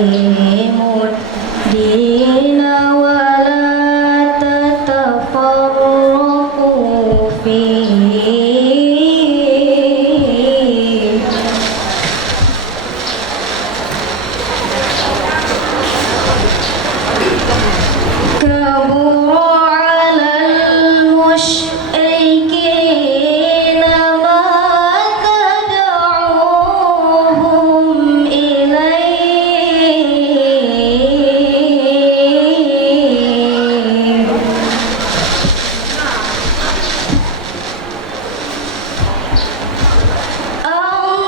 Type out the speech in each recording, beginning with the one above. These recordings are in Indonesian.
وأقيموا الدين ولا تتفرقوا فيه كبر على المشركين ما تدعوهم إليه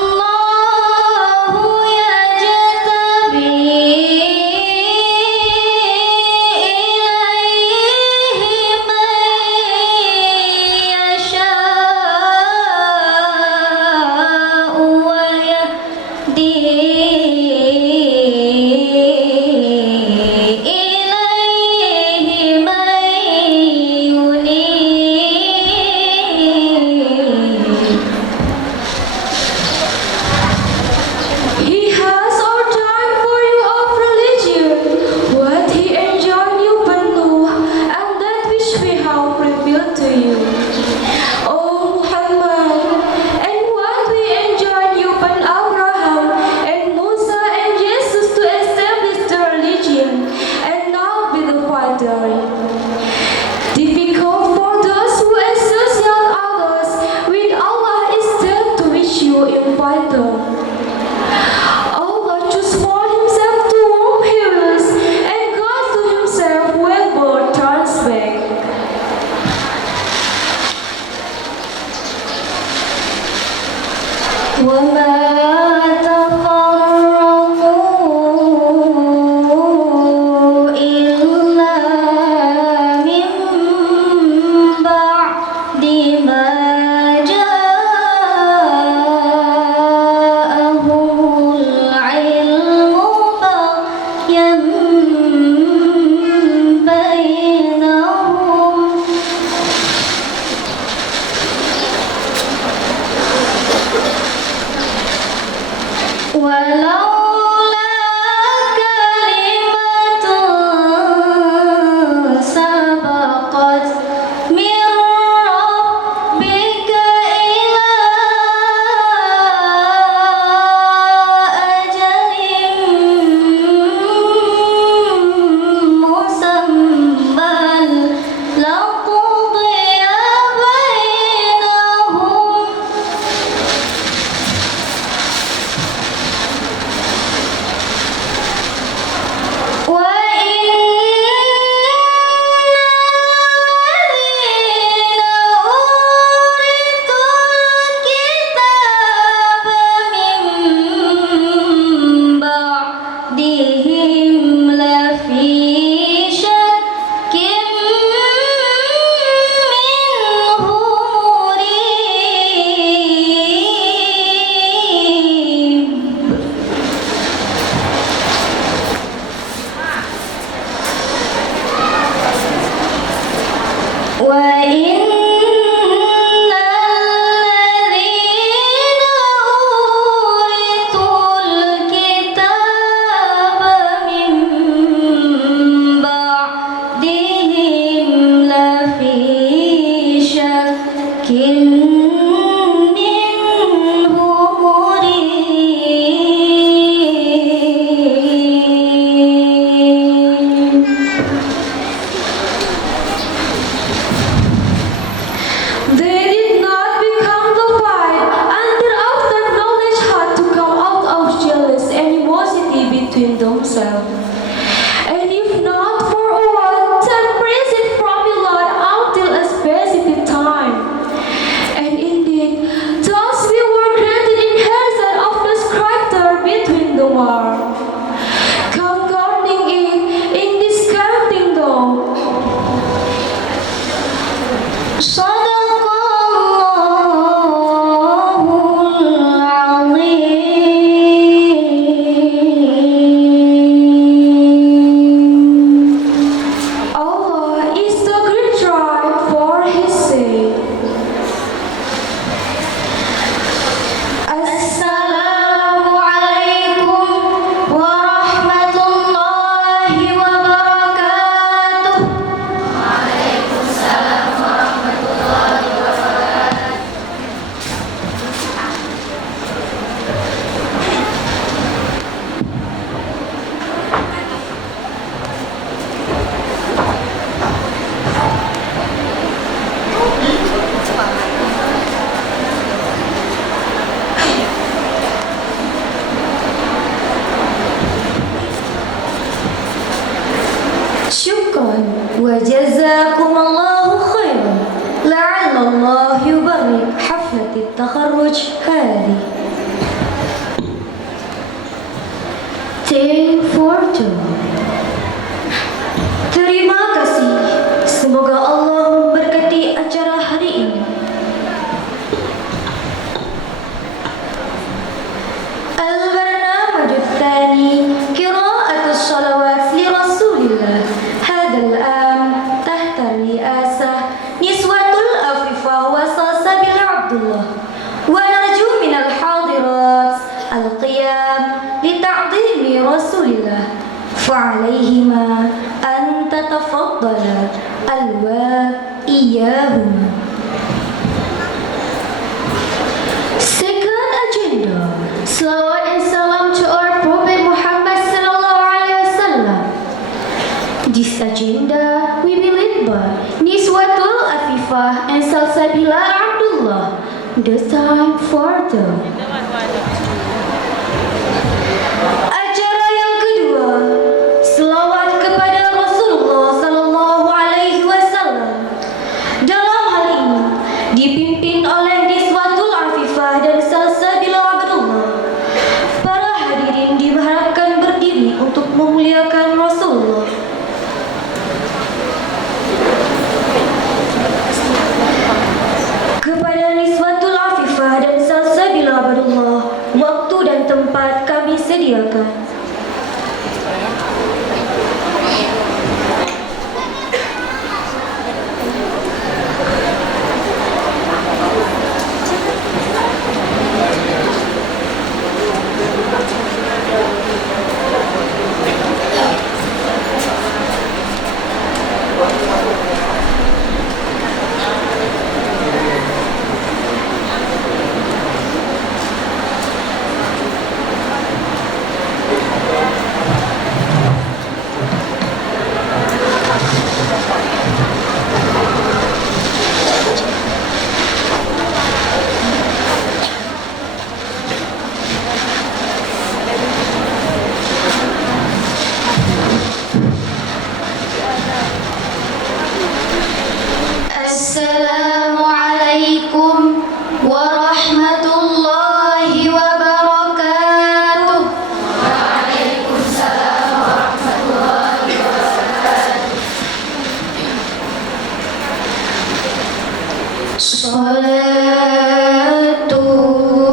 الله يجتبي إليه من يشاء ويهدي إليه من ينيب He has ordained for you of religion what he enjoined you by Noah and that which we have revealed to you, O Muhammad, and what we enjoined you by Abraham and Musa and Jesus to establish the religion and not be divided therein. Difficult for those who associate others with Allah is that to which you invite them. Allah chose for himself to whom he wills, and God to himself whoever turns back. وما تفرقوا إلا من بعد ما جاءهم العلم بغيا بينهم ولولا كلمة سبقت من ربك إلى أجل مسمى لقضي بينهم وإن الذين أورثوا الكتاب من بعدهم لفي شك منه مريب وإن الذين أورثوا الكتاب من بعدهم لفي شك منه مريب They did not become divided until after knowledge had to come out of jealous animosity between themselves. And if not for a while, then praise it from your Lord until a specific time. And indeed, thus we were granted inheritance of the scripture between the world. Concording in this kingdom. صدق الله العظيم وجزاكم الله خيرا لعل الله يبارك حفلة التخرج هذه. Thank for two. Terima kasih. Semoga Allah memberkati acara hari ini. البرنامج الثاني قراءة الصلوات لرسول الله هذا العام تحت الرئاسة نسوة الأفرفة وصلصبيل عبد الله، ونرجو من الحاضرات القيام لتعظيم رسول الله، فعليهما أن تتفضل الواب إياهما. Second agenda. Salawat and salam to our Prophet Muhammad sallallahu alaihi wasallam. This agenda will be led by Niswatul Afifah and Salsabila Abdullah. The time for them. Acara yang kedua, selawat kepada Rasulullah sallallahu alaihi wasallam. Dalam hal ini dipimpin oleh Niswatul Afifah dan Salsabila Abdullah. Para hadirin diharapkan berdiri untuk memuliakan Rasulullah. Kepada Niswatul Afifah dan Salsabila Abdullah, waktu dan tempat kami sediakan. Assalamualaikum warahmatullahi wabarakatuh. Ala Taha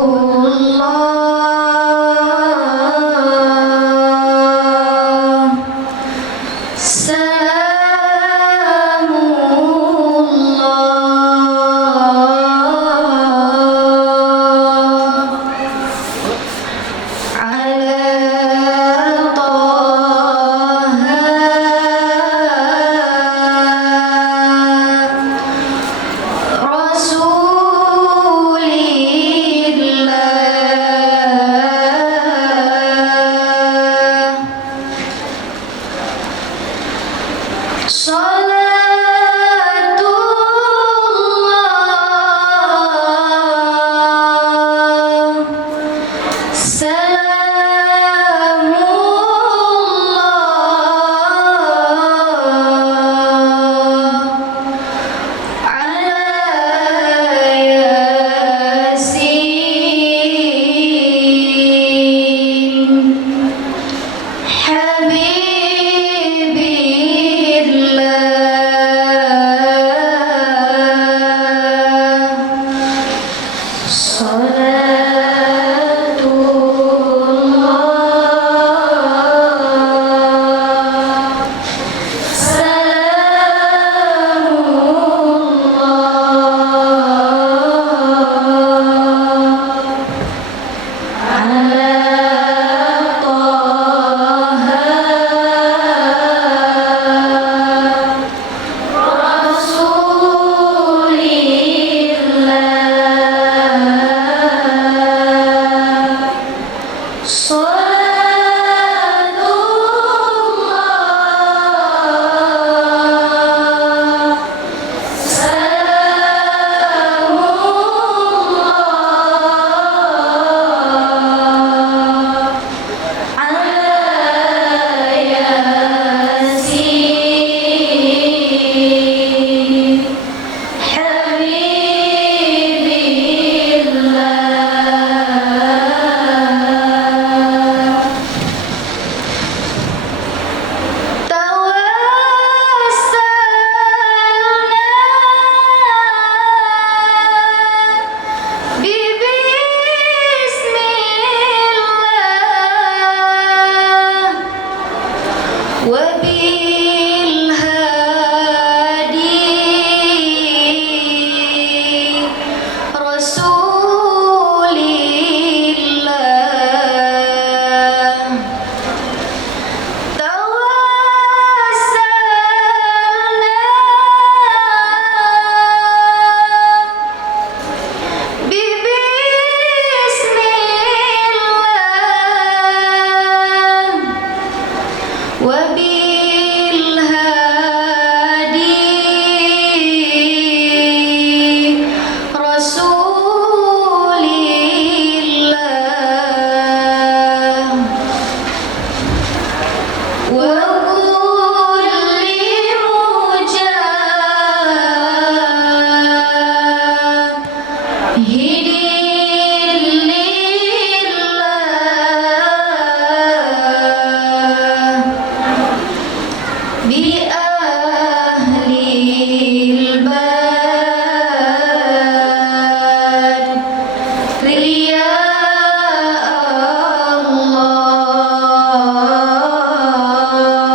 وبالهادي رسول الله توسلنا ببسم الله وبالهادي رسول الله وكل مجاهد لله بأهل البدر يا الله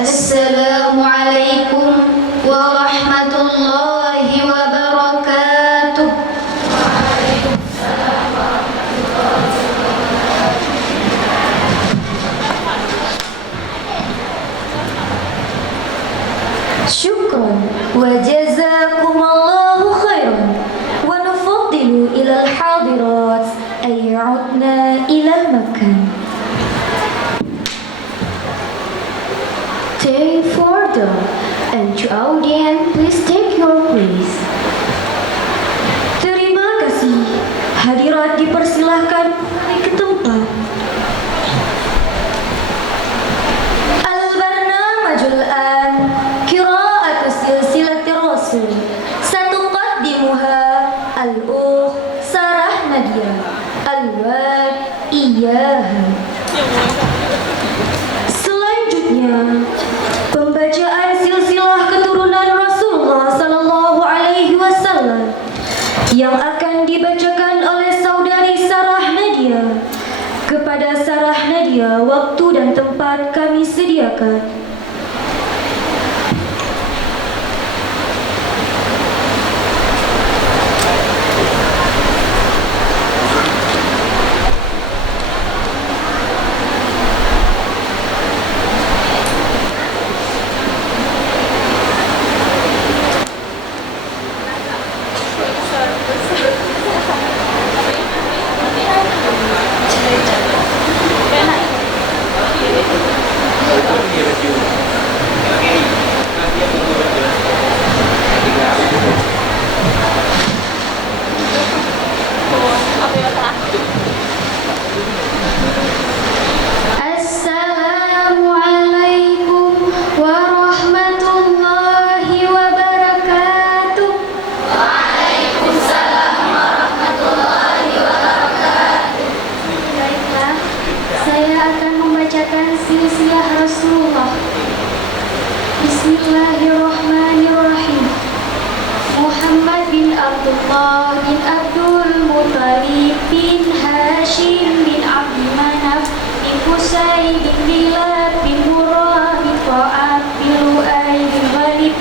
Assalamualaikum warahmatullahi wabarakatuh. Syukran wa jazakumullahu khairan wa nufaddilu ila al-hadirat ay ya'udna ila al-makan. Take further and to audience please take your place. Terima kasih. Hadirat dipersilahkan kembali ke tempat. Al-barnamajul an qira'atu silsilatir rasul satuqaddimuha al-ukh Sarah Nadia al-wad iyaha. Selanjutnya pembacaan silsilah keturunan Rasulullah sallallahu alaihi wasallam yang akan dibacakan oleh saudari Sarah Nadia. Kepada Sarah Nadia, waktu dan tempat kami sediakan. Assalamualaikum warahmatullahi wabarakatuh. Waalaikumsalam warahmatullahi wabarakatuh. Baiklah, saya akan membacakan silsilah Rasulullah. Bismillahirrahmanirrahim. Muhammad bin Abdullah bin Abdul Muttalib bin Hashim bin Abdi Manaf bin Qusay bin Kilab bin Murrah bin Qa'ab bin Lu'ay bin Ghalib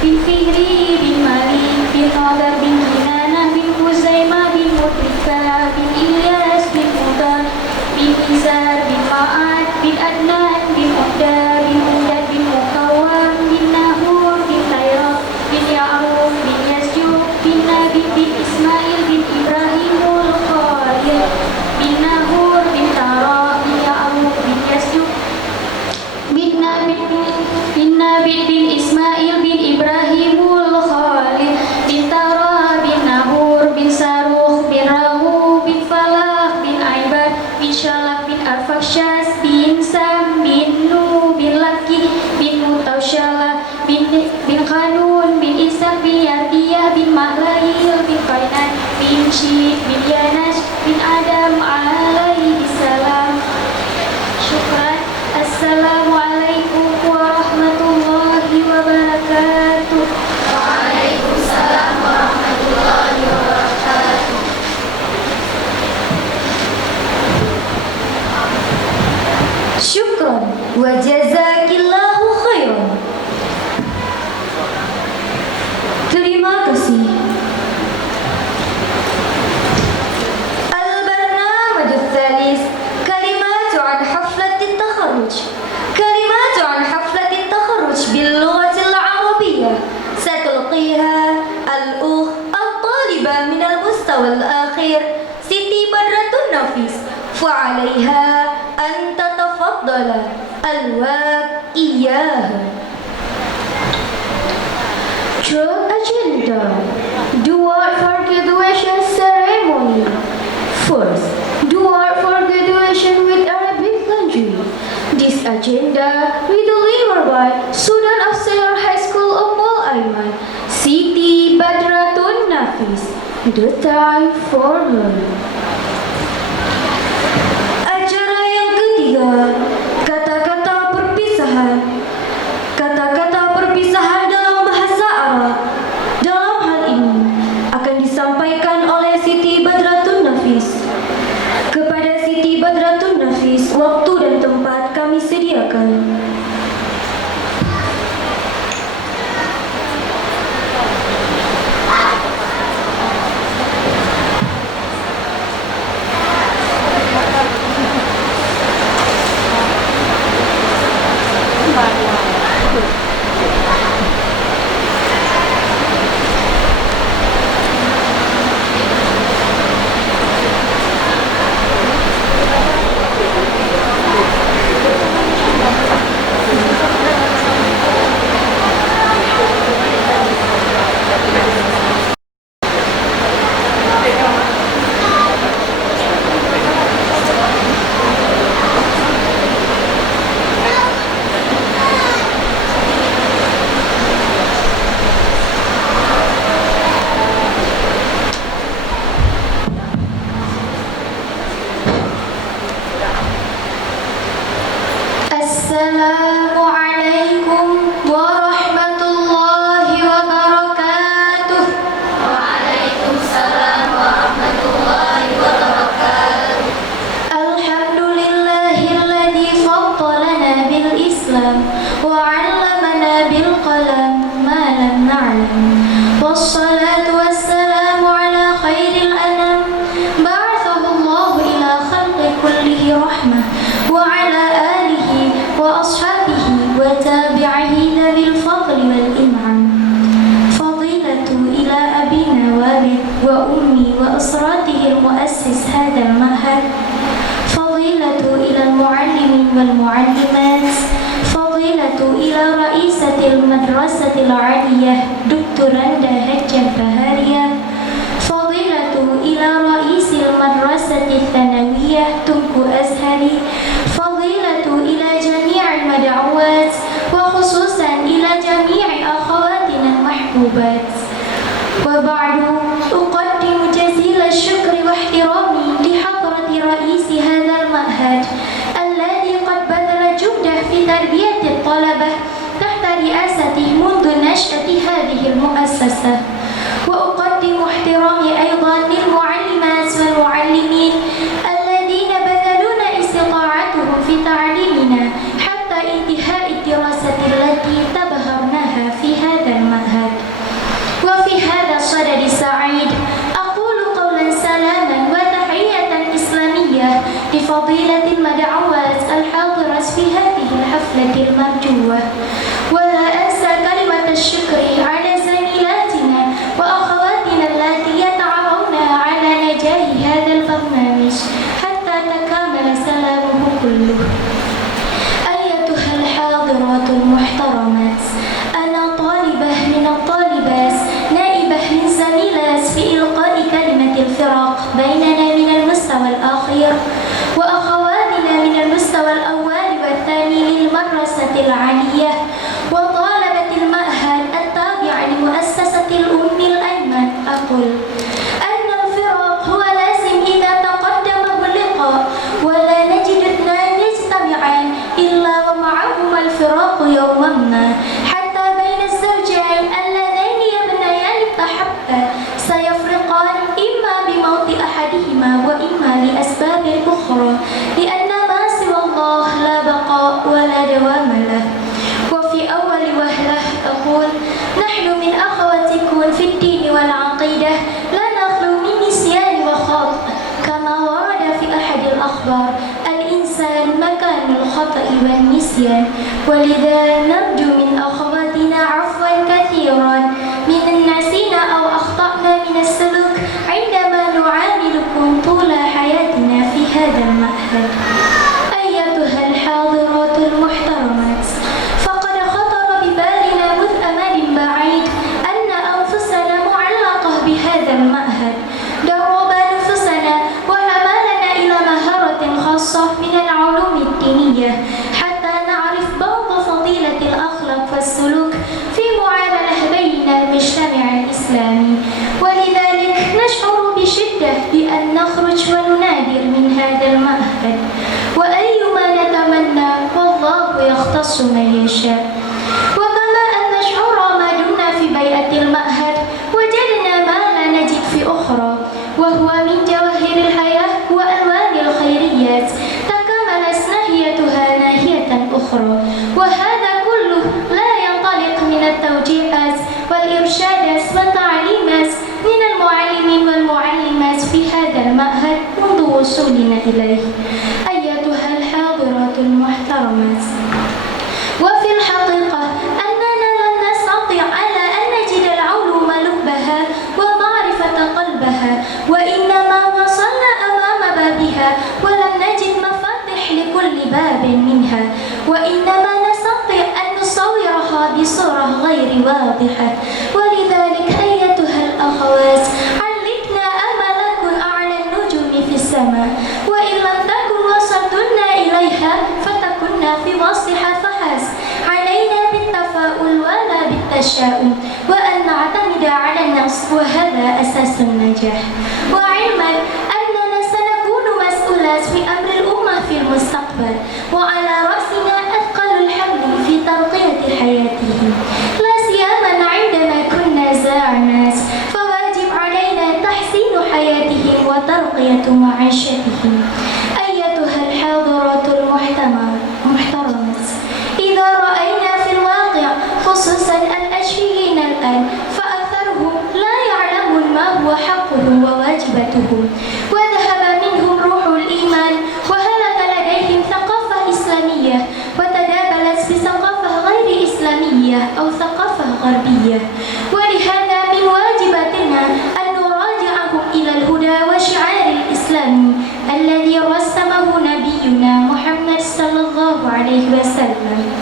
bin Fihri bin Malik bin Nadar bin Kinanah bin Huzaimah bin Mudrika bin Ilyas bin Mudar bin Nizar bin Ma'ad bin Adnan bin Uqda bin Udad bin Mukawam bin Nahur bin Tayraq bin Ya'ruf bin Yasjub bin Nabi bin Ismail bin Ibrahimul Khalil bin Nahur bin Tara bin Ya'ruf bin Yasjub bin Nabi bin Ismail bin Ibrahimul Khalil bin Tara Rashid bin Yanas bin Adam alaihi salam. Syukran. Assalamualaikum warahmatullahi wabarakatuh. Waalaikumsalam warahmatullahi wabarakatuh. Syukran wa jazakillahu khairan. Terima kasih. البرنامج الثالث كلمات عن حفلة التخرج. كلمات عن حفلة التخرج باللغة العربية ستلقيها الأخت الطالبة من المستوى الأخير سيتي بدرة النفيس، فعليها أن تتفضل الوقت إياها. Job agenda. Dual for graduation ceremony. First, dual for graduation with Arabic language. This agenda will be delivered by student of Senior High School Ummul Aiman, Siti Badratun Nafis. The time for her. Acara yang ketiga, kata-kata perpisahan. Kata-kata perpisahan dalam bahasa Arab dalam hal ini akan disampaikan oleh Siti Badratun Nafis. Kepada Siti Badratun Nafis, waktu dan tempat kami sediakan. Assalamualaikum warahmatullahi wabarakatuh. Waalaikumsalam warahmatullahi wabarakatuh. Alhamdulillahilladzi faddalana bil Islam wa 'allamana bil qalam ma lam na'lam. Wassalatu wassalamu ala khairil anam ba'athahu Allah ila khalqi kullihi rahmah wa ala alihi wa ashabihi wa tabi'ihi bil fadli wal in'am. Fadilatu ila abina walid wa ummi wa asratihi al-muassis hadha al-mahad. Fadilatu ila al-muallimin wal muallimat. Fadilatu ila ra'isatil madrasatil 'aliyah Dukturanda Hajjah Bahariyah. Fadilatu ila ra'isil madrasatil thanawiyah Tunku Azhari. Fadilatu ila jami'il mad'awat wa khususan ila jami'i akhawatina al-mahbubat. Wa ba'du uqaddimu jazila syukri wa ihtirami li hadrati ra'isi hadha al-ma'had alladhi qad badala juhdah fi tarbiyati at-talabah tahta ri'asatihi mundu nash'ati hadhihi al-mu'assasah. Wa uqaddimu ihtirami aydan lil mu'allimat wal mu'allimin alladhina badaluna istita'atuhum fi ta'limina hatta intihai ad-dirasati allati tabaharnaha fi hadha al-ma'had. وفي هذا الصدد السعيد أقول قولا سلاما وتحية إسلامية لفضيلة المدعوات الحاضرة في هذه الحفلة المرجوة. ولا أنسى كلمة الشكر على زميلاتنا وأخواتنا اللاتي يتعاونون على نجاح هذا البرنامج حتى تكامل سلامه كله. أيتها الحاضرات المحترمات، أنا طالبة من الطالبات نائبة من زميلات في إلقاء كلمة الفراق بيننا من المستوى الأخير وأخواتنا من المستوى الأول والثاني للمدرسة العالية وطالبة المعهد التابع لمؤسسة الأم الأيمن. أقول أن الفراق سيفرقان إما بموت أحدهما وإما لأسباب أخرى لأن ما سوى الله لا بقاء ولا دوام له. وفي أول وهلة أقول نحن من أخواتكم في الدين والعقيدة لا نخلو من نسيان وخطأ كما ورد في أحد الأخبار الإنسان مكان الخطأ والنسيان، ولذا نرجو من أخواتنا عفوا كثيرا من نسينا أو أخطأنا من السلوك عندما نعاملكم طول حياتنا في هذا المعهد. أيتها الحاضرات المحترمات، فقد خطر ببالنا منذ أمد بعيد أن أنفسنا معلقة بهذا المعهد، درب نفسنا وحملنا إلى مهارة خاصة من العلوم الدينية حتى نعرف بعض فضيلة الأخلاق والسلوك في معاملة بين المجتمع الإسلامي، ولذلك نشعر بشدة بأن نخرج وننادر من هذا المعهد، وأيما نتمنى والله يختص من يشاء. وكما أن نشعر ما دمنا في بيئة المعهد وجدنا ما لا نجد في أخرى، وهو من جواهر الحياة وألوان الخيريات تكاملت ناحيتها ناحية أخرى، وهذا كله لا ينطلق من التوجيهات والإرشادات والتعليمات من المعلمين والمعلمات في هذا المعهد منذ وصولنا إليه. أيتها الحاضرات المحترمات، وفي الحقيقة أننا لن نستطيع على أن نجد العلوم لبها ومعرفة قلبها، وإنما وصلنا أمام بابها ولم نجد مفاتيح لكل باب منها، وإنما نستطيع أن نصورها بصورة غير واضحة. ولذلك أيتها الأخوات، علقنا أملكم أعلى النجوم في السماء، وإن لم تكن وصلتنا إليها فتكن في وصفها فحسب. علينا بالتفاؤل ولا بالتشاؤم، وأن نعتمد على النفس، وهذا أساس النجاح. وعلما أننا سنكون مسؤولات في أمر الأمة في المستقبل، وعلى رأسنا أثقل الحمل في ترقية حياتهم، لا سيما عندما كنا زاعنات، فواجب علينا تحسين حياتهم وترقية معيشتهم. أيتها الحاضرات المحترمات، إذا رأينا في الواقع خصوصا الأشقيين الآن فأكثرهم لا يعلمون ما هو حقه وواجبته، وذهب منهم روح الإيمان، وهلك لديهم ثقافة إسلامية وتدابلت بثقافة غير إسلامية أو ثقافة غربية. ولهذا من واجباتنا أن نراجعهم إلى الهدى وشعار الإسلام الذي رسمه نبينا محمد صلى الله عليه وسلم.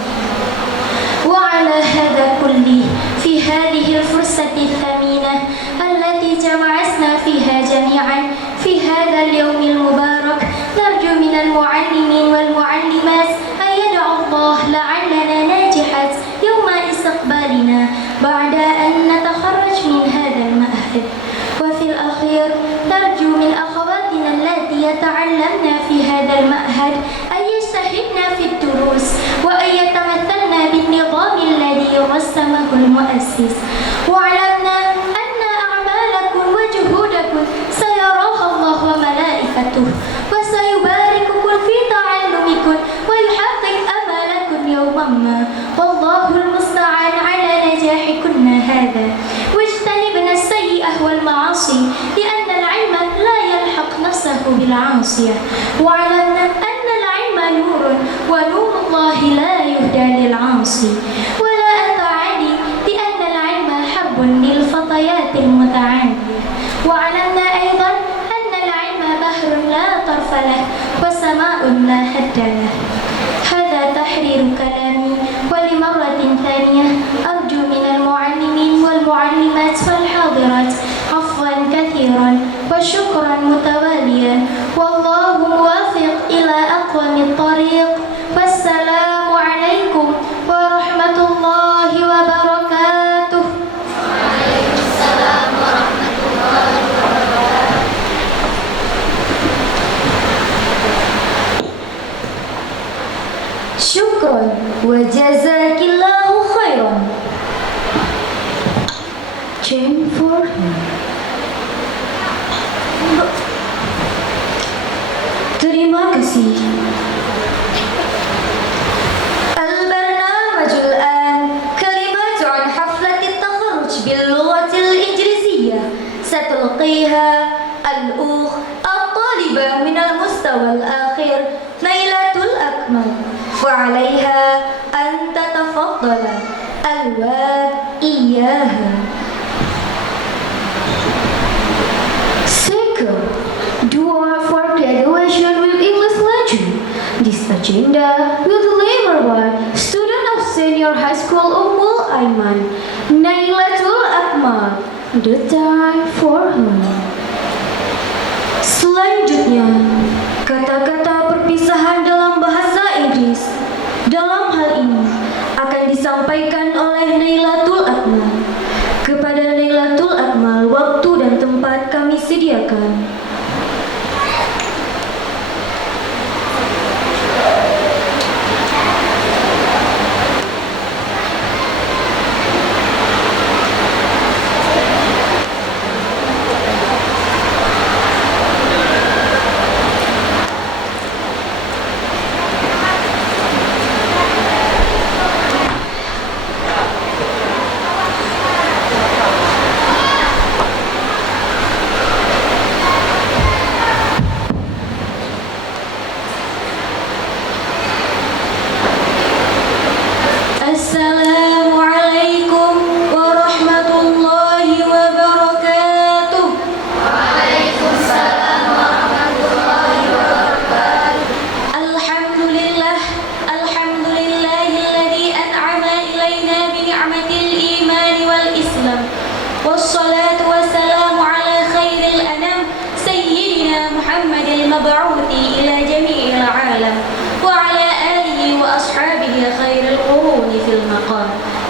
وعلى هذا كله، في هذه الفرصة الثمينة التي جمعتنا فيها جميعا في هذا اليوم المبارك، نرجو من المعلمين والمعلمات أن يدعو الله لعلنا ناجحات يوم استقبالنا بعد أن نتخرج من هذا المعهد. وفي الأخير نرجو من أخواتنا اللاتي يتعلمن في هذا المعهد أن يجتهدن في الدروس، وأن يتمثلن بالنظام الذي رسمه المؤسس. واعلمنا أن أعمالكم وجهودكم سيراها الله وملائكته، وسيبارككم في تعلمكم ويحقق أمالكم يوما ما، والله المستعان على نجاحكن هذا. واجتنبنا السيئة والمعاصي، لأن العلم لا يلحق نفسه بالعاصية. واعلمنا أن العلم نور، ونور الله لا يهدى للعاصي. ولا أنت عادي، لأن العلم حب للفتيات المتعالية. واعلمنا أيضا أن العلم بحر لا طرف له، وسماء لا حد له. هذا تحرير كلامي، ولمرة ثانية أرجو من المعلمين والمعلمات والحاضرات عفوا كثيرا وشكرا متواليا، والله موافق إلى أقوم الطريق. والسلام عليكم ورحمة الله وبركاته. وعليكم السلام ورحمة الله وبركاته. شكرا وجزاك الله خيرا. Jam for for him. Terima kasih. البرنامج الآن كلمات عن حفلة التخرج باللغة الإنجليزية ستلقيها الأخت الطالبة من المستوى الآخر نيلة الأكمل، وعليها أن تتفضل الواد إياها. Second, dua for graduation with English lecture. This agenda will deliver by student of senior high school Ummul Aiman, Nailatul Akmal. The time for her. Selanjutnya, kata-kata perpisahan dalam bahasa Inggris dalam hal ini akan disampaikan oleh Nailatul Akmal. Kepada Nailatul Akmal, waktu dan tempat kami sediakan. Assalamualaikum warahmatullahi wabarakatuh. Waalaikumsalam warahmatullahi wabarakatuh. Alhamdulillah, alhamdulillahilladzi an'ama ilaina bi ni'matil iman wal islam. Wassalatu wassalamu ala khairil anam sayyidina Muhammadil mab'uthi ila jami'il alam wa ala alihi wa ashabihi khairil quruni fil maqam.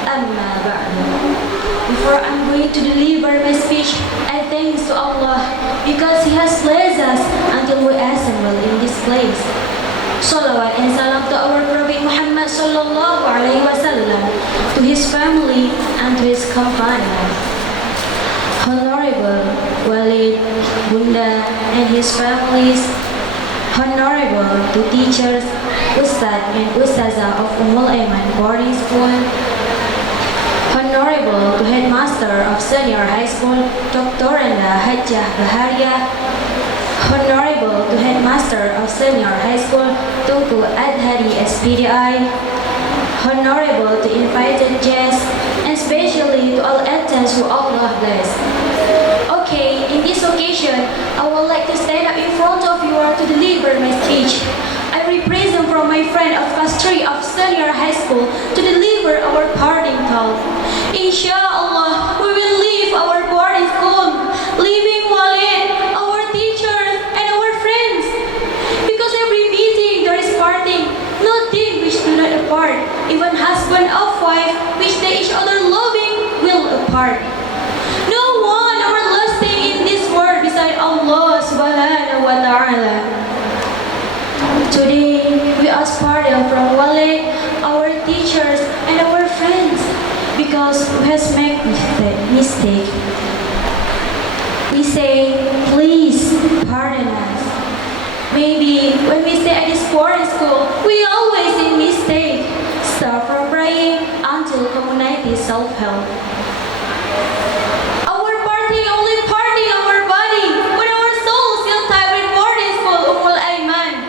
Amma ba'du. Before I'm going to deliver my speech, I thanks to Allah because He has blessed us until we assemble in this place. Salawat and salam to our Prophet Muhammad sallallahu alaihi wasallam, to his family and to his companions. Honorable Walid, Bunda and his families, honorable to teachers, Ustad and Ustazah of Ummul Aiman Boarding School, honorable to Headmaster of Senior High School, Dr. Hajjah Baharia, honorable to Headmaster of Senior High School, Tunku Adhari SPDI, honorable to invited guests, and especially to all attendants who Allah bless. Okay, in this occasion, I would like to stand up in front of you to deliver my speech. I represent from my friend of class 3 of Senior High School to deliver our parting talk. Inshallah, we will leave our boarding school, leaving Walid, our teachers, and our friends. Because every meeting there is parting, nothing which do not apart. Even husband of wife, which they each other loving, will apart. No one everlasting in this world beside Allah subhanahu wa ta'ala. Today, we ask pardon from Walid, our teachers, and our friends because we has made mistake. We say, please pardon us. Maybe when we stay at this boarding school, we always in mistake. Start from praying until community self-help. Our party only party our body when our soul still tied with boarding school Ummul Aiman.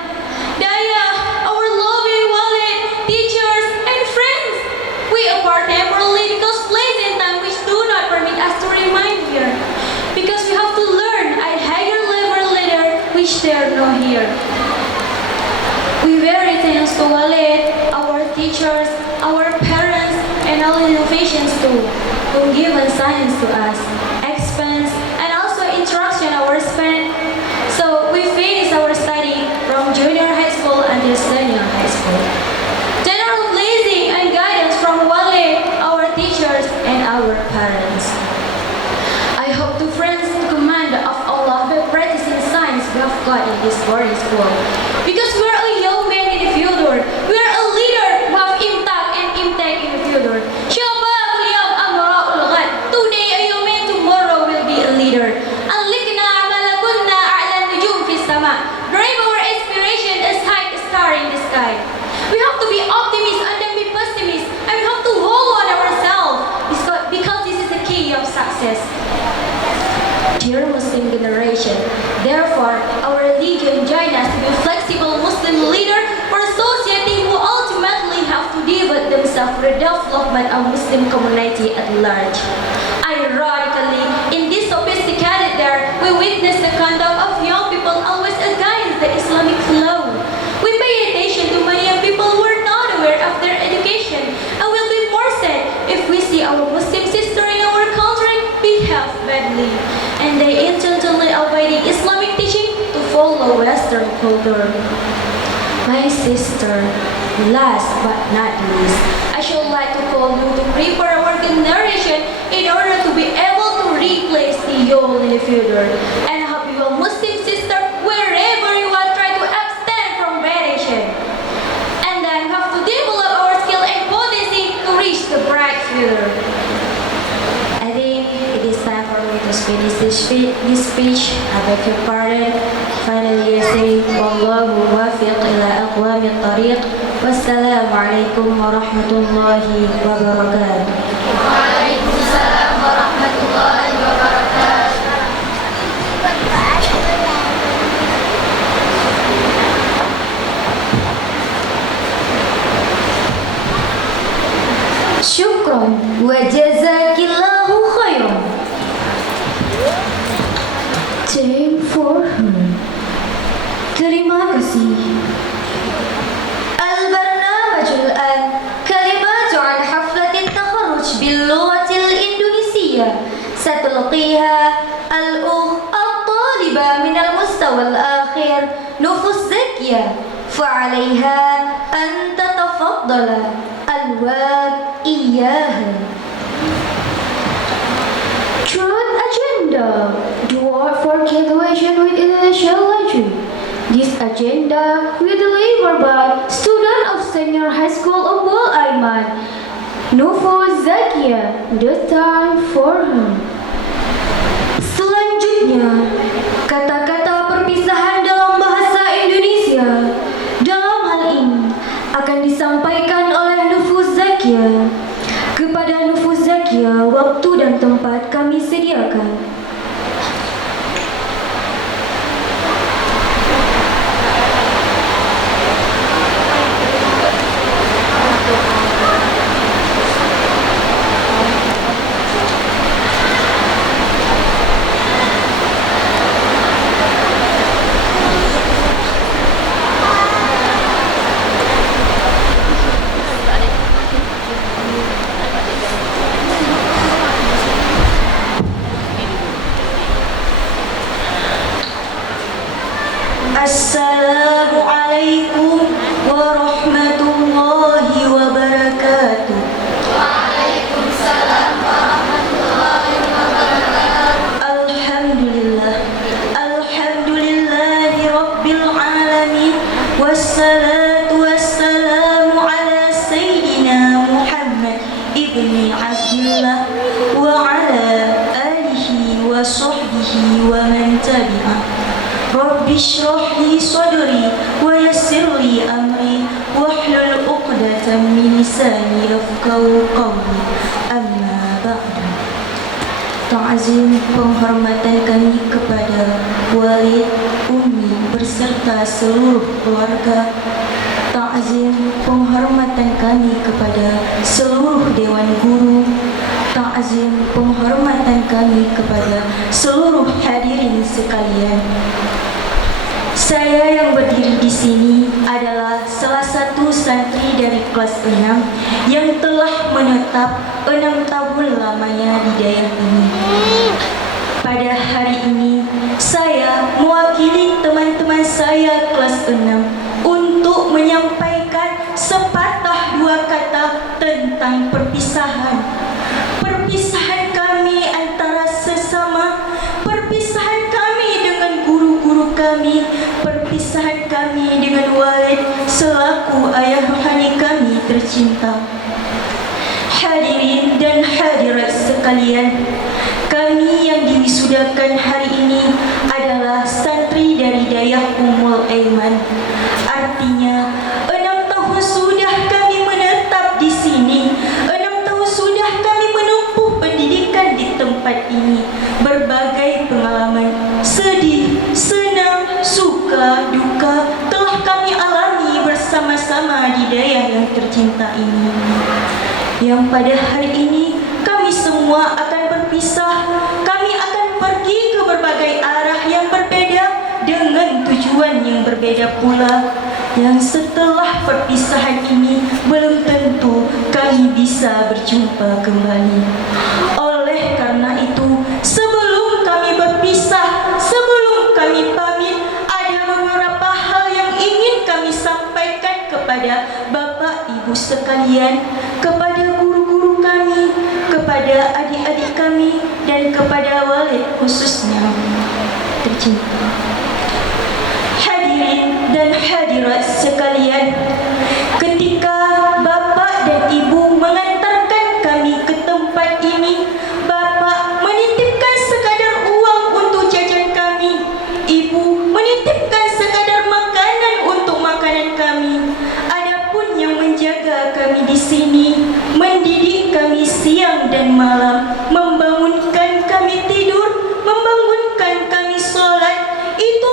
Daya, our loving Walid, teachers, and friends. We apart temporarily because place and time which do not permit us to remain here. Because we have to learn at higher level later which they are not here. We very thanks to Walid, our teachers, our parents, and all innovations too, who given science to us, expense, and also instruction our spend. So we finish our study from junior high school until senior high school. General blessing and guidance from Walid, our teachers, and our parents. I hope to friends the command of Allah by practicing science we have got in this boarding school. Because we are a young man in the future, we are a leader who have impact and impact in the future. Shabab al-yawm amra'ul ghad. Today a young man, tomorrow will Dear Muslim generation, therefore, our religion joins us to be flexible Muslim leader for a society who ultimately have to devote themselves to the development of Muslim community at large. Ironically, in this sophisticated era, we witness the conduct of young people always against the Islamic flow. We pay attention to many young people who are not aware of their education and will be more sad if we see our Muslim sister in our country behave badly and they intentionally avoiding Islamic teaching to follow Western culture. My sister, last but not least, I should like to call you to prepare our generation in order to be able to replace the old in the future and help your Muslim sister wherever you are try to abstain from variation. And then have to develop our skill and potency to reach the bright future. I think it is time for me to finish this speech. I beg your pardon. Finally, I say, Wallahu wafiq ila aqwami tariq. Wassalamu alaikum warahmatullahi wabarakatuh. Waalaikumsalam warahmatullahi wabarakatuh. Syukran wa jazakillahu khairan. Thank for her. Terima kasih. البرنامج الآن كلمات عن حفلة التخرج باللغة الإندونيسية ستلقيها الأخت الطالبة من المستوى الآخر نفوس زكية فعليها أن تتفضل الواب إياها. Truth Agenda, the word for graduation with Indonesian language. This agenda will be delivered by student of senior high school Ummul Aiman, Nufus Zakia. The time for her. Selanjutnya, kata-kata perpisahan dalam bahasa Indonesia dalam hal ini akan disampaikan oleh Nufus Zakia. Kepada Nufus Zakia, waktu dan tempat kami sediakan. Assalamualaikum warahmatullahi wabarakatuh. Waalaikumsalam warahmatullahi wabarakatuh. Alhamdulillah, alhamdulillahi rabbil alamin. Wassalatu wassalamu ala sayyidina Muhammad ibni Abdullah wa ala alihi wa sahbihi wa man tabi'ah. Rabbi shrah li sadri wa yassir li amri wahlul 'uqdatam min lisani yafqahu qawli. Amma ba'du. Ta'zim penghormatan kami kepada walid, ummi berserta seluruh keluarga. Ta'zim penghormatan kami kepada seluruh dewan guru. Ta'zim penghormatan kami kepada seluruh hadirin sekalian. Saya yang berdiri di sini adalah salah satu santri dari kelas 6 yang telah menetap 6 tahun lamanya di daerah ini. Pada hari ini, saya mewakili teman-teman saya kelas 6 untuk menyampaikan sepatah dua kata tentang perpisahan. Perpisahan kami antara sesama, perpisahan kami dengan guru-guru kami, perpisahan kami dengan walid selaku ayah rohani kami tercinta. Hadirin dan hadirat sekalian, kami yang diwisudakan hari ini adalah santri dari Dayah Ummul Aiman. Artinya, 6 tahun sudah kami menetap di sini, 6 tahun sudah kami menempuh pendidikan di tempat ini. Berbagai pengalaman sedih, senang, suka, duka telah kami alami bersama-sama di daerah yang tercinta ini. Yang pada hari ini kami semua akan berpisah. Kami akan pergi ke berbagai arah yang berbeda dengan tujuan yang berbeda pula. Yang setelah perpisahan ini belum tentu kami bisa berjumpa kembali. Oleh karena itu, sebelum kami berpisah, sebelum kami pamit, ada beberapa hal yang ingin kami sampaikan kepada Bapak Ibu sekalian, kepada guru-guru kami, kepada adik-adik kami, dan kepada walid khususnya tercinta. Hadirin dan hadirat sekalian, ketika Bapak dan Ibu mengantarkan kami ke tempat ini, Bapak menitipkan sekadar uang untuk jajan kami, Ibu menitipkan sekadar makanan untuk makanan kami. Adapun yang menjaga kami di sini, mendidik kami siang dan malam, membangunkan kami tidur, membangunkan kami sholat, itu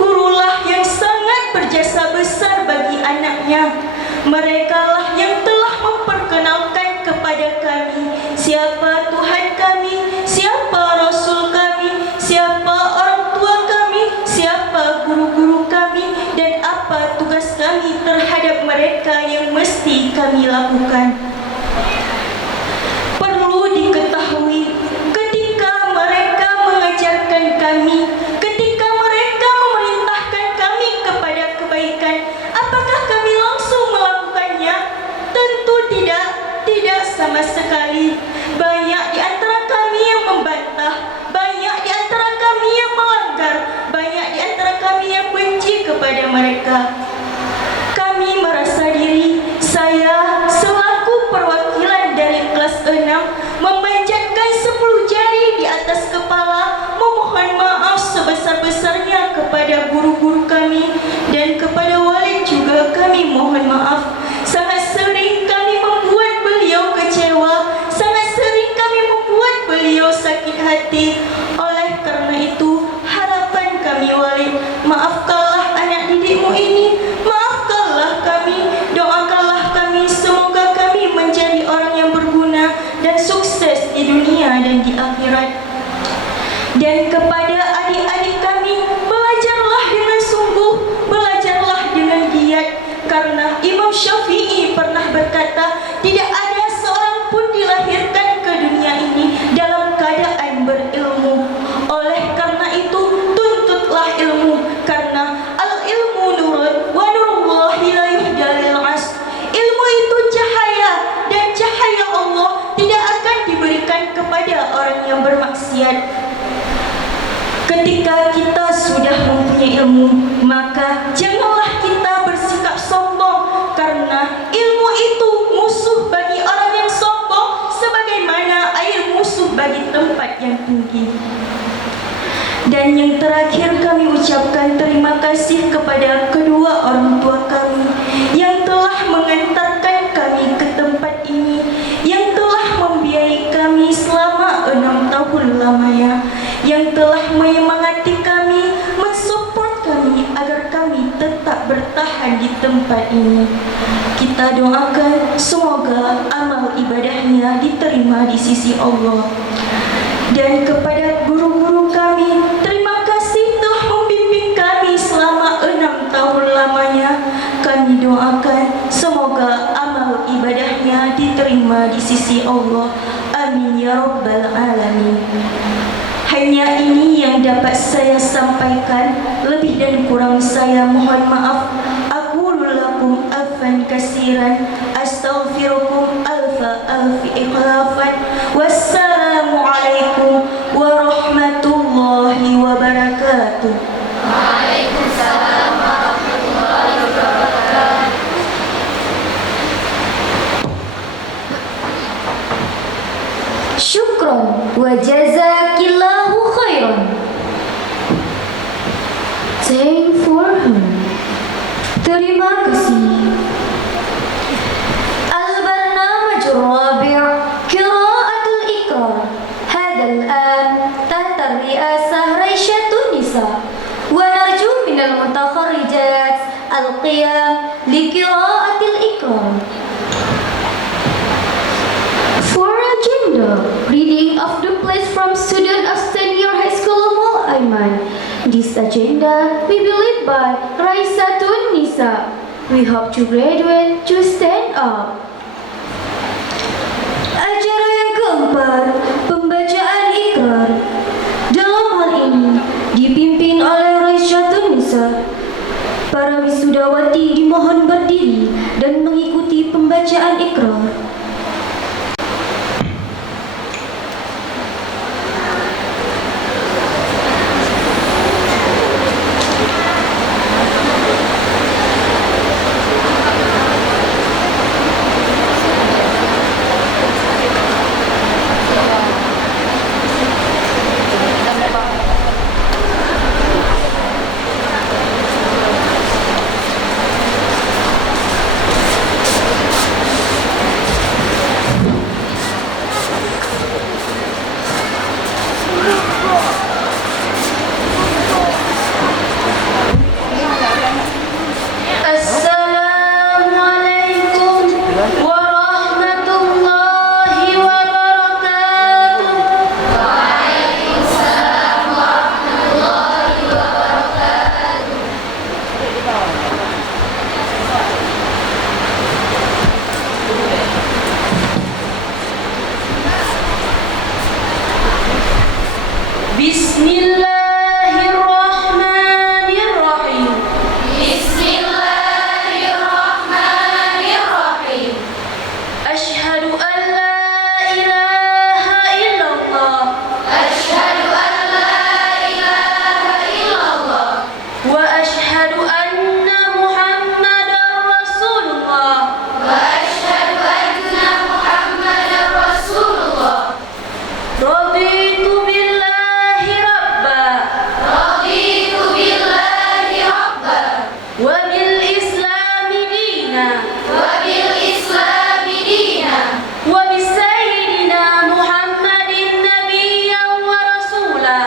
gurulah yang sangat berjasa besar bagi anaknya. Merekalah yang telah memperkenalkan kepada kami siapa Tuhan kami, siapa Rasul kami, siapa orang tua kami, siapa guru-guru kami, dan apa tugas kami terhadap mereka yang mesti kami lakukan. Perlu diketahui, ketika mereka mengajarkan kami, ketika mereka memerintahkan kami kepada kebaikan, apakah kami langsung melakukannya? Tentu tidak sama sekali. Banyak di antara kami yang membantah, banyak di antara kami yang melanggar, banyak di antara kami yang benci kepada mereka. Kami merasa diri, saya selaku perwakilan dari kelas 6 memanjatkan 10 jari di atas kepala, memohon maaf sebesar-besarnya kepada guru-guru kami, dan kepada walid juga kami mohon maaf. Sangat sering kami membuat beliau kecewa, sangat sering kami membuat beliau sakit hati. Oleh karena itu, harapan kami walid, maafkanlah anak didikmu ini, maafkanlah kami, doakanlah kami, semoga kami menjadi orang yang berguna dan sukses di dunia dan di akhirat. Dan kepada adik-adik kami, belajarlah dengan sungguh, belajarlah dengan giat, karena Imam Syafi'i pernah berkata, tidak ada seorang pun dilahirkan ke dunia ini dalam keadaan berilmu. Oleh karena itu, tuntutlah ilmu, karena al-ilmu nurun wa nurullahi la yuhdalil as. Ilmu itu cahaya, dan cahaya Allah tidak akan diberikan kepada orang yang bermaksiat. Ketika kita sudah mempunyai ilmu, maka janganlah kita bersikap sombong, karena ilmu itu musuh bagi orang yang sombong, sebagaimana air musuh bagi tempat yang tinggi. Dan yang terakhir, kami ucapkan terima kasih kepada kedua orang tua kami yang telah mengantarkan kami ke tempat ini, yang telah membiayai kami selama 6 tahun lamanya, yang telah menyemangati kami, mensupport kami agar kami tetap bertahan di tempat ini. Kita doakan semoga amal ibadahnya diterima di sisi Allah. Dan kepada guru-guru kami, terima kasih telah membimbing kami selama 6 tahun lamanya. Kami doakan semoga amal ibadahnya diterima di sisi Allah. Amin ya rabbal alamin. Hanya ini yang dapat saya sampaikan, lebih dan kurang saya mohon maaf. Aqulu lakum afan kasiran, astaghfirukum alfa alfi ikhlafan. Wassalamu alaikum warahmatullahi wabarakatuh. Waalaikumsalam warahmatullahi wabarakatuh. Syukron wa jazakillahu khairan. Thank for her. Terima kasih. Al-barnamaj ar-rabi' qira'atul iqrar. Hadha al-an القيام لقراءة الإكرام. For agenda, reading of the pledge from student of Senior High School Ummul Aiman. This agenda will be led by Raisatun Nisa. We hope to graduate to stand up. Acara yang keempat, pembacaan ikrar. Dalam hal ini dipimpin oleh Raisatun Nisa. Para wisudawati dimohon berdiri dan mengikuti pembacaan ikrar. Bismillahirrahmanirrahim. Bismillahirrahmanirrahim. Asyhadu an la ilaha illallah Asyhadu an la ilaha illallah wa asyhadu anna Muhammadar Rasulullah. wa asyhadu anna Muhammadar Rasulullah. Raditu billahi rabba Raditu billahi rabba wa bil islami dina wa bil islami dina wa bi sayyidina Muhammadin nabiyyan wa rasula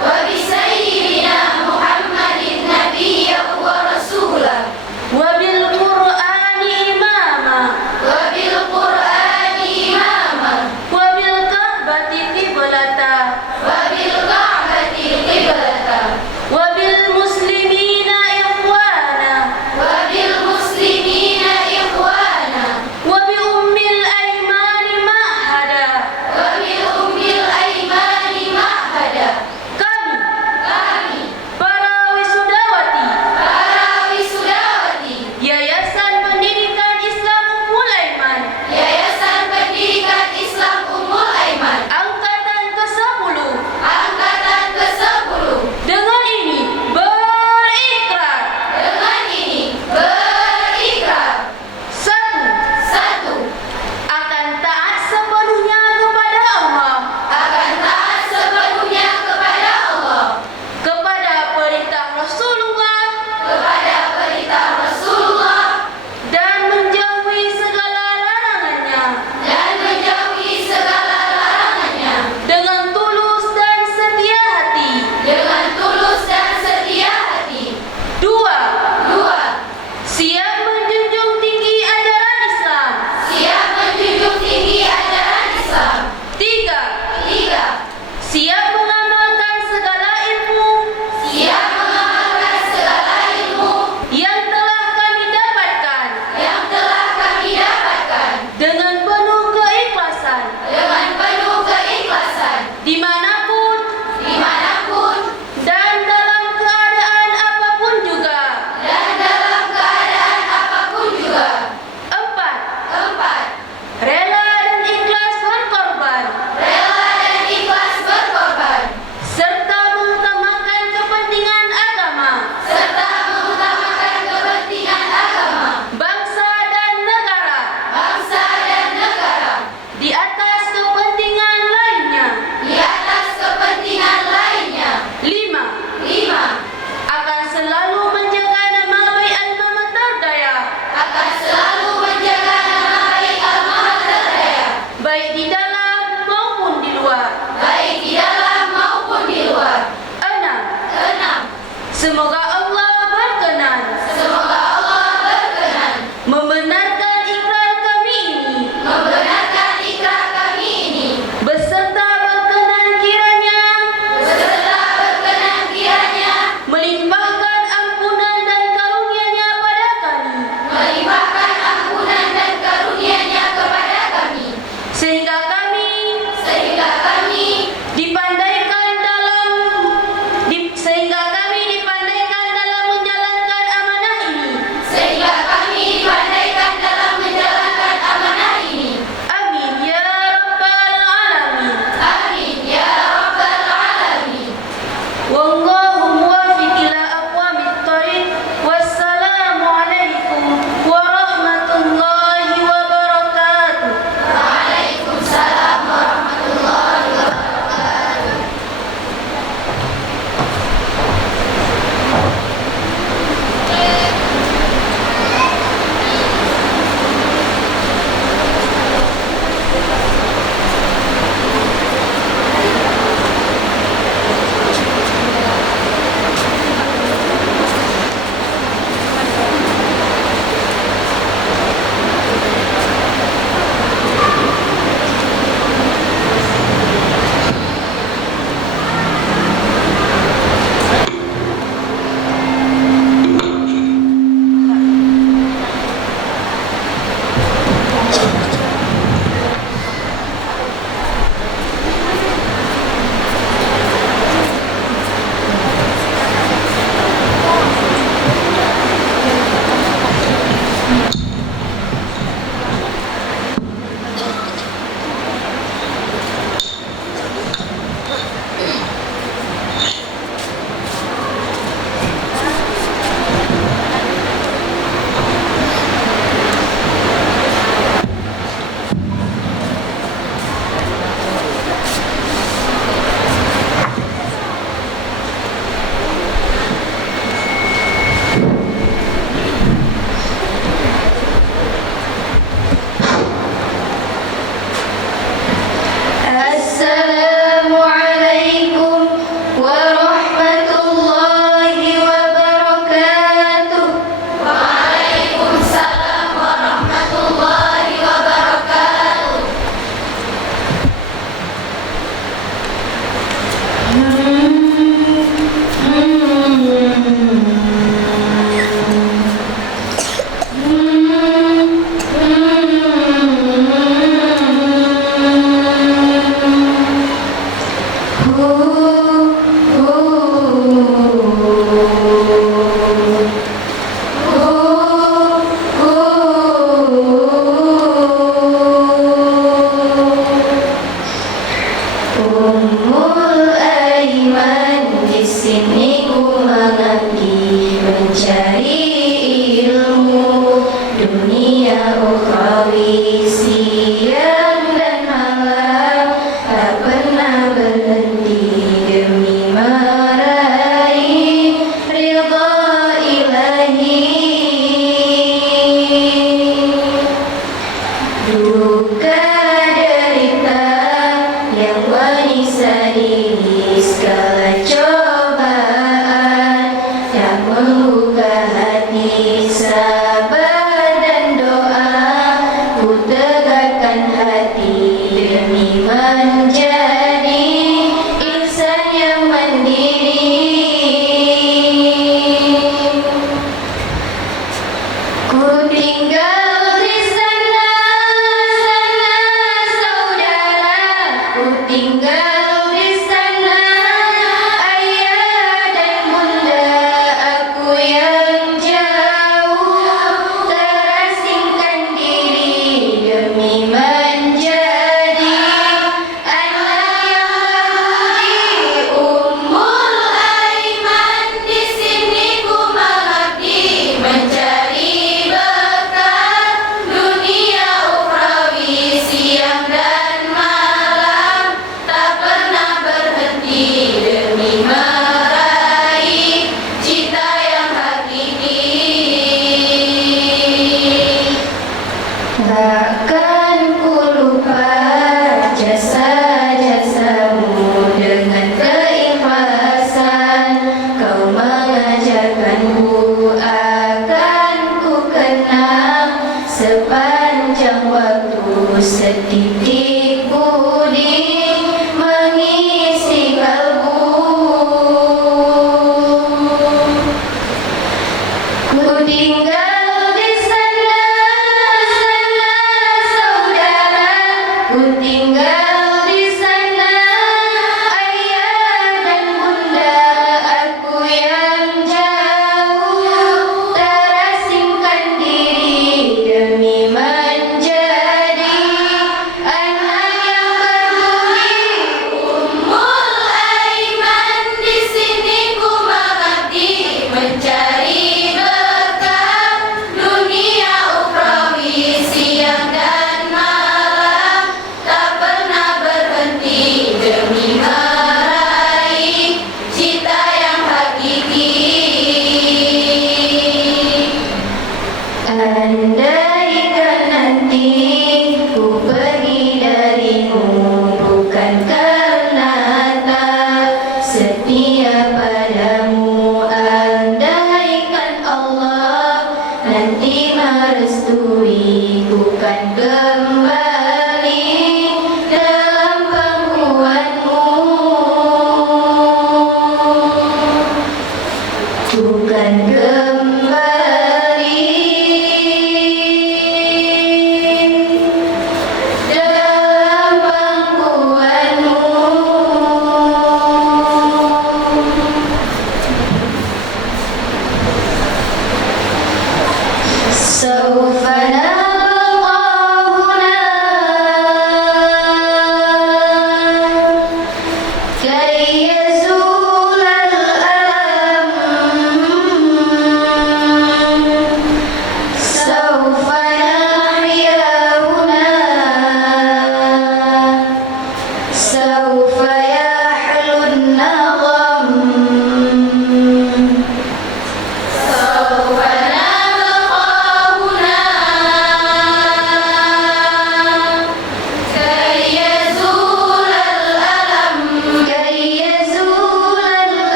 wa bi sayyidina Muhammadin nabiyyan wa rasula wa bil Qur'ani imama wa bil Qur'ani imama wa bil Ka'bati qiblata wa bil Ka'bati qiblata wa bil muslimina ikhwana wa bil muslimina ikhwana wa bi ummil aymani ma'hada. wa bil ummil aymani ma'hada. Kami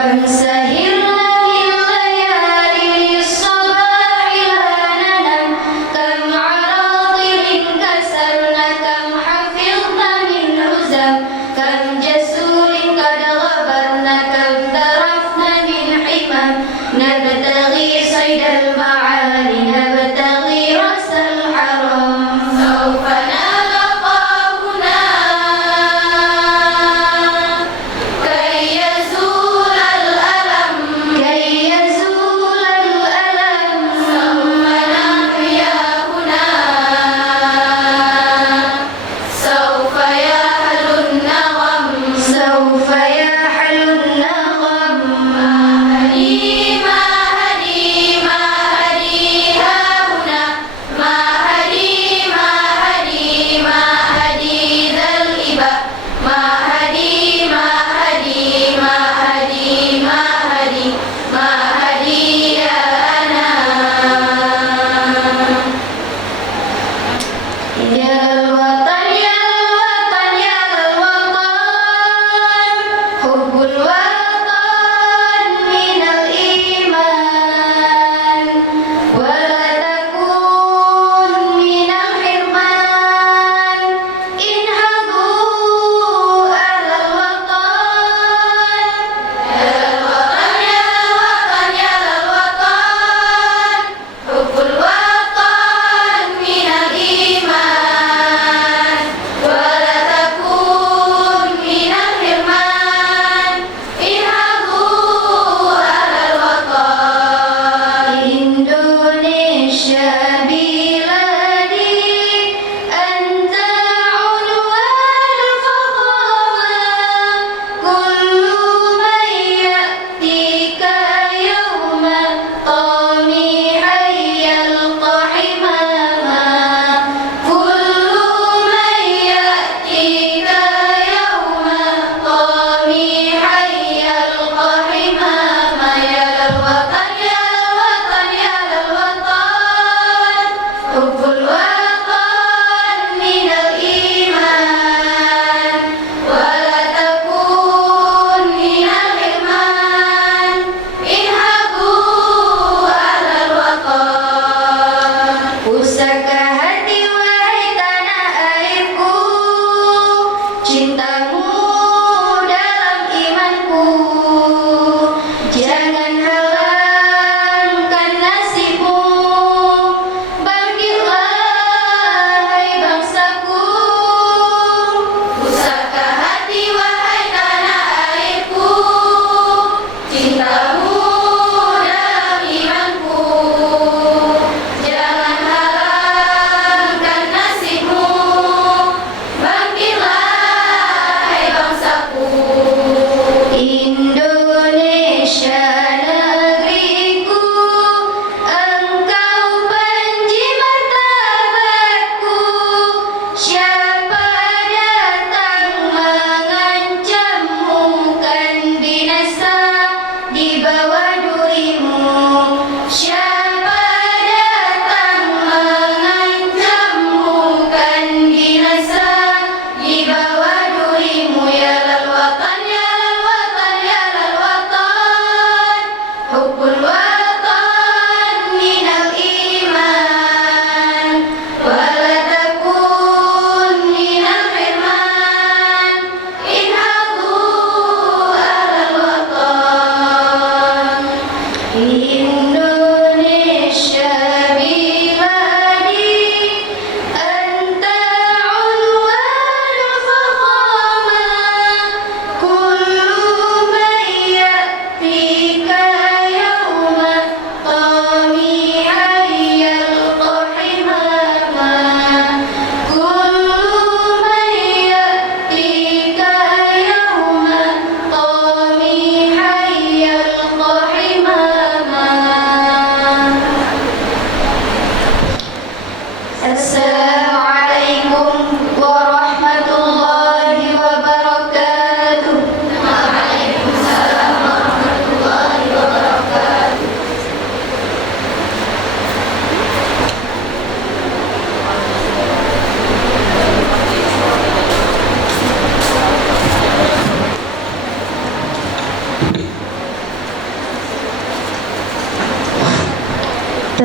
كم سهرنا بالليالي للصباح لا ننام كم عراضل كسرنا كم حفظنا من هزم كم جسور قد غبرنا كم ذرفنا من حمم نبتغي صيد المعالي نبتغي رأس الحرام سوف نلقى هناك كي يزول الألم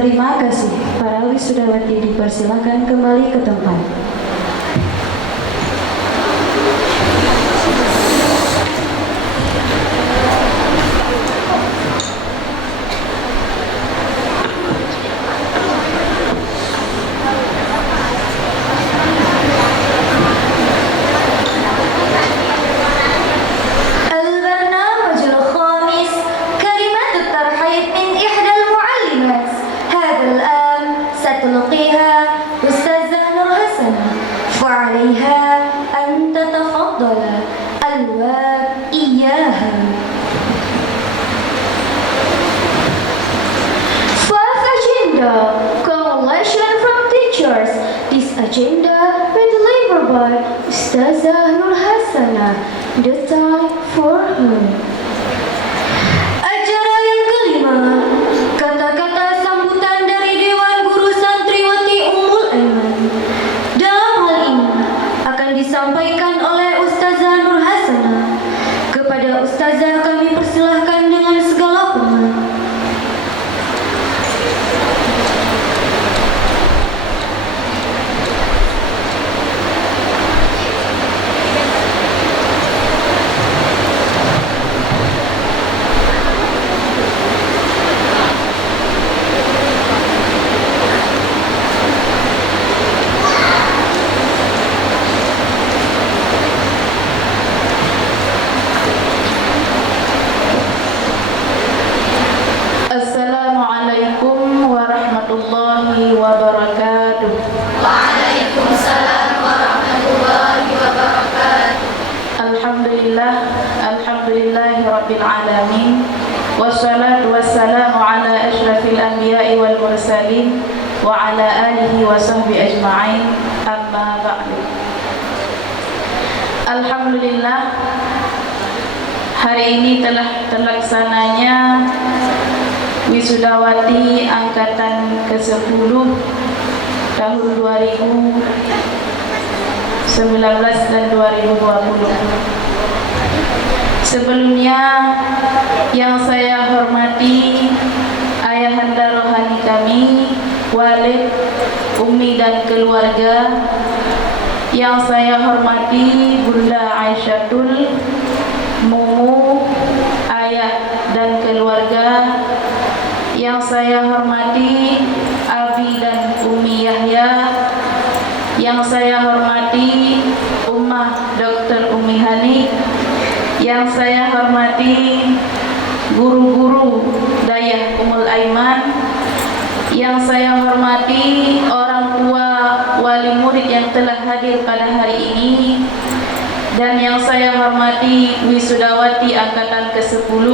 Terima kasih. Para wisudawati dipersilakan kembali ke tempat. البرنامج الخامس كلمات الترحيب من إحدى المعلمات. هذا الآن ستلقيها أستاذة نور حسن، وعليها أن تتفضل الواب إياها. Five agenda collection from teachers. This agenda will delivered by Ustazah Nur Hasanah. The time for her. Acara yang kelima, kata-kata sambutan dari Dewan Guru Santriwati Ummul Aiman. Dalam hal ini akan disampaikan oleh Ustazah Nur Hasanah. Kepada Ustazah kami persilahkan dengan segala hormat. Assalamualaikum warahmatullahi wabarakatuh. Waalaikumsalam warahmatullahi wabarakatuh. Alhamdulillahi rabbil alamin. Wassalatu wassalamu ala asyrafil anbiya'i wal mursalin wa ala alihi wa sahbihi ajma'in. Amma ba'du. Alhamdulillah, hari ini telah terlaksananya Wisudawati Angkatan ke-10 tahun 2019 dan 2020. Sebelumnya yang saya hormati ayahanda rohani kami, walid, umi dan keluarga. Yang saya hormati Bunda Aisyatul, Mumu, ayah dan keluarga. Yang saya hormati Abi dan Umi Yahya. Yang saya hormati Ummah Dr. Umi Hani. Yang saya hormati guru-guru Dayah Ummul Aiman. Yang saya hormati orang tua wali murid yang telah hadir pada hari ini. Dan yang saya hormati wisudawati Angkatan ke-10,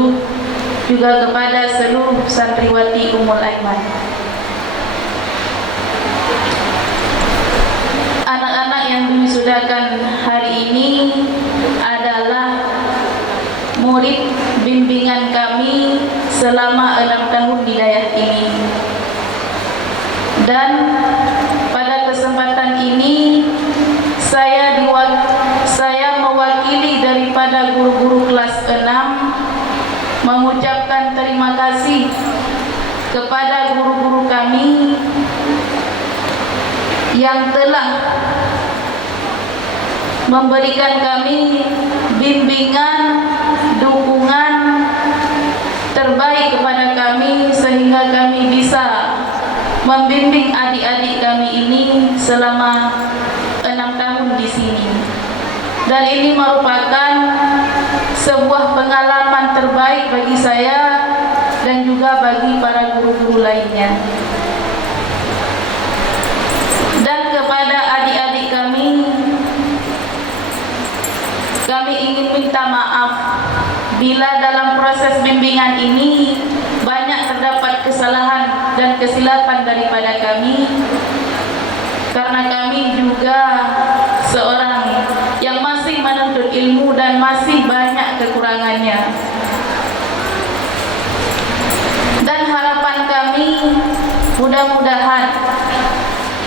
juga kepada seluruh santriwati Ummul Aiman. Anak-anak yang diwisudakan hari ini adalah murid bimbingan kami selama 6 tahun di daerah ini. Dan pada kesempatan ini saya mewakili daripada guru-guru kelas 6 mengucapkan terima kasih kepada guru-guru kami yang telah memberikan kami bimbingan, dukungan terbaik kepada kami sehingga kami bisa membimbing adik-adik kami ini selama 6 tahun di sini. Dan ini merupakan sebuah pengalaman terbaik bagi saya dan juga bagi para guru-guru lainnya. Dan kepada adik-adik kami ingin minta maaf bila dalam proses bimbingan ini banyak terdapat kesalahan dan kesilapan daripada kami, karena kami juga seorang yang masih menuntut ilmu dan masih banyak kekurangannya. Dan harapan kami mudah-mudahan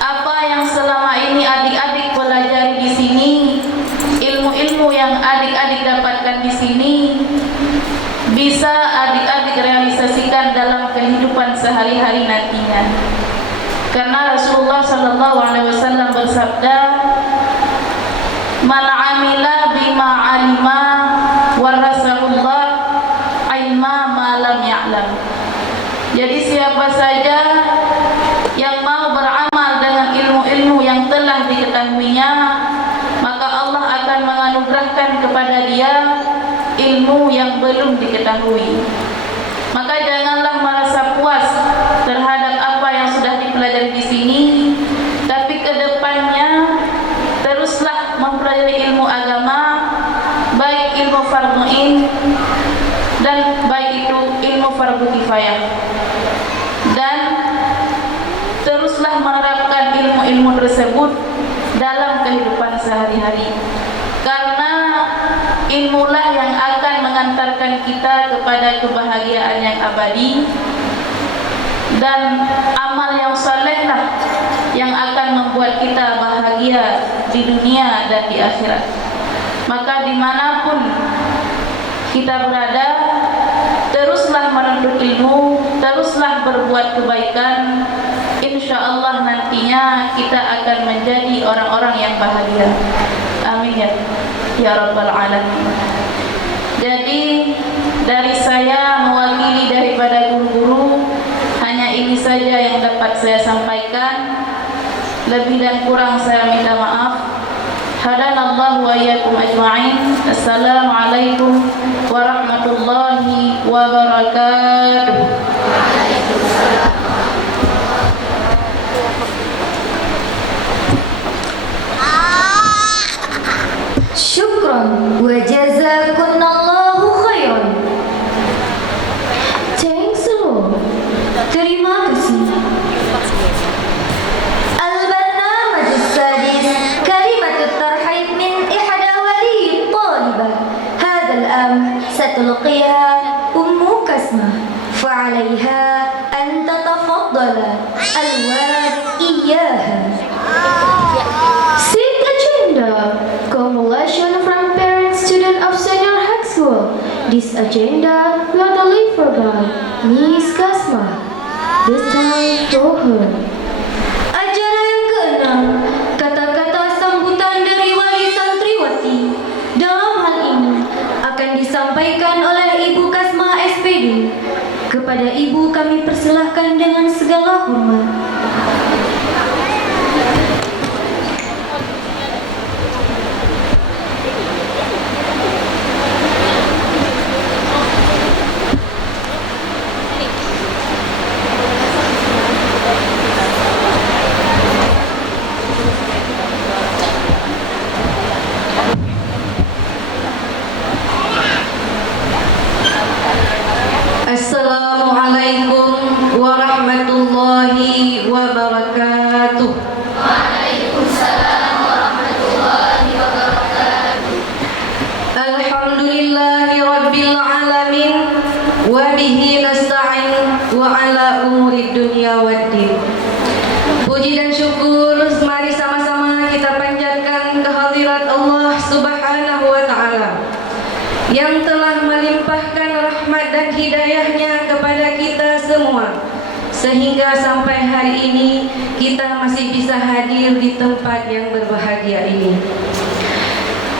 apa yang selama ini adik-adik pelajari di sini, ilmu-ilmu yang adik-adik dapatkan di sini, bisa adik-adik realisasikan dalam kehidupan sehari-hari nantinya. Karena Rasulullah sallallahu alaihi wasallam bersabda, "Man 'amila bima 'alima warasahullah ilma ma lam ya'lam." Jadi siapa saja yang mau beramal dengan ilmu-ilmu yang telah diketahuinya, maka Allah akan menganugerahkan kepada dia ilmu yang belum diketahui. Maka janganlah merasa puas terhadap apa yang sudah dipelajari di sini, tapi ke depannya teruslah mempelajari ilmu agama, baik ilmu fardhu ain dan baik itu ilmu fardhu kifayah. Dan teruslah menerapkan ilmu-ilmu tersebut dalam kehidupan sehari-hari. Karena ilmulah yang akan mengantarkan kita kepada kebahagiaan yang abadi, dan amal yang salehlah yang akan membuat kita bahagia di dunia dan di akhirat. Maka dimanapun kita berada, teruslah menuntut ilmu, teruslah berbuat kebaikan. Insya Allah nantinya kita akan menjadi orang-orang yang bahagia. Amin ya Rabbal Alamin. Jadi dari saya mewakili daripada guru-guru, hanya ini saja yang dapat saya sampaikan. Lebih dan kurang saya minta maaf. Hadanallahu wa iyyakum ajma'in. Assalamualaikum warahmatullahi wabarakatuh. Syukran wa jazakumullahu khairan. Thanks a lot. Terima kasih. البرنامج السادس كلمة الترحيب من إحدى ولي الطالبة. هذا الأمر ستلقيها أم كسمة، فعليها أن تتفضل الوالد إياها. Seat agenda. Congratulations from parents, student of senior high school. This agenda will delivered by Miss Kasma. The time for her. Acara yang keenam, kata-kata sambutan dari wali santriwati. Dalam hal ini akan disampaikan oleh Ibu Kasma SPD. Kepada Ibu kami persilahkan dengan segala hormat. Assalamualaikum warahmatullahi wabarakatuh. Waalaikumsalam warahmatullahi wabarakatuh. Alhamdulillahi rabbil alamin, wa bihi nasta'in wa ala umuri dunya waddin. Puji dan syukur mari sama-sama kita panjatkan kehadirat Allah Subhanahu wa taala yang telah melimpahkan rahmat dan hidayahnya kepada kita semua, sehingga sampai hari ini kita masih bisa hadir di tempat yang berbahagia ini.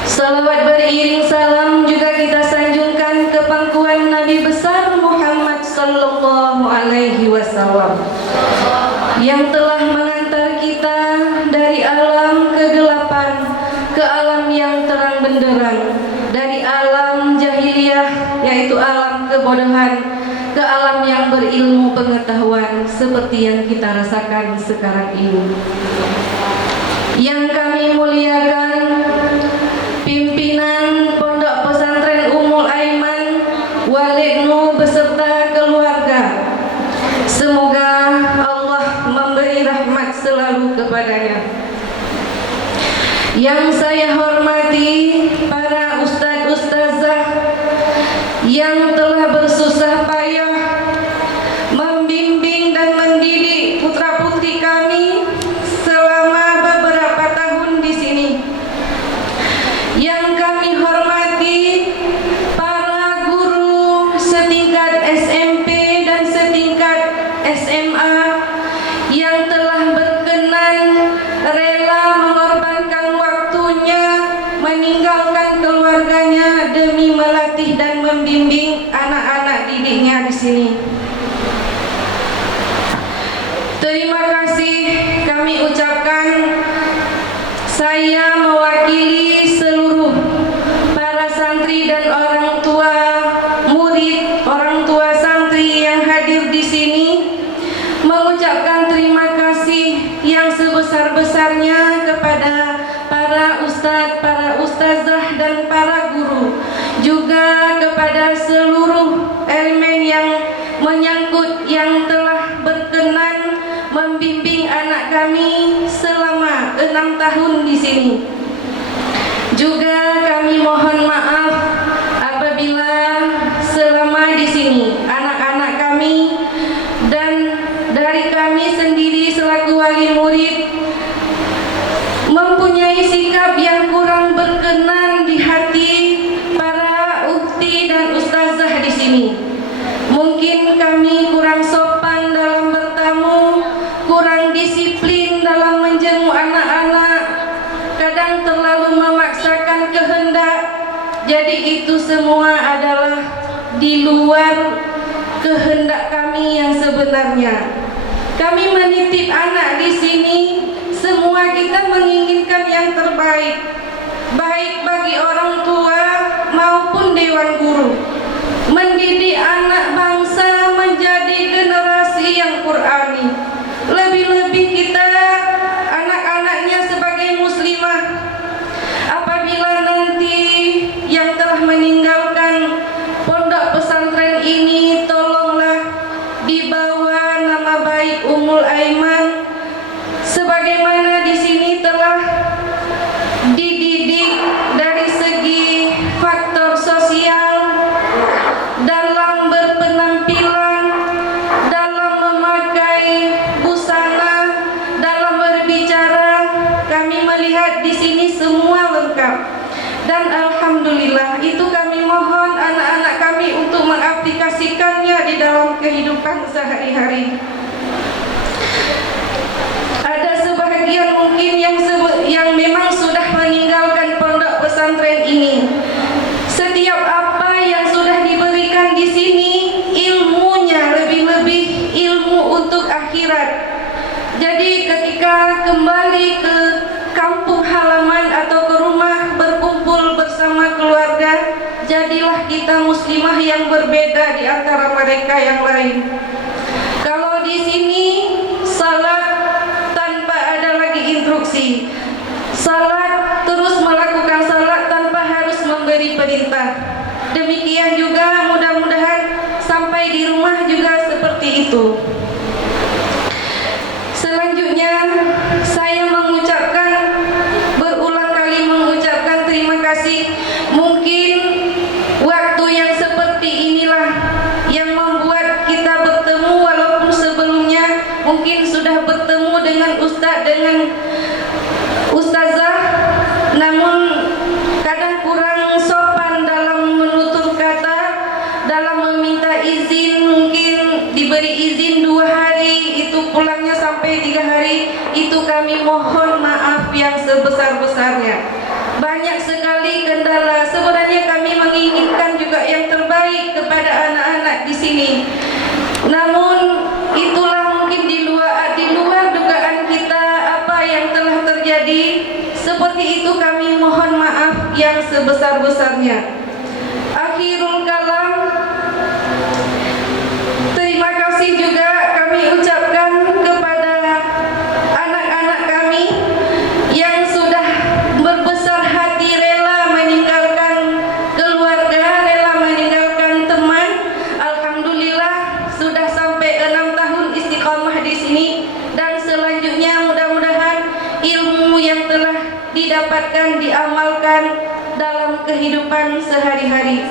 Salawat beriring salam juga kita sanjungkan ke pangkuan Nabi besar Muhammad sallallahu alaihi wasallam yang telah mengantar kita dari alam kegelapan ke alam yang terang benderang, dari alam jahiliyah yaitu alam kebodohan ke alam yang berilmu pengetahuan seperti yang kita rasakan sekarang ini. Yang kami muliakan pimpinan Pondok Pesantren Ummul Aiman, Walidnu beserta keluarga. Semoga Allah memberi rahmat selalu kepadanya. Yang saya hormati para ustadz-ustazah yang telah bersusah payah membimbing dan mendidik putra-putri kami selama beberapa tahun di sini. Yang kami hormati para guru setingkat SMP dan setingkat SMA yang telah berkenan rela mengorbankan waktunya, meninggalkan keluarganya demi melatih dan membimbing anak-anak didiknya di sini. Terima kasih kami ucapkan. Saya mewakili seluruh para santri dan orang tua murid, orang tua santri yang hadir di sini, mengucapkan terima kasih yang sebesar-besarnya kepada para ustadz, para ustazah dan para guru, juga kepada seluruh elemen yang menyangkut yang telah berkenan membimbing anak kami selama 6 tahun di sini. Juga kami mohon maaf apabila selama di sini anak-anak kami dan dari kami sendiri selaku wali murid mempunyai sikap yang kurang berkenan di hati para ukti dan ustazah di sini. Mungkin kami kurang sopan dalam bertamu, kurang disiplin dalam menjenguk anak-anak, kadang terlalu memaksakan kehendak. Jadi itu semua adalah di luar kehendak kami yang sebenarnya. Kami menitip anak di sini, semua kita menginginkan yang terbaik, baik bagi orang tua maupun dewan guru. Mendidik anak bangsa menjadi generasi yang Qur'ani. Lebih-lebih kita anak-anaknya sebagai muslimah. Apabila nanti yang telah meninggalkan pondok pesantren ini, tolonglah dibawa nama baik Ummul Aiman sebagaimana di sini telah dididik dari segi faktor sosial, dalam berpenampilan, dalam memakai busana, dalam berbicara. Kami melihat di sini semua lengkap. Dan alhamdulillah itu kami mohon anak-anak kami untuk mengaplikasikannya di dalam kehidupan sehari-hari. Ada sebahagian mungkin yang memang sudah meninggalkan pondok pesantren ini. Setiap apa yang sudah diberikan di sini, ilmunya lebih-lebih ilmu untuk akhirat. Jadi ketika kembali ke kampung halaman atau ke rumah berkumpul bersama keluarga, jadilah kita muslimah yang berbeda di antara mereka yang lain. Kalau di sini salat tanpa ada lagi instruksi, salat terus melakukan salat tanpa harus memberi perintah. Demikian juga mudah-mudahan sampai di rumah juga seperti itu. Selanjutnya saya berulang kali mengucapkan terima kasih. Mungkin waktu yang seperti inilah yang membuat kita bertemu, walaupun sebelumnya mungkin sudah bertemu dengan ustadz, dengan ustazah, namun kadang kurang sopan dalam menutur kata, dalam meminta izin. Mungkin diberi izin 2 hari, itu pulangnya sampai 3 hari. Itu kami mohon maaf yang sebesar-besarnya. Banyak sekali kendala. Sebenarnya kami menginginkan juga yang terbaik kepada anak-anak di sini. Namun itulah mungkin di luar dugaan kita apa yang telah terjadi. Seperti itu kami mohon maaf yang sebesar-besarnya. Akhirul kalam, terima kasih juga kami ucapkan kepada anak-anak kami yang sudah berbesar hati, rela meninggalkan keluarga, rela meninggalkan teman. Alhamdulillah sudah sampai 6 tahun istiqamah di sini, dan selanjutnya mudah-mudahan ilmu yang telah didapatkan diamalkan dalam kehidupan sehari-hari.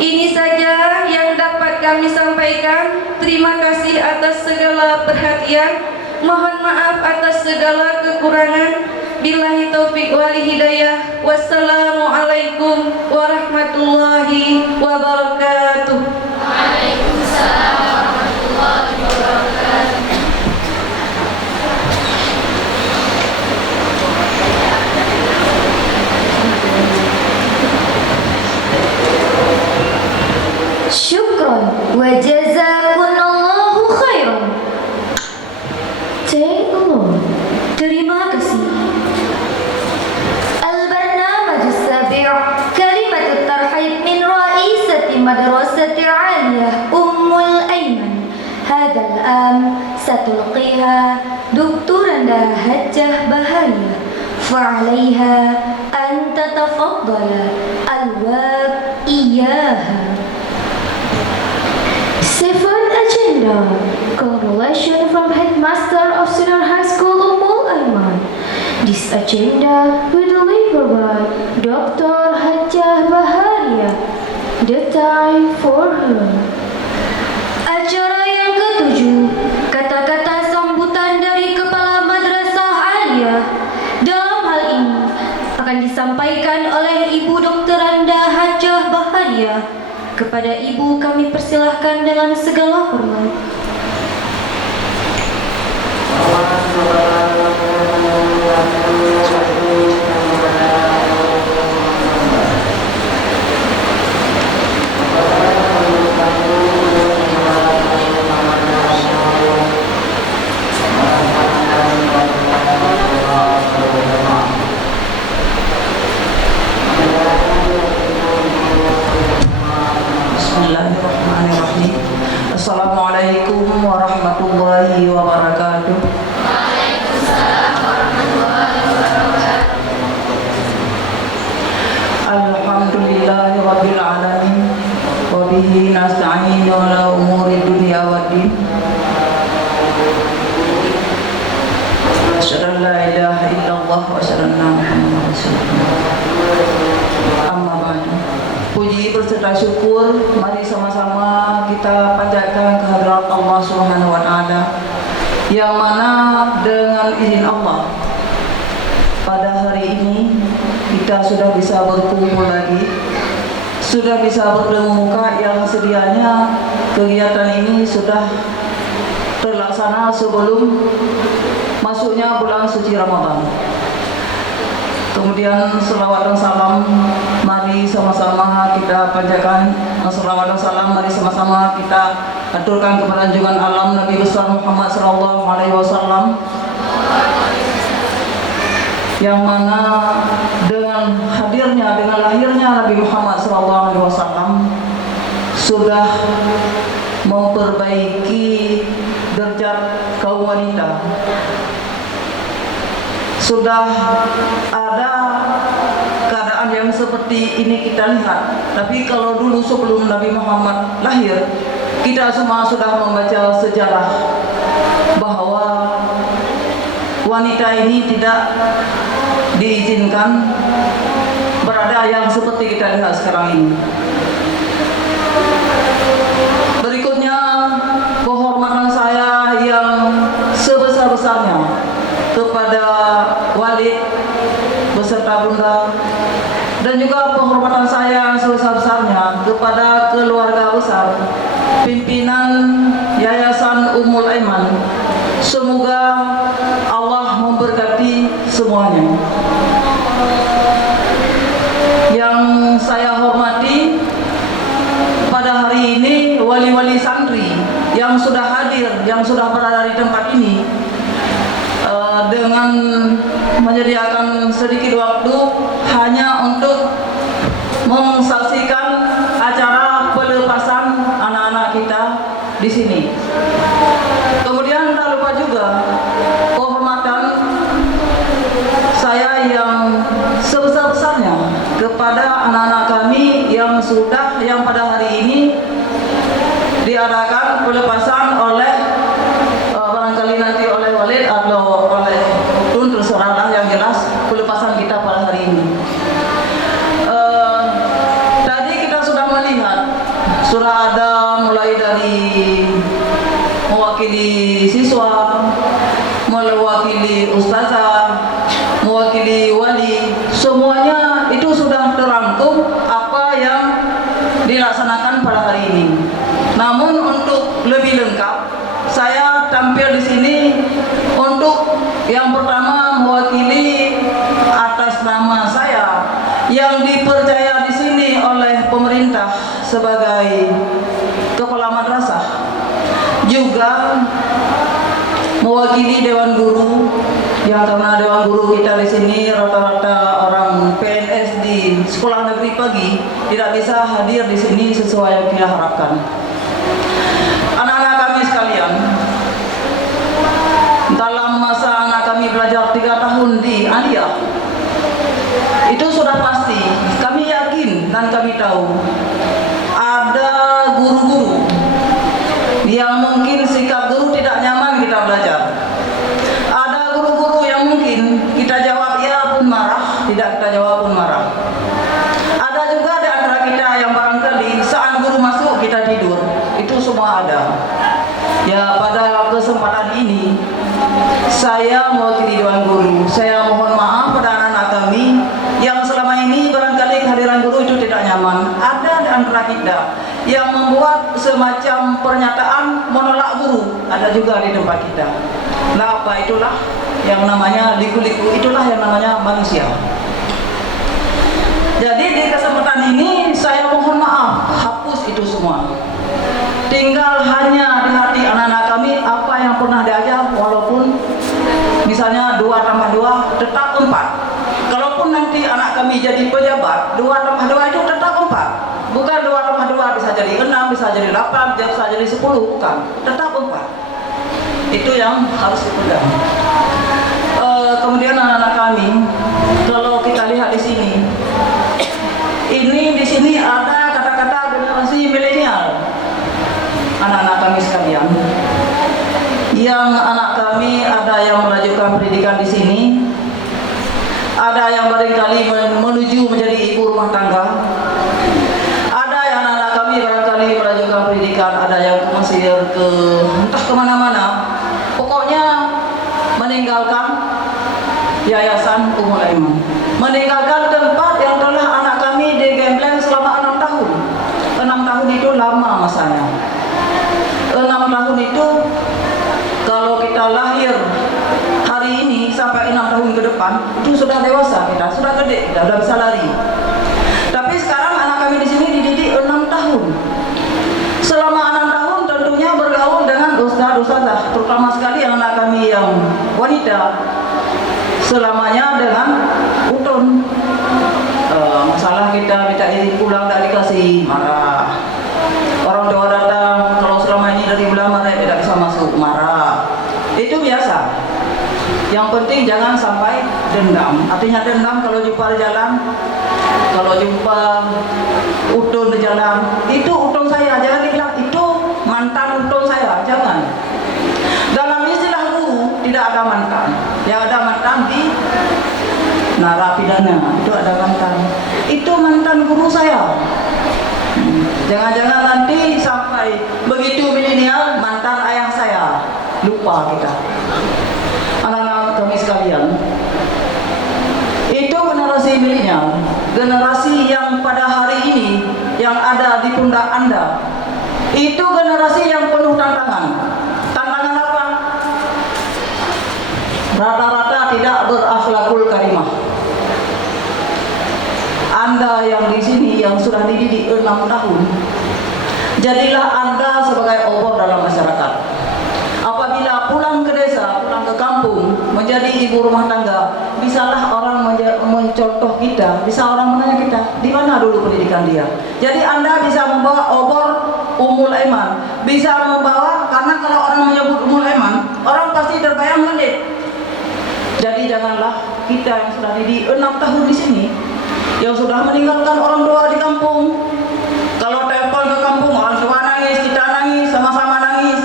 Ini saja yang dapat kami sampaikan. Terima kasih atas segala perhatian. Mohon maaf atas segala kekurangan. Billahi taufiq wal hidayah. Wassalamualaikum warahmatullahi wabarakatuh. Waalaikumsalam warahmatullahi wabarakatuh. العالية أم الأيمن. هذا العام ستلقيها دكتورنا هجة بهاية، فعليها أن تتفضل الباب إياها. 7 agenda. Congratulations from Headmaster of Senior High School Ummul Aiman. This agenda will delivered by Dr. Hajjah Baharia. The time for her. Acara yang ke-7, kata-kata sambutan dari Kepala Madrasah Aliyah. Dalam hal ini akan disampaikan oleh Ibu Dr. Anda Hajjah Baharia. Kepada Ibu kami persilahkan dengan segala hormat. Bismillahirrahmanirrahim. Assalamualaikum warahmatullahi wabarakatuh. Alhamdulillahi rabbil alamin wa bihi nasta'inu ala umuri dunya waddin. Asyhadu an la ilaha illallah wa asyhadu anna Muhammadar rasulullah. Amma ba'du. Puji berserta syukur, mari sama-sama kita panjatkan kehadirat Allah Subhanahu wa taala, yang mana dengan izin Allah pada hari ini kita sudah bisa berkumpul lagi, sudah bisa bertemu muka yang sedianya kegiatan ini sudah terlaksana sebelum masuknya bulan suci Ramadan. Kemudian selawat dan salam, mari sama-sama kita panjatkan selawat dan salam, mari sama-sama kita aturkan kepada junjungan alam Nabi besar Muhammad SAW, yang mana dengan hadirnya, dengan lahirnya Nabi Muhammad SAW sudah memperbaiki derajat kaum wanita. Sudah ada keadaan yang seperti ini kita lihat. Tapi kalau dulu sebelum Nabi Muhammad lahir, kita semua sudah membaca sejarah bahwa wanita ini tidak diizinkan berada yang seperti kita lihat sekarang ini. Berikutnya penghormatan saya yang sebesar-besarnya kepada Walid beserta Bunda, dan juga penghormatan saya sebesar-besarnya kepada keluarga besar pimpinan Yayasan Ummul Aiman. Semoga Allah memberkati semuanya. Yang saya hormati pada hari ini wali-wali santri yang sudah hadir, yang sudah berada di tempat ini, dengan menyediakan sedikit waktu hanya untuk mensaksikan acara pelepasan anak-anak kita di sini. Kemudian tak lupa juga penghormatan saya yang sebesar-besarnya kepada anak-anak kami yang pada hari ini diadakan pelepasan oleh barangkali nanti oleh Walid atau oleh Tun, terserahlah, yang jelas pelepasan kita pada hari ini. Tadi kita sudah melihat, sudah ada mulai dari mewakili siswa, mewakili ustazah, mewakili wali, semuanya itu sudah terangkum apa yang dilaksanakan pada hari ini. Namun untuk lebih lengkap, saya tampil di sini untuk yang pertama mewakili atas nama saya yang dipercaya di sini oleh pemerintah sebagai kepala madrasah, juga mewakili Dewan Guru, yang karena Dewan Guru kita di sini rata-rata orang PNS di sekolah negeri pagi tidak bisa hadir di sini sesuai yang kita harapkan. kami tahu ada guru-guru yang mungkin sikap guru tidak nyaman kita belajar. Ada guru-guru yang mungkin kita jawab ya pun marah, tidak kita jawab pun marah. Ada juga di antara kita yang barangkali saat guru masuk kita tidur. Itu semua ada. Ya, pada kesempatan ini saya mewakili Dewan Guru. Saya mohon maaf pada anak-anak kami yang selama ini barangkali kehadiran guru itu tidak nyaman. Ada di antara kita yang membuat semacam pernyataan menolak guru. Ada juga di tempat kita. Nah, apa itulah yang namanya liku-liku, itulah yang namanya manusia. Jadi di kesempatan ini saya mohon maaf, hapus itu semua. Tinggal hanya di hati anak-anak kami apa yang pernah diajar, walaupun misalnya 2 tambah 2 tetap 4. Kalaupun nanti anak kami jadi pejabat, 2 tambah 2 itu tetap 4. Bukan 2 tambah 2 bisa jadi 6, bisa jadi 8, bisa jadi 10, bukan. Tetap 4. Itu yang harus dipegang. Kemudian anak-anak kami, kalau kita lihat di sini, ini di sini ada kata-kata generasi milenial. Anak-anak kami sekalian, yang anak kami ada yang melanjutkan pendidikan di sini, ada yang barangkali menuju menjadi ibu rumah tangga, ada yang anak kami barangkali melanjutkan pendidikan, ada yang ke Mesir, ke entah kemana-mana, pokoknya meninggalkan yayasan Ummul Aiman, meninggalkan tempat yang telah anak kami digembleng selama 6 tahun. 6 tahun itu lama masanya. 6 tahun itu kalau kita lahir hari ini sampai 6 tahun ke depan itu sudah dewasa, kita sudah gede, kita sudah bisa lari. Tapi sekarang anak kami di sini dididik 6 tahun. Selama 6 tahun tentunya bergaul dengan ustaz-ustazah, terutama sekali anak kami yang wanita, selamanya dengan utun. Masalah kita minta izin pulang tak dikasih, marah. Orang tua datang, kalau selama ini dari ulama tidak bisa masuk, marah. Itu biasa. Yang penting jangan sampai dendam. Artinya dendam kalau jumpa di jalan, kalau jumpa utun di jalan, itu utun saya, jangan dibilang itu mantan utun saya, jangan. Dalam istilah guru tidak ada mantan. Yang ada mantan di narapidana, itu ada mantan. Itu mantan guru saya. Jangan-jangan nanti sampai begitu milenial mantan ayah saya, lupa kita. Anak-anak kami sekalian, itu generasi milenial, generasi yang pada hari ini yang ada di pundak Anda, itu generasi yang penuh tantangan. Tantangan apa? Rata-rata tidak berakhlakul karimah. Anda yang di sini yang sudah dididik 6 tahun, jadilah Anda sebagai obor dalam masyarakat. Apabila pulang ke desa, pulang ke kampung, menjadi ibu rumah tangga, bisalah orang mencontoh kita, bisa orang menanya kita, di mana dulu pendidikan dia. Jadi Anda bisa membawa obor Ummul Aiman, bisa membawa, karena kalau orang menyebut Ummul Aiman, orang pasti terbayang mendek. Jadi janganlah kita yang sudah dididik 6 tahun di sini, yang sudah meninggalkan orang tua di kampung. Kalau telepon ke kampung, orang tua nangis, kita nangis, sama-sama nangis.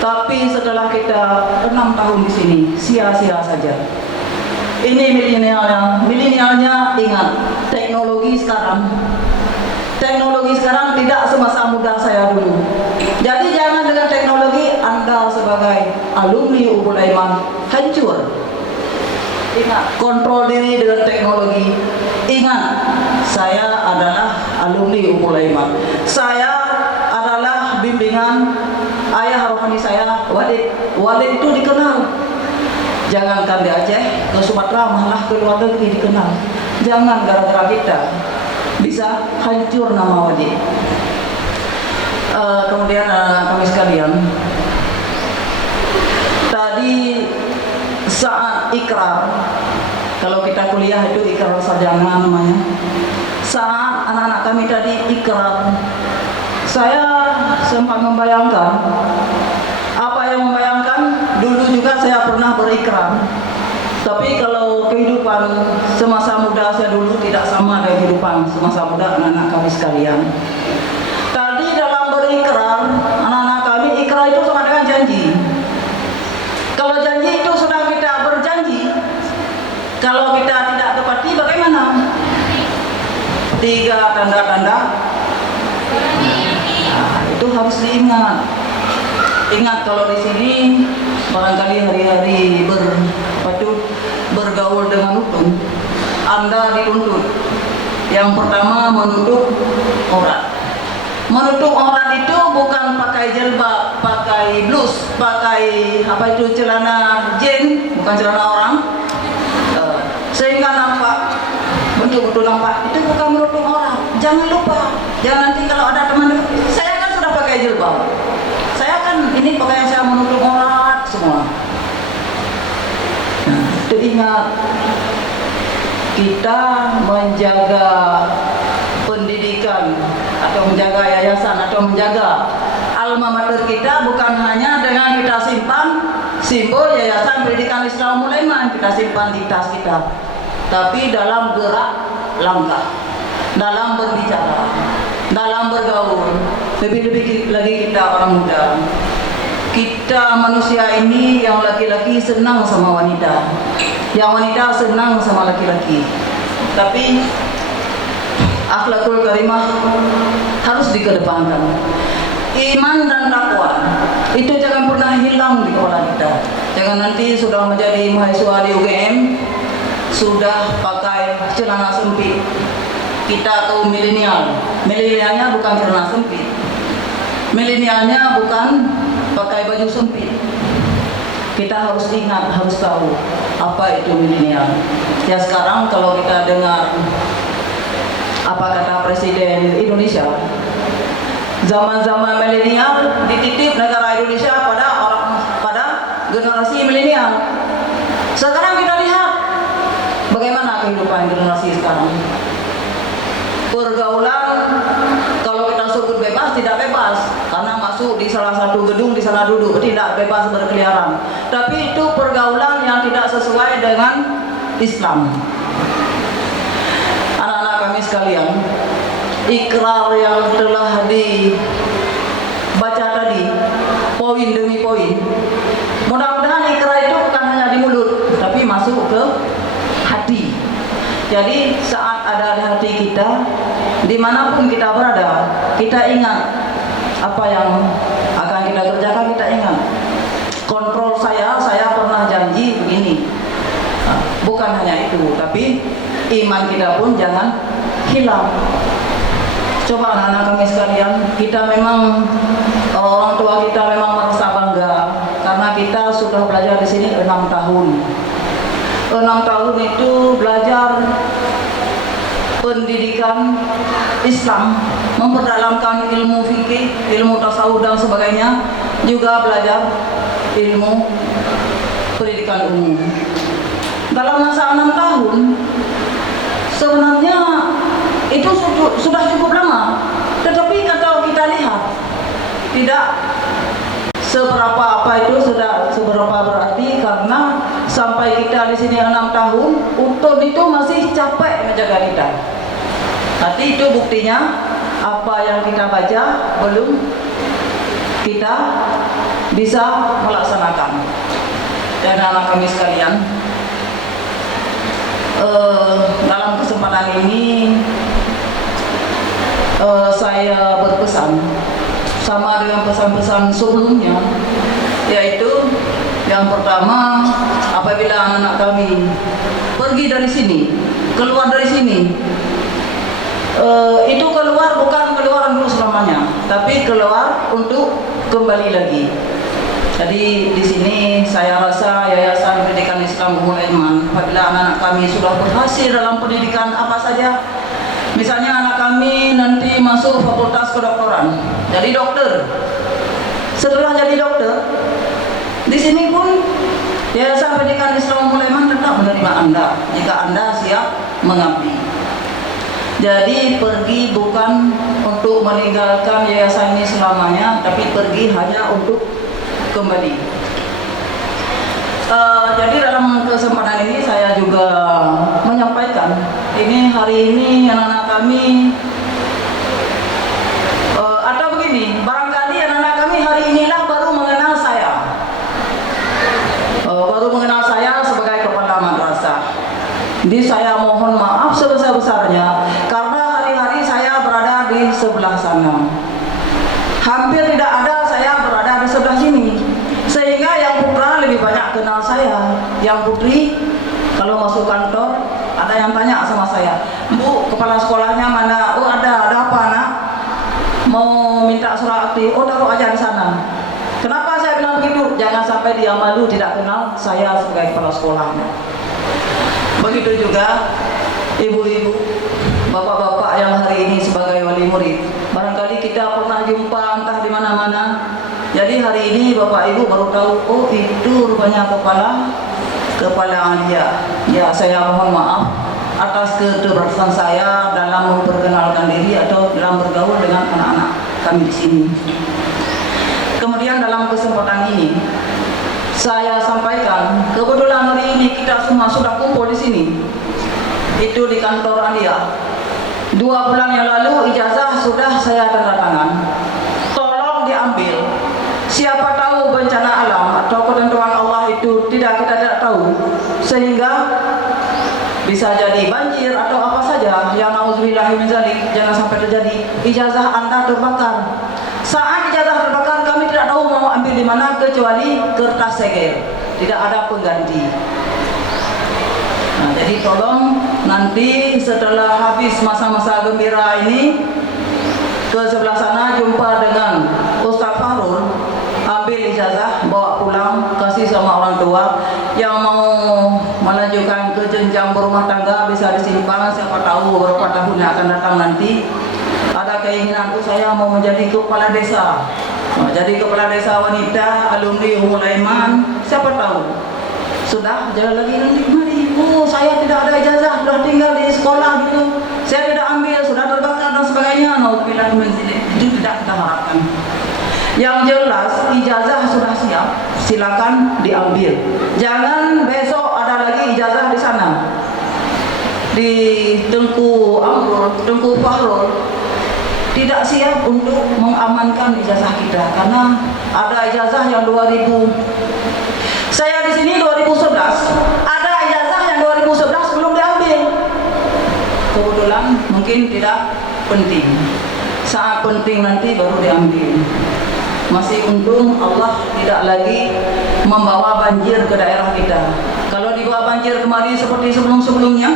Tapi setelah kita 6 tahun di sini, sia-sia saja. Ini milenialnya ingat, teknologi sekarang tidak semasa muda saya dulu. Jadi jangan dengan teknologi Anda sebagai alumni Ummul Aiman hancur. Ingat, kontrol diri dengan teknologi. Ingat, saya adalah alumni Ummul Aiman. Saya adalah bimbingan ayah rohani saya, Walid. Walid itu dikenal. Jangankan di Aceh, ke Sumatera, malah ke luar negeri dikenal. Jangan gara-gara kita bisa hancur nama Walid. Kemudian kami sekalian, tadi saat ikrar, kalau kita kuliah itu ikrar sarjana namanya. Saat anak-anak kami tadi ikrar, saya sempat membayangkan, apa yang membayangkan, dulu juga saya pernah berikrar. Tapi kalau kehidupan semasa muda saya dulu tidak sama dengan kehidupan semasa muda anak-anak kami sekalian. Tadi dalam berikrar, anak-anak kami ikrar itu sama dengan janji. Kalau janji itu sudah kita berjanji, kalau kita tidak tepati bagaimana? 3 tanda-tanda. Nah, itu harus diingat. Ingat kalau di sini barangkali hari-hari bergaul dengan hukum, Anda dituntut. Yang pertama menutup aurat. Menutup aurat itu bukan pakai jilbab, pakai blus, pakai celana jen, bukan celana orang, sehingga nampak betul-betul nampak. Itu bukan menutup aurat. Jangan lupa. Jangan nanti kalau ada teman, saya kan sudah pakai jilbab. Saya kan ini pakaian saya menutup aurat semua. Itu ingat, kita menjaga pendidikan atau menjaga yayasan atau menjaga alma mater kita bukan hanya dengan kita simpan simbol Yayasan Pendidikan Islam Mulaiman, kita simpan di tas kita, tapi dalam gerak langkah, dalam berbicara, dalam bergaul, lebih-lebih lagi kita orang muda. Kita manusia ini yang laki-laki senang sama wanita, yang wanita senang sama laki-laki. Tapi akhlakul karimah harus dikedepankan. Iman dan takwa itu jangan pernah hilang di kepala kita. Jangan nanti sudah menjadi mahasiswa di UGM sudah pakai celana sempit. Kita tahu milenial, milenialnya bukan celana sempit, milenialnya bukan pakai baju sempit. Kita harus ingat, harus tahu apa itu milenial. Ya sekarang kalau kita dengar apa kata Presiden Indonesia, zaman-zaman milenial dititip negara Indonesia pada generasi milenial. Sekarang kita lihat bagaimana kehidupan generasi sekarang. Pergaulan kalau kita sebut bebas, tidak bebas karena masuk di salah satu gedung di sana duduk, tidak bebas berkeliaran. Tapi itu pergaulan yang tidak sesuai dengan Islam. Anak-anak kami sekalian, ikrar yang telah dibaca tadi, poin demi poin, mudah-mudahan ikrar itu bukan hanya di mulut, tapi masuk ke hati. Jadi saat ada di hati kita, dimanapun kita berada, kita ingat apa yang akan kita kerjakan, kita ingat. Kontrol saya pernah janji begini. Nah, bukan hanya itu, tapi iman kita pun jangan hilang. Coba anak-anak kami sekalian, kita memang orang tua kita memang merasa bangga karena kita sudah belajar di sini 6 tahun. 6 tahun itu belajar pendidikan Islam, memperdalamkan ilmu fikih, ilmu tasawuf dan sebagainya, juga belajar ilmu pendidikan umum. Dalam masa 6 tahun, sebenarnya itu sudah cukup lama. Tetapi kalau kita lihat, tidak seberapa berarti karena sampai kita di sini 6 tahun, untuk itu masih capek menjaga kita. Nanti itu buktinya apa yang kita baca belum kita bisa melaksanakan. Dan anak kami sekalian, dalam kesempatan ini saya berpesan sama dengan pesan-pesan sebelumnya, yaitu yang pertama, apabila anak-anak kami pergi dari sini, keluar dari sini, itu keluar bukan keluar dulu selamanya, tapi keluar untuk kembali lagi. Jadi di sini saya rasa Yayasan Pendidikan Islam Mulaiman, apabila anak-anak kami sudah berhasil dalam pendidikan apa saja, misalnya anak kami nanti masuk fakultas kedokteran, jadi dokter. Setelah jadi dokter, di sini pun Yayasan Pendidikan Islam Mulaiman tetap menerima Anda jika Anda siap mengabdi. Jadi pergi bukan untuk meninggalkan yayasan ini selamanya, tapi pergi hanya untuk kembali. Jadi dalam kesempatan ini saya juga menyampaikan, ini hari ini anak-anak kami atau begini, barangkali anak-anak kami hari inilah baru mengenal saya, sebagai kepala madrasah. Jadi saya mohon maaf sebesar-besarnya karena hari-hari saya berada di sebelah sana. Hampir tidak ada saya berada di sebelah sini. Sehingga yang putra lebih banyak kenal saya. Yang putri kalau masuk kantor ada yang tanya sama saya, "Bu, kepala sekolahnya mana?" "Oh, ada apa, Nak?" "Mau minta surat aktif." "Oh, taruh aja di sana." Kenapa saya bilang begitu? Jangan sampai dia malu tidak kenal saya sebagai kepala sekolahnya. Begitu juga ibu-ibu, bapak-bapak yang hari ini sebagai wali murid. Barangkali kita pernah jumpa entah di mana-mana. Jadi hari ini bapak ibu baru tahu, oh itu rupanya kepala Alia. Ya, saya mohon maaf atas keterbatasan saya dalam memperkenalkan diri atau dalam bergaul dengan anak-anak kami di sini. Kemudian dalam kesempatan ini saya sampaikan, kebetulan hari ini kita semua sudah kumpul di sini. Itu di kantor Alia. 2 bulan yang lalu ijazah sudah saya tanda tangan. Tolong diambil. Siapa tahu bencana alam atau ketentuan Allah itu kita tidak tahu, sehingga bisa jadi banjir atau apa saja yang nauzubillah min dzalik, jangan sampai terjadi ijazah Anda terbakar. Saat ijazah terbakar kami tidak tahu mau ambil di mana kecuali kertas segel, tidak ada pengganti. Nah, jadi tolong nanti setelah habis masa-masa gembira ini ke sebelah sana jumpa dengan Ustaz Farul, ambil ijazah, bawa pulang, kasih sama orang tua. Yang mau melanjutkan ke jenjang berumah tangga bisa disimpan, siapa tahu beberapa tahun yang akan datang nanti ada keinginanku saya mau menjadi kepala desa. Nah, jadi kepala desa wanita alumni Ummul Aiman, siapa tahu sudah jalan lagi nanti mari. Oh, saya tidak ada ijazah, sudah tinggal di sekolah gitu, saya tidak ambil, sudah terbakar dan sebagainya. Nauzubillah min dzalik, itu tidak kita harapkan. Yang jelas ijazah sudah siap, silakan diambil. Jangan besok ada lagi ijazah di sana di Tengku Farul tidak siap untuk mengamankan ijazah kita karena ada ijazah yang 2000. Saya di sini 2011, ada ijazah yang 2011 belum diambil. Kebetulan mungkin tidak penting. Saat penting nanti baru diambil. Masih untung Allah tidak lagi membawa banjir ke daerah kita. Kalau dibawa banjir kembali seperti sebelum-sebelumnya,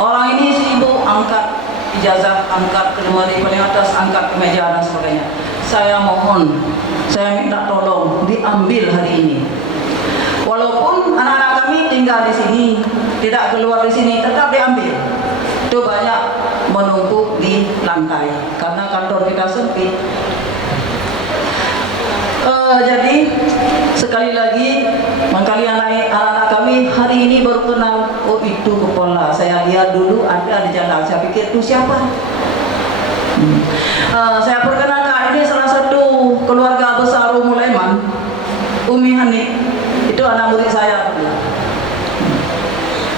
orang ini sibuk angkat ijazah, angkat ke lemari paling atas, angkat ke meja dan sebagainya. Saya mohon, saya minta tolong diambil hari ini. Walaupun anak-anak kami tinggal di sini, tidak keluar di sini, tetap diambil. Itu banyak menumpuk di lantai karena kantor kita sempit. Jadi sekali lagi anak-anak kami hari ini baru kenal, oh itu kepala. Saya lihat dulu ada di jalan, saya pikir itu siapa. Saya perkenalkan, ini salah satu keluarga besar Ummul Aiman, Umi Hani. Itu anak murid saya.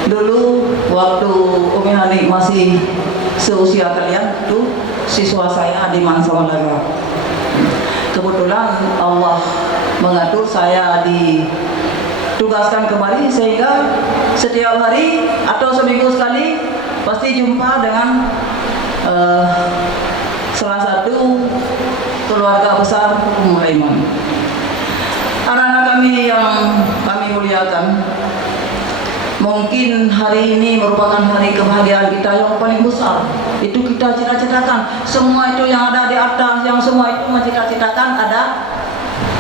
Dulu waktu Umi Hani masih seusia kalian, itu siswa saya di Mansamalaga. Kebetulan Allah mengatur saya ditugaskan kemari sehingga setiap hari atau seminggu sekali pasti jumpa dengan salah satu keluarga besar Ummul Aiman. Anak-anak kami yang kami muliakan, mungkin hari ini merupakan hari kebahagiaan kita yang paling besar. Itu kita cita-citakan. Semua itu yang ada di atas, yang semua itu mencita-citakan ada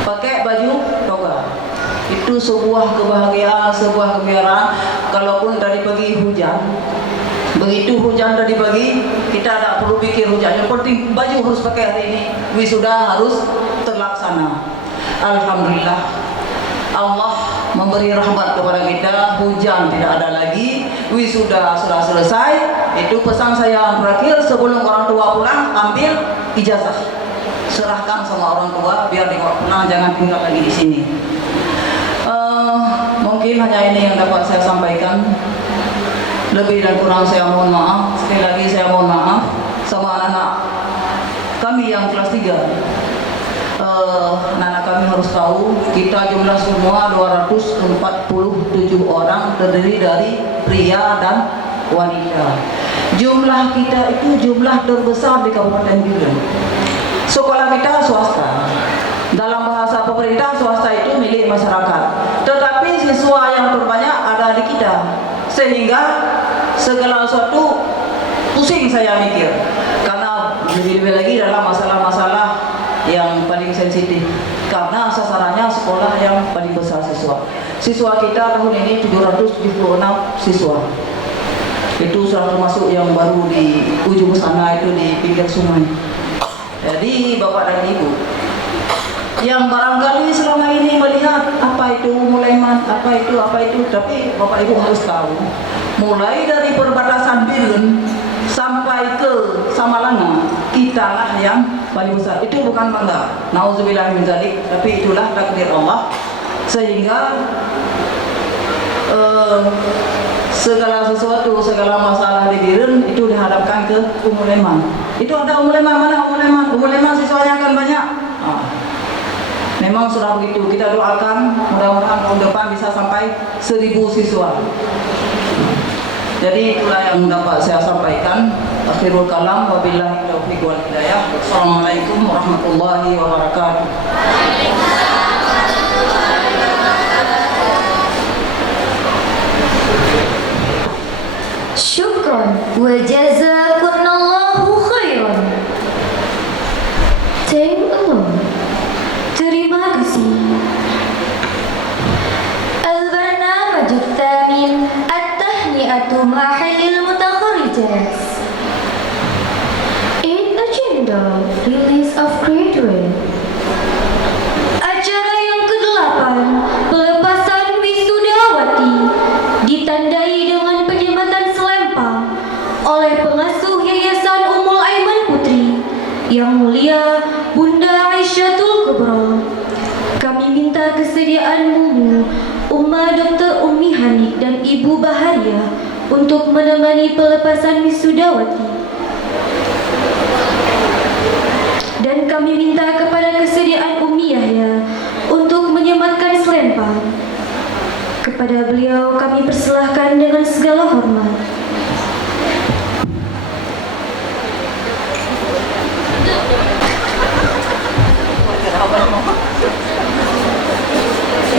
pakai baju toga. Itu sebuah kebahagiaan, sebuah kegembiraan. Kalaupun tadi pagi hujan, begitu hujan tadi pagi, kita tidak perlu pikir hujan. Yang penting baju harus pakai hari ini. Wisuda harus terlaksana. Alhamdulillah, Allah memberi rahmat kepada kita, hujan tidak ada lagi, wisuda sudah selesai. Itu pesan saya yang terakhir sebelum orang tua pulang, ambil ijazah, serahkan sama orang tua biar dibawa pulang, jangan tinggal lagi di sini. Mungkin hanya ini yang dapat saya sampaikan. Lebih dan kurang saya mohon maaf. Sekali lagi saya mohon maaf sama anak-anak kami yang kelas 3. Anak-anak kami harus tahu kita jumlah semua 247 orang terdiri dari pria dan wanita. Jumlah kita itu jumlah terbesar di Kabupaten Biren. Sekolah kita swasta. Dalam bahasa pemerintah swasta itu milik masyarakat. Tetapi siswa yang terbanyak ada di kita. Sehingga segala sesuatu pusing saya mikir. Karena lebih-lebih lagi dalam masalah-masalah yang paling sensitif. Karena sasarannya sekolah yang paling besar siswa. Siswa kita tahun ini 776 siswa. Itu sudah termasuk yang baru di ujung sana itu di pinggir sungai. Jadi Bapak dan Ibu yang barangkali selama ini melihat apa itu Mulaiman, apa itu, tapi Bapak Ibu harus tahu, mulai dari perbatasan Biren sampai ke Samalanga, kitalah yang paling besar. Itu bukan bangga, nauzubillah min dzalik, tapi itulah takdir Allah. Sehingga segala sesuatu, segala masalah di Biren itu dihadapkan ke Umuleman. Itu ada Umuleman, mana Umuleman? Umuleman siswanya akan banyak. Memang sudah begitu. Kita doakan mudah-mudahan tahun depan bisa sampai 1000 siswa. Jadi itulah yang dapat saya sampaikan. Akhirul kalam, wabillahi taufiq wal hidayah. Assalamualaikum warahmatullahi wabarakatuh. Syukran wa jazakumullahu khairan. Thank Allah. Terima kasih. Al-barnamaj al-thamin at-tahni'atu ma'halil mutakharrijat. In agenda release of graduate. Acara yang ke-8 pelepasan wisudawati ditandai dengan penyematan selempang oleh pengasuh Yayasan Ummul Aiman Putri Yang Mulia Bunda Aisyatul Kubra. Kami minta kesediaanmu, Umma Dr. Ummi Hanik dan Ibu Baharia untuk menemani pelepasan wisudawati. Dan kami minta kepada kesediaan Ummi Yahya untuk menyematkan selempang. Kepada beliau kami persilahkan dengan segala hormat. Iya.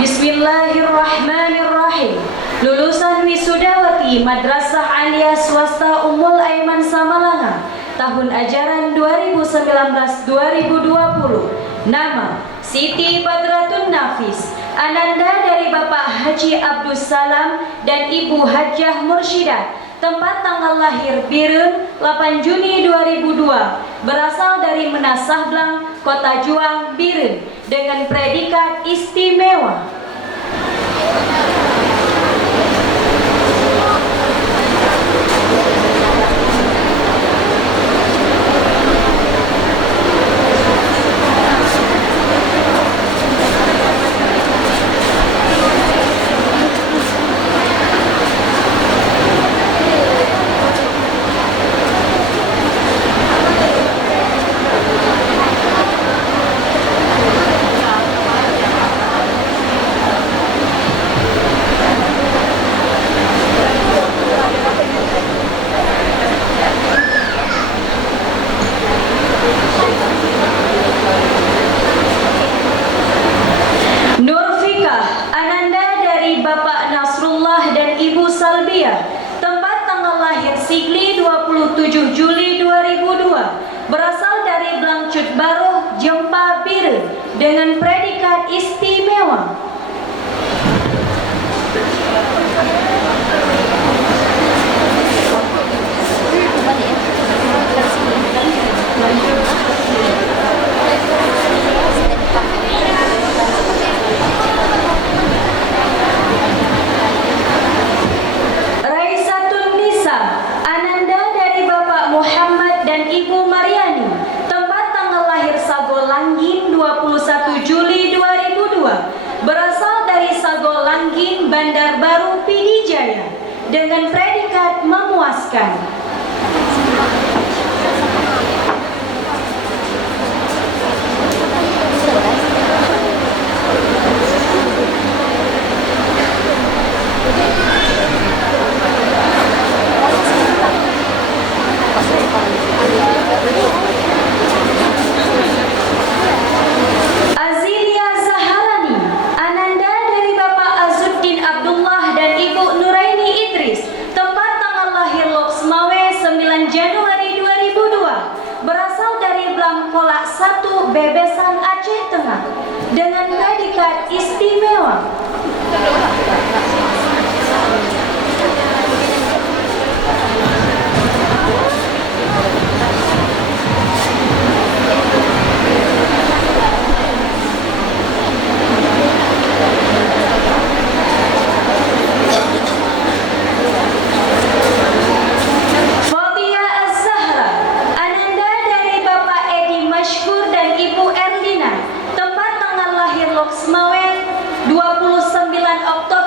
Bismillahirrahmanirrahim. Lulusan wisudawati Madrasah Aliyah Swasta Ummul Aiman Samalanga tahun ajaran 2019-2020. Nama Siti Badratun Nafis. Ananda dari Bapak Haji Abdus Salam dan Ibu Hajjah Mursyidah. Tempat tanggal lahir Birun 8 Juni 2002. Berasal dari Menasah Blang, Kota Juang, Birun, dengan predikat istimewa. Tempat tanggal lahir Sigli 27 Juli 2002. Berasal dari Blangcut Baruh, Jempa, Birun, dengan predikat istimewa. Ibu Mariani, tempat tanggal lahir Sagolanggin 21 Juli 2002, berasal dari Sagolanggin, Bandar Baru, Pidijaya, dengan predikat memuaskan. Azilia Zaharani, Ananda dari Bapak Azuddin Abdullah dan Ibu Nuraini Idris, tempat tanggal lahir Loksmawe 9 Januari 2002, berasal dari Blangkolak 1, Bebesan, Aceh Tengah, dengan predikat istimewa. Loksmawe 29 Oktober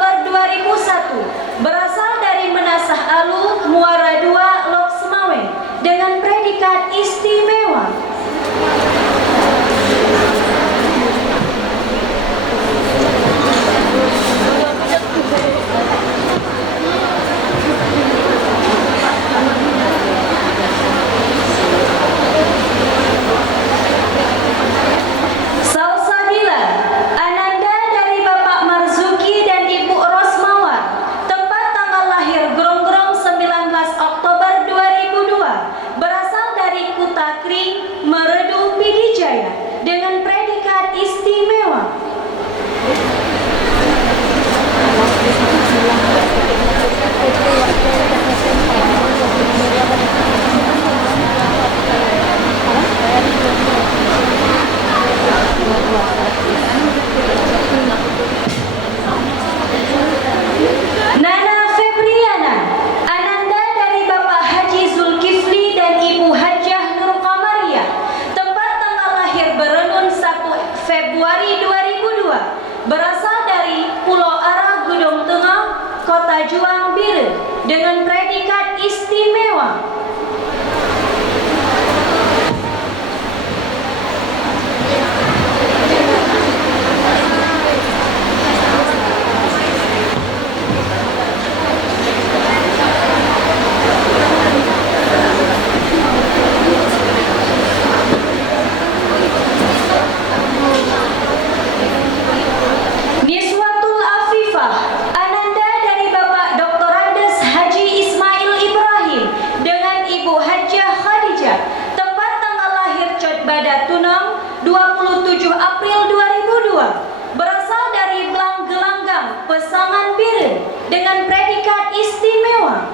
dengan predikat istimewa.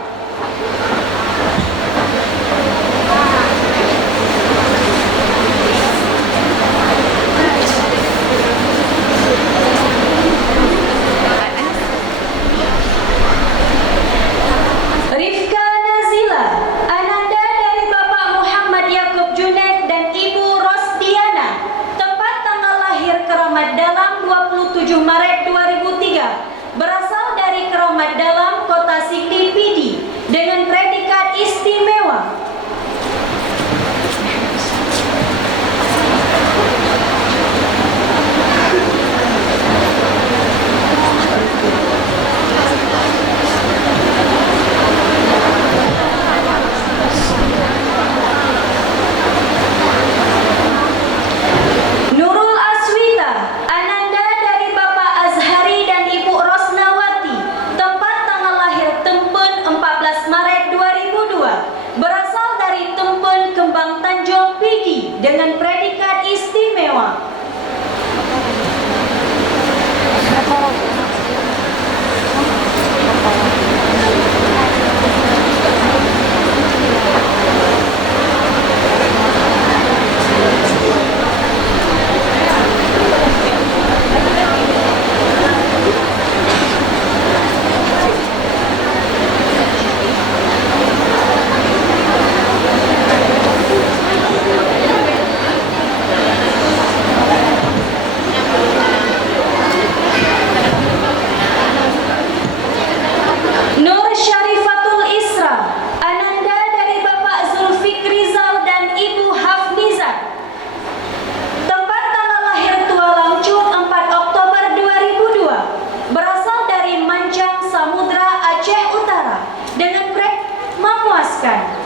Rifka Nazila, ananda dari Bapak Muhammad Yakub Junaid dan Ibu Rosdiana, tempat tanggal lahir Keramat Dalam 27 Maret 2003, berasal dari Keramat Dalam, Kota Sigli, Pidi, dengan predikat istimewa. Nurul Aswita, ananda dari Bapak Azhari dan Ibu Rosnawati, tempat tanggal lahir Tempen 14 Maret 2002, berasal dari Tempen, Kembang Tanjung, Pidi, dengan predikat istimewa. Nur Syarifatul Isra, ananda dari Bapak Zulfikri Rizal dan Ibu Hafnizah, tempat tanggal lahir Tualangcung 4 Oktober 2002, berasal dari Mancang, Samudra, Aceh Utara, dengan memuaskan.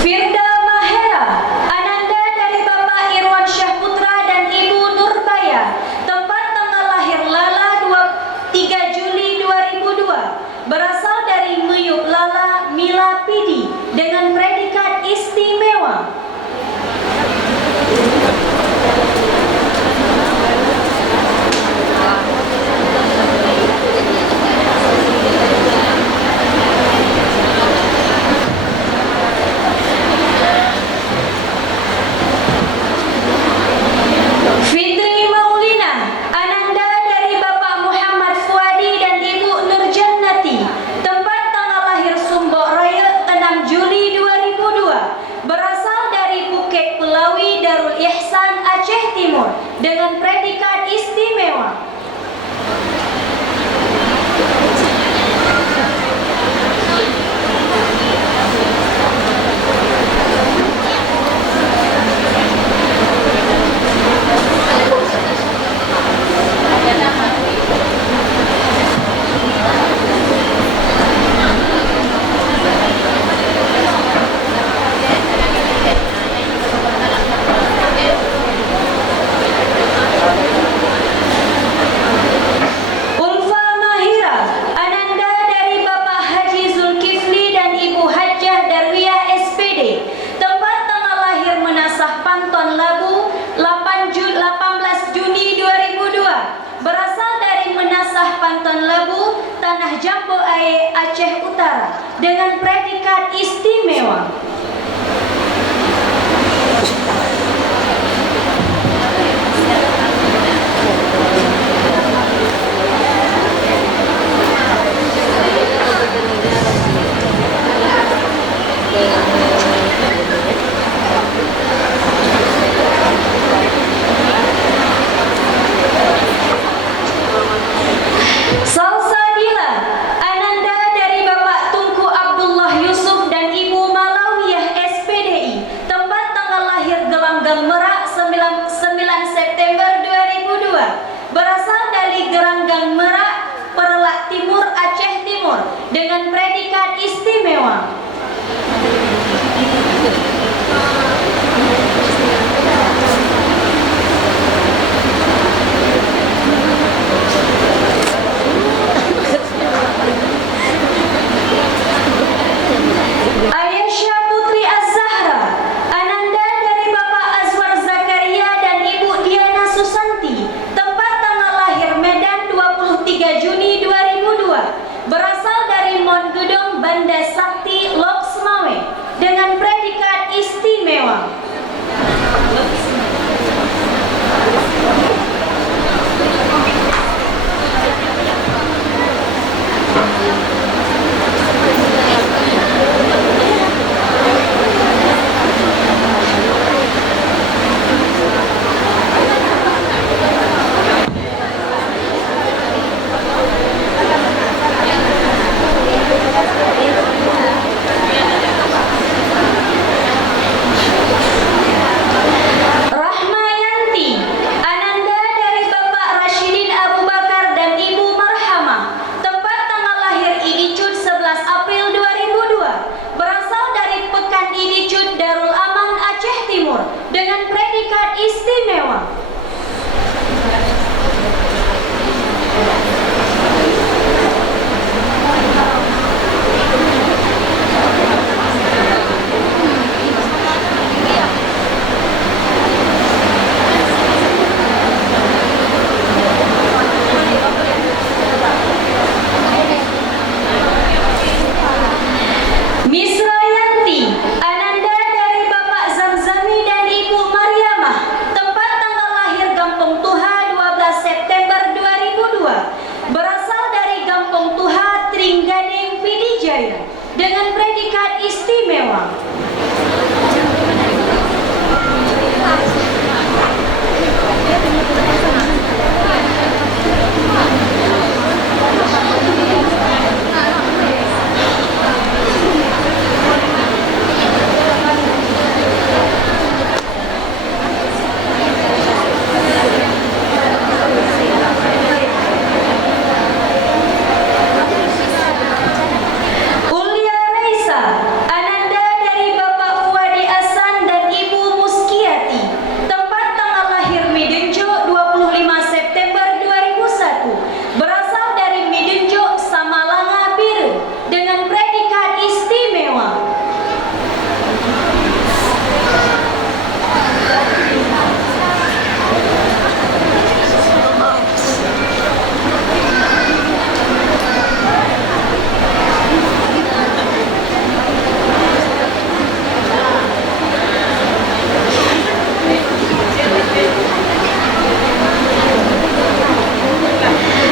Firda Mahera, ananda dari Bapak Irwan Syahputra dan Ibu Nurbaya, tempat tanggal lahir Lala 3 Juli 2002, berasal dari Meyup Lala, Mila, Pidi, dengan predikat istimewa. Fitri Maulina, ananda dari Bapak Muhammad Fuadi dan Ibu Nurjannati, tempat tanggal lahir Sumbok Raya 6 Juli 2002, berasal dari Bukit Pulawi, Darul Ihsan, Aceh Timur, dengan predikat istimewa. Istimewa. Aisyah Putri Az-Zahra, Ananda dari Bapak Azwar Zakaria dan Ibu Diana Susanti, tempat tanggal lahir Medan 23 Juni 2002, berasal dari Mongudong Banda Sakti Loksmawe, dengan predikat istimewa. Rahmayanti, Ananda dari Bapak Rashidin Abu Bakar dan Ibu Marhamah, tempat tanggal lahir Idicud 11 April 2002, berasal dari Pekan Idicud Darul Aman Aceh Timur, dengan predikat istimewa. Misrayanti, Ananda dari Bapak Zamzami dan Ibu Mariamah, tempat tanggal lahir Gampong Tuha 12 September 2002, berasal dari Gampong Tuha Tringgading Pidijaya, dengan predikat istimewa. Ulia Reisa, Ananda dari Bapak Fuadi Asan dan Ibu Muskiati, tempat tanggal lahir Midenjo 25 September 2001, berasal dari Midenjo Samalanga Biru, dengan predikat istimewa.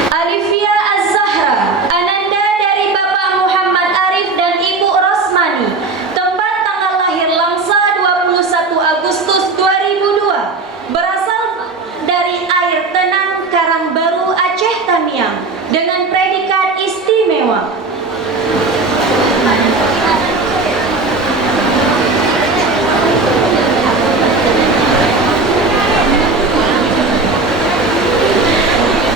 Arifia Az-Zahra, Ananda dari Bapak Muhammad Arif dan Ibu Rosmani, tempat tanggal lahir Lamsa 21 Agustus 2002, berasal dari Air Tenang Karangbaru Aceh Tamiang, dengan predikat istimewa.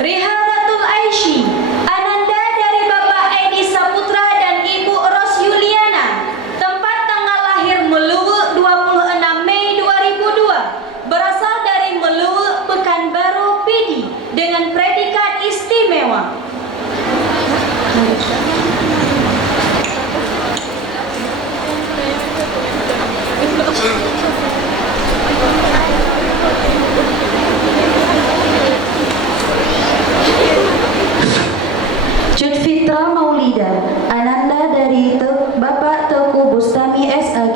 Rihanatul Aishi, Ananda dari Bapak Edi Saputra dan Ibu Ros Yuliana, tempat tanggal lahir Meluwu 26 Mei 2002, berasal dari Meluwu Pekanbaru Pidi, dengan predikat istimewa. Cutfitra Maulida, Ananda dari Bapak Teku Bustami SAG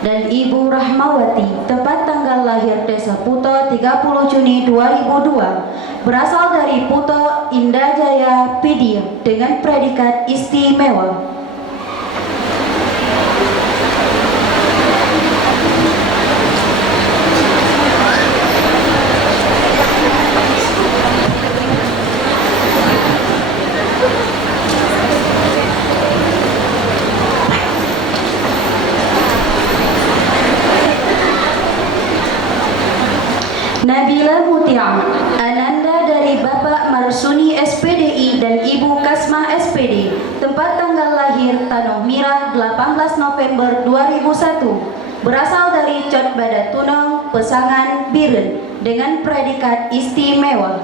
dan Ibu Rahmawati, tempat tanggal lahir Desa Puto 30 Juni 2002, berasal dari Puto Indajaya Pidi, dengan predikat istimewa. Nabila Mutia, Ananda dari Bapak Marsuni SPDI dan Ibu Kasmah SPD, tempat tanggal lahir lahir Tanoh Mirah 18 November 2001. Berasal dari Cot Badat Tunong, Pesangan Biren dengan predikat istimewa.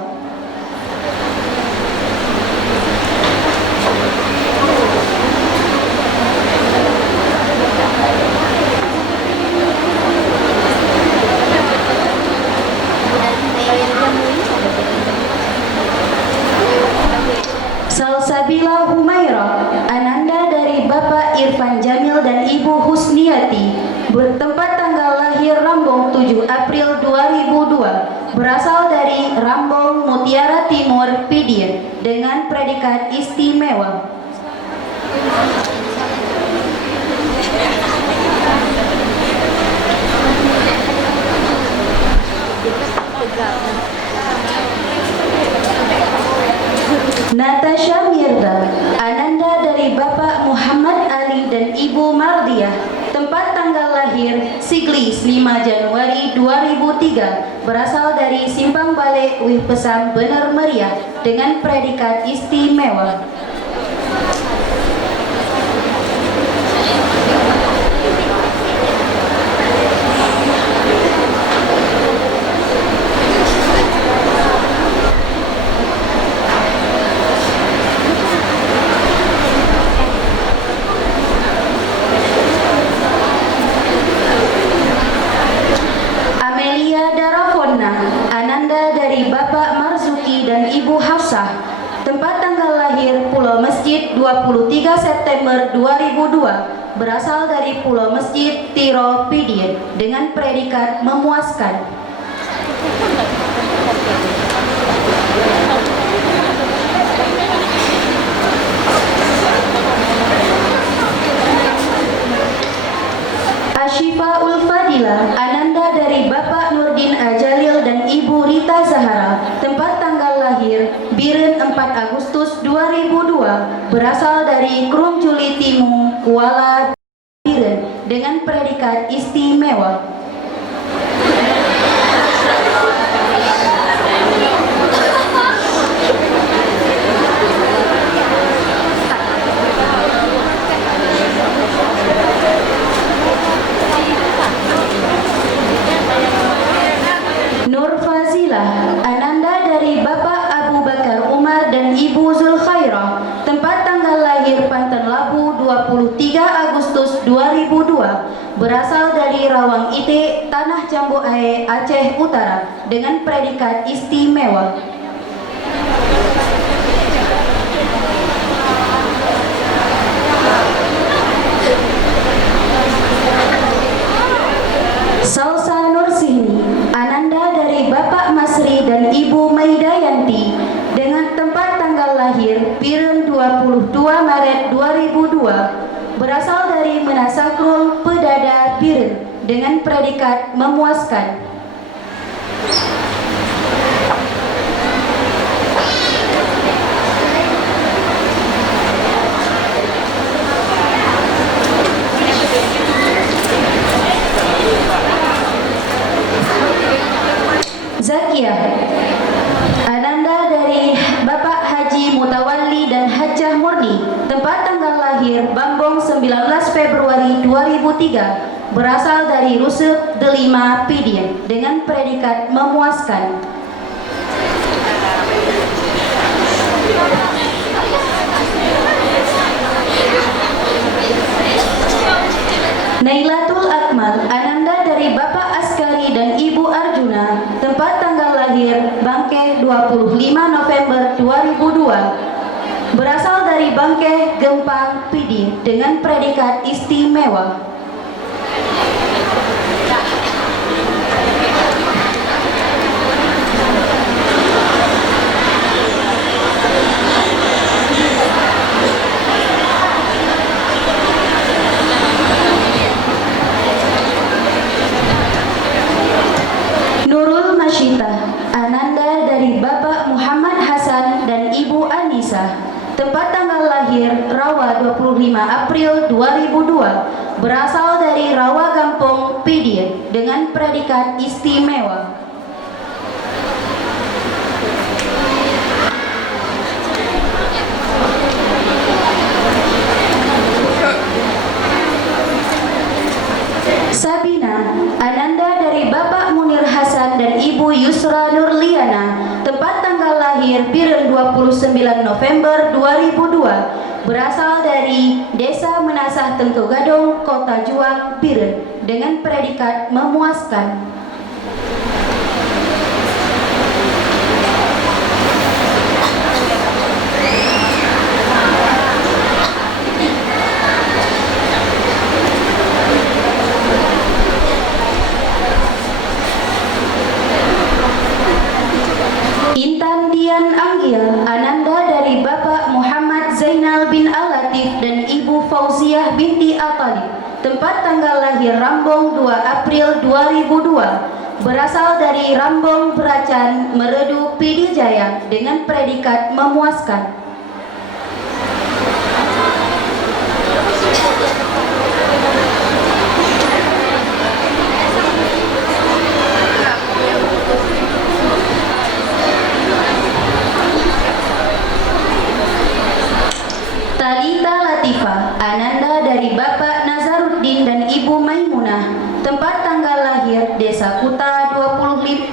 Salsabila Humairah, ananda dari Bapak Irfan Jamil dan Ibu Husniati, bertempat tanggal lahir Rambong 7 April 2002, berasal dari Rambong Mutiara Timur, Pidie, dengan predikat istimewa. Natasha Mirda, ananda dari Bapak Muhammad Ali dan Ibu Mardiah, tempat tanggal lahir Siglis 5 Januari 2003, berasal dari Simpang Balik Wih Pesang Bener Meriah dengan predikat istimewa. Ananda dari Bapak Marzuki dan Ibu Hafsah, tempat tanggal lahir Pulau Masjid 23 September 2002, berasal dari Pulau Masjid Tiro Pidie dengan predikat memuaskan. Ashifa Ulfadila, ananda dari Bapak Nurdin Ajalil dan Ibu Rita Zahara, tempat tanggal lahir Biren 4 Agustus 2002, berasal dari Krum Culi Timu, Kuala Biren dengan predikat istimewa. Nur Fazilah, ananda dari Bapak Abu Bakar Umar dan Ibu Zulkhairah, tempat tanggal lahir Panten Labu 23 Agustus 2002, berasal dari Rawang Ite, Tanah Jambu Ae, Aceh Utara dengan predikat istimewa. Salsa Nursini, ananda dari Bapak Masri dan Ibu Maidayanti, dengan tempat tanggal lahir Biren 22 Maret 2002, berasal dari Menasakrul Pedada Biren dengan predikat memuaskan. Zakia, ananda dari Bapak Haji Mutawalli dan Hajjah Murni, tempat tanggal lahir Bambong 19 Februari 2003, berasal dari Rusuk Delima Pidie dengan predikat memuaskan. Nailatul Akmal, ananda dari Bapak Askari dan Ibu Arjuna, tempat tanggal lahir Bangkeh 25 November 2002, berasal dari Bangkeh Gempang Pidie dengan predikat istimewa. Nurul Masyita, ananda dari Bapak Muhammad Hasan dan Ibu Anissa, tempat tanggal lahir Rawa 25 April 2002, berasal dari Rawa Gampong Pidie dengan predikat istimewa. Sabina Ananda dari Bapak Munir Hasan dan Ibu Yusra Nurliana, tempat tanggal lahir Biren 29 November 2002, berasal dari Desa Menasah Tengku Gadong, Kota Juang, Biren, dengan predikat memuaskan. Intan Dian Anggil Ananda dari Bapak Muhammad Zainal bin Al-Latif dan Ibu Fauziah binti Al-Talib, tempat tanggal lahir Rambong 2 April 2002, berasal dari Rambong Beracan, Meredu, Pidi Jaya, dengan predikat memuaskan. Talita Latifah Ananda dari Bapak Nazaruddin dan Ibu Maimunah, tempat tanggal lahir Desa Kuta 24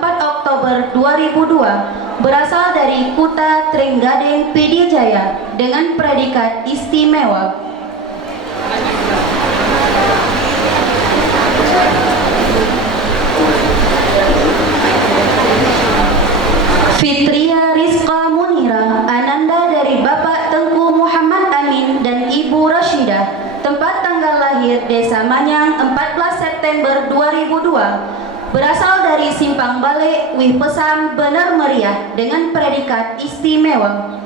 Oktober 2002, berasal dari Kuta Trenggading, Pidi Jaya, dengan predikat istimewa. Fitria Rizqa Munira Ananda dari Bapak Tengku Muhammad Amin dan Ibu Rashidah, tempat tanggal lahir Desa Manyang 14 September 2002, berasal dari Simpang Balik, Wih Pesam, Bener Meriah, dengan predikat istimewa.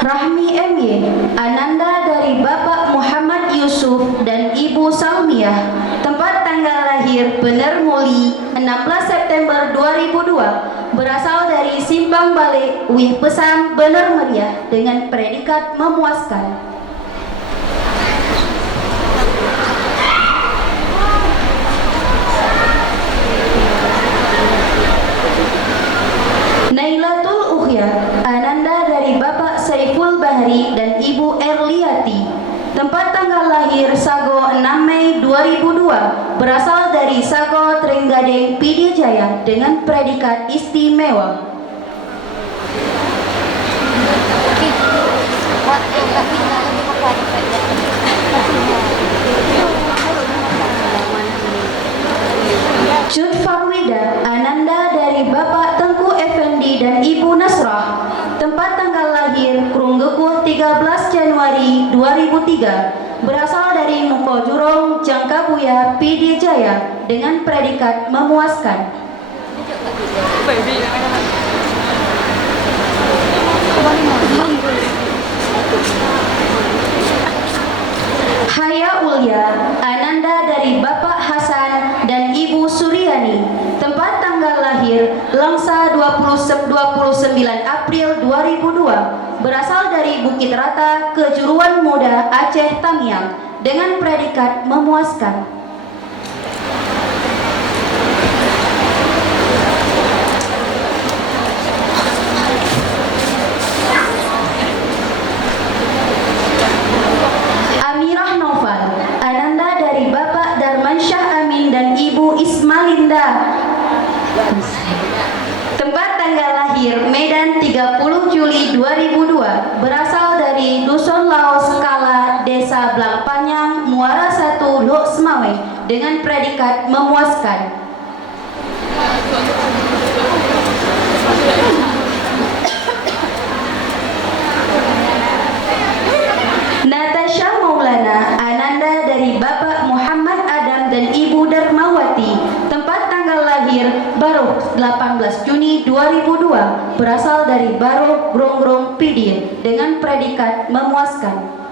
Rahmi MY Ananda dari Bapak Muhammad Yusuf dan Ibu Salmiah, tempat tanggal lahir Bener Muli 16 September 2002, berasal dari Simpang Balik, Wih Pesam, Bener Meriah, dengan predikat memuaskan. Nailatul Uhya Ananda dari Bapak Saiful Bahri dan Ibu Erliati, tempat tanggal lahir Sago 6 Mei 2002, berasal dari Sago Trenggading, Pidi Jaya, dengan predikat istimewa. Cut Farwida Ananda dari Bapak Tengku Effendi dan Ibu Nasrah, tempat tanggal lahir Krunggekuh 13 Januari 2003, berasal dari Muko Jurong, Jangkabuya, Pidi Jaya, dengan predikat memuaskan. Haya Ulya Ananda dari Bapak Hasan dan Ibu Suryani, tempat tanggal lahir Langsa 29 April 2002, berasal dari Bukit Rata, Kejuruan Muda, Aceh Tamiang, dengan predikat memuaskan. Amirah Noval Ananda dari Bapak Darmansyah Amin dan Ibu Ismalinda, tempat tanggal lahir Medan 30 Juli 2002, berasal dari Dusun Laos Kala, Desa Blangpanyang, Muara 1, Lok Semawe, dengan predikat memuaskan. Natasha Maulana Ananda dari Bapak Muhammad Adam dan Ibu Darmawati, tempat tanggal lahir Baruh 18 Juni 2002, berasal dari Baruh Grongrong Pidie, dengan predikat memuaskan.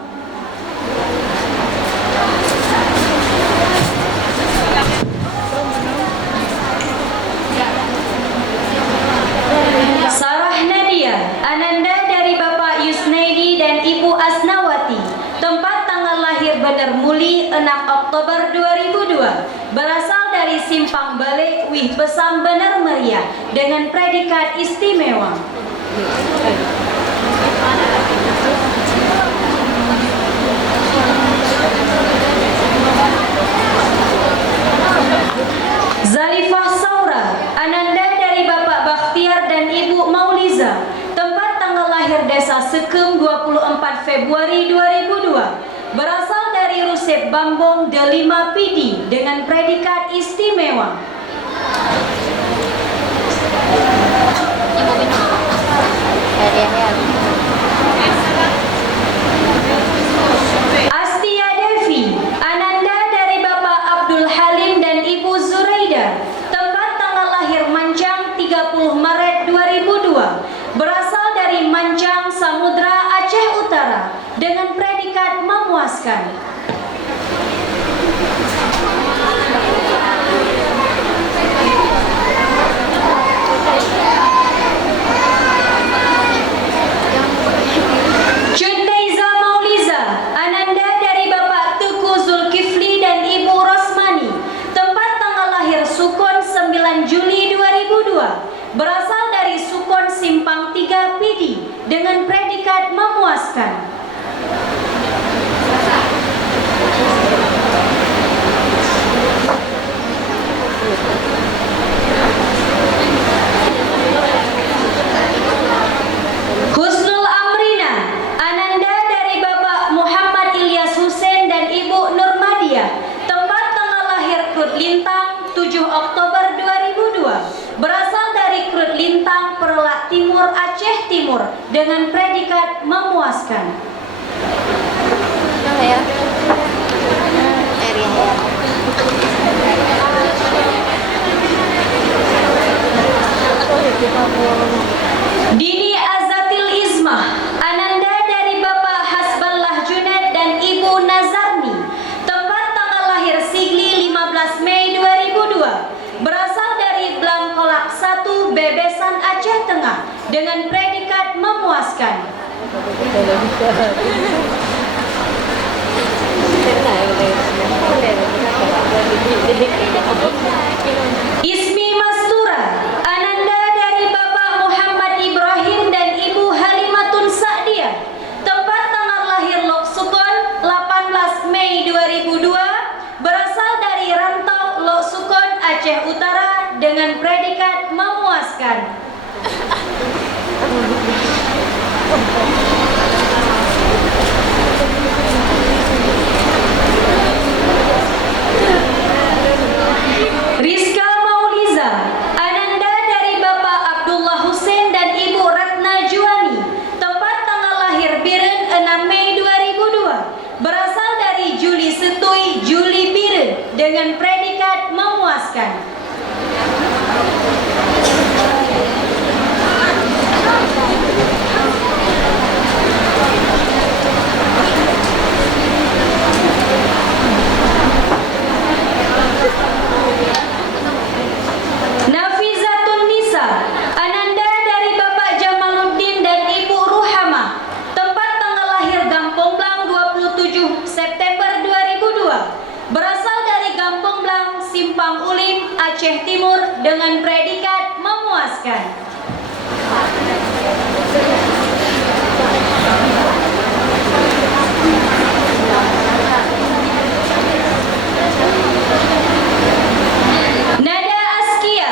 Sarah Nadia Ananda dari Bapak Yusnaidi dan Ibu Asnawati, tempat tanggal lahir Bener Muli 6 Oktober 2002 berasal dari Simpang Balik Wih Pesam Bener Meriah dengan predikat istimewa. Zalifah Saura, ananda dari Bapak Bakhtiar dan Ibu Mauliza, tempat tanggal lahir Desa Sekem 24 Februari 2002, berasal dari Rusep Bambong Delima Pidi dengan predikat istimewa. Astia Devi, ananda dari Bapak Abdul Halim dan Ibu Zuraida, tempat tanggal lahir Manjang 30 Maret 2002, berasal dari Manjang Samudra Aceh Utara dengan predikat memuaskan. Cudneiza Mauliza, ananda dari Bapak Teku Zulkifli dan Ibu Rosmani, tempat tanggal lahir Sukon 9 Juli 2002, berasal dari Sukon Simpang 3 Pidi dengan predikat memuaskan. Husnul Amrina, ananda dari Bapak Muhammad Ilyas Hussein dan Ibu Nurmadiah, tempat tanggal lahir Krut Lintang 7 Oktober 2002, berasal dari Krut Lintang Perlak Timur Aceh Timur dengan predikat memuaskan. Dini Azatil Ismah, ananda dari Bapak Hasballah Junaid dan Ibu Nazarni, tempat tanggal lahir Sigli 15 Mei 2002, berasal dari Blangkolak 1 Bebesan Aceh Tengah dengan predikat memuaskan. Ismi Mastura, ananda dari Bapak Muhammad Ibrahim dan Ibu Halimatun Sa'diah, tempat tanggal lahir Lok Sukon 18 Mei 2002, berasal dari Rantau Lok Sukon Aceh Utara dengan predikat memuaskan. Rizka Mauliza, ananda dari Bapak Abdullah Hussein dan Ibu Ratna Juwani, tempat tanggal lahir Biren 6 Mei 2002, berasal dari Juli Setui Juli Biren dengan predikat memuaskan. Nafizatun Nisa, ananda dari Bapak Jamaluddin dan Ibu Ruhama, tempat tanggal lahir Gampong Blang 27 September 2002, berasal dari Gampong Blang Simpang Ulim Aceh Timur dengan predikat memuaskan. Nada Askia,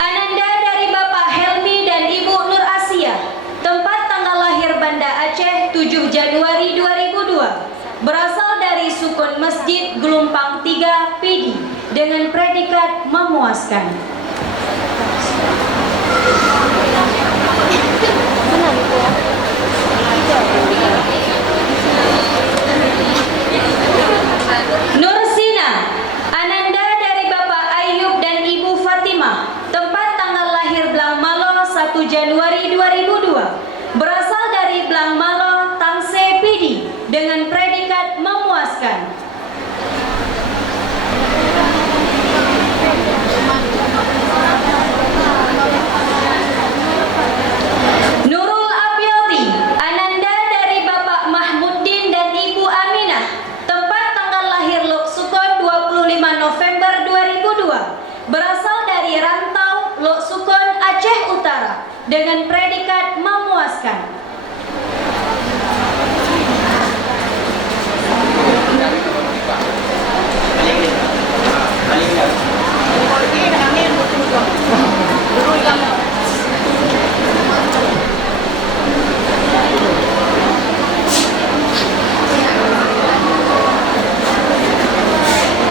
ananda dari Bapak Helmi dan Ibu Nur Asia, tempat tanggal lahir Banda Aceh 7 Januari 2002, berasal dari Sukun Masjid Gelumpang 3 Pidi dengan predikat memuaskan. Nursina, ananda dari Bapak Ayub dan Ibu Fatimah, tempat tanggal lahir Blang Malo 1 Januari 2002, berasal dari Blang Malo Tangse Pidi dengan predikat memuaskan. Nurul Abiati, ananda dari Bapak Mahmuddin dan Ibu Aminah, tempat tanggal lahir Lok dengan predikat memuaskan.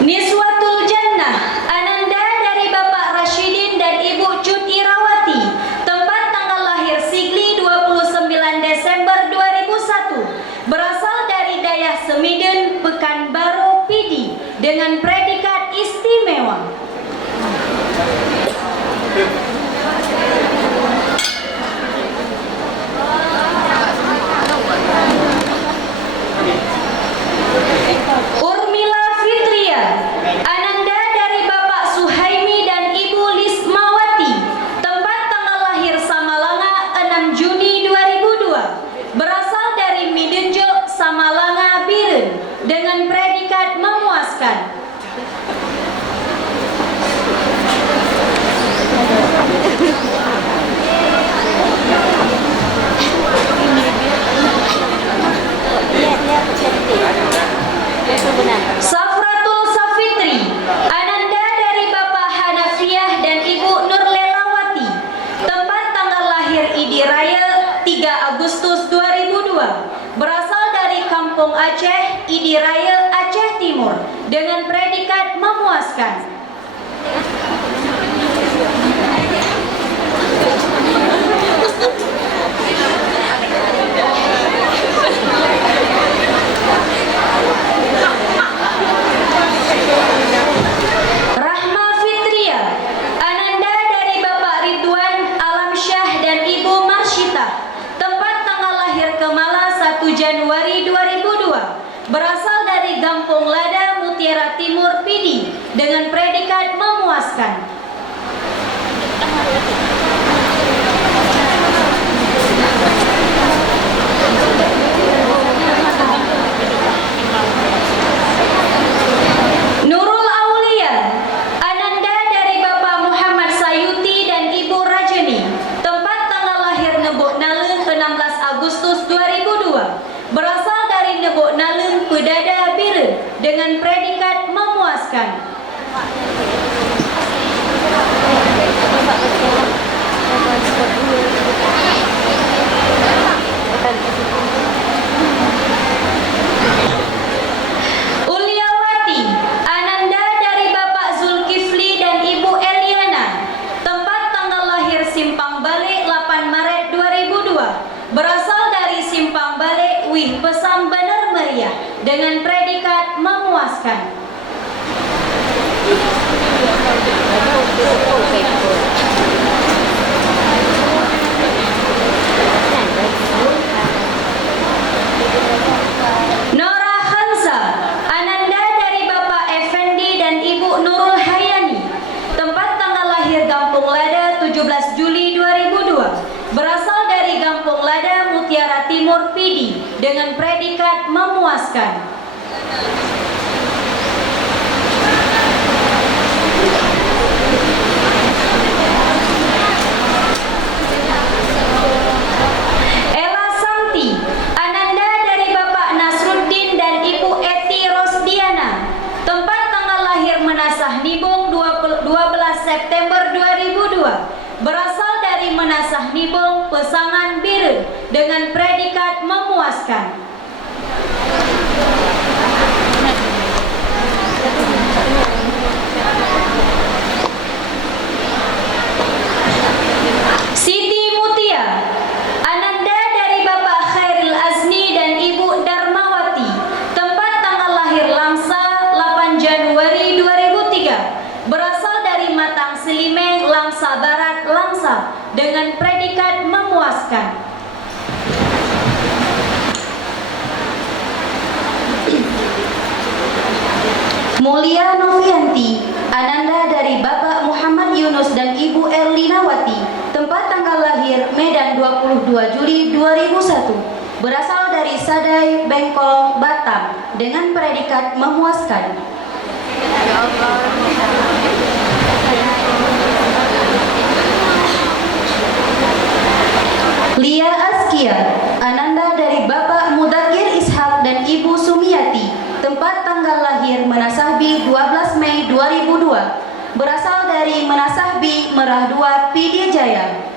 Niswatul Jannah, Ananda dari Bapak Rashidin dan Ibu Cut Irawati, tempat tanggal lahir Sigli 29 Desember 2001, berasal dari Dayah Semiden, Pekanbaru, Pidi, dengan predikat istimewa. Urmila Fitria, Ananda dari Bapak Suhaimi dan Ibu Lismawati, tempat tanggal lahir Samalanga 6 Juni 2002, berasal dari Midenjo, Samalanga, Biren, dengan predikat memuaskan. Safratul Safitri, Ananda dari Bapak Hanafiah dan Ibu Nurlelawati, tempat tanggal lahir Idi Raya 3 Agustus 2002, berasal dari Kampung Aceh, Idi Raya, Aceh Timur, dengan predikat memuaskan. Rahma Fitria, Ananda dari Bapak Ridwan Alamsyah dan Ibu Marsyita, tempat tanggal lahir Kemala 1 Januari 2002, berasal dari Gampung Lada, Mutiara Timur, Pidi, dengan predikat memuaskan. Nurul Aulia, Ananda dari Bapak Muhammad Sayuti dan Ibu Rajani, tempat tanggal lahir Nebok Naleng 16 Agustus 2002, berasal dari Nebok Naleng, Pedada, Biren, dengan predikat memuaskan. Uliawati, Ananda dari Bapak Zulkifli dan Ibu Eliana, tempat tanggal lahir Simpang Balik 8 Maret 2002, berasal dari Simpang Balik, Wih Pesam, Benar Meriah, dengan predikat memuaskan. Nora Khansa, Ananda dari Bapak Effendi dan Ibu Nurul Hayani, tempat tanggal lahir Gampung Lada 17 Juli 2002, berasal dari Gampung Lada, Mutiara Timur, Pidi, dengan predikat memuaskan. Ella Santi, Ananda dari Bapak Nasruddin dan Ibu Eti Rosdiana, tempat tanggal lahir Menasah Nibung 12 September 2002, berasal dari Menasah Nibung, Pesangan, Biren, dengan predikat memuaskan. Siti Mutia, Ananda dari Bapak Khairil Azni dan Ibu Darmawati, tempat tanggal lahir Langsa 8 Januari 2003, berasal dari Matang Selimeng, Langsa Barat, Langsa, dengan predikat memuaskan. Mulia Novianti, Ananda dari Bapak Muhammad Yunus dan Ibu Erlinawati, tempat tanggal lahir Medan 22 Juli 2001, berasal dari Sadai, Bengkol, Batam, dengan predikat memuaskan. berasal dari Menasahbi Merah 2 Pidie Jaya.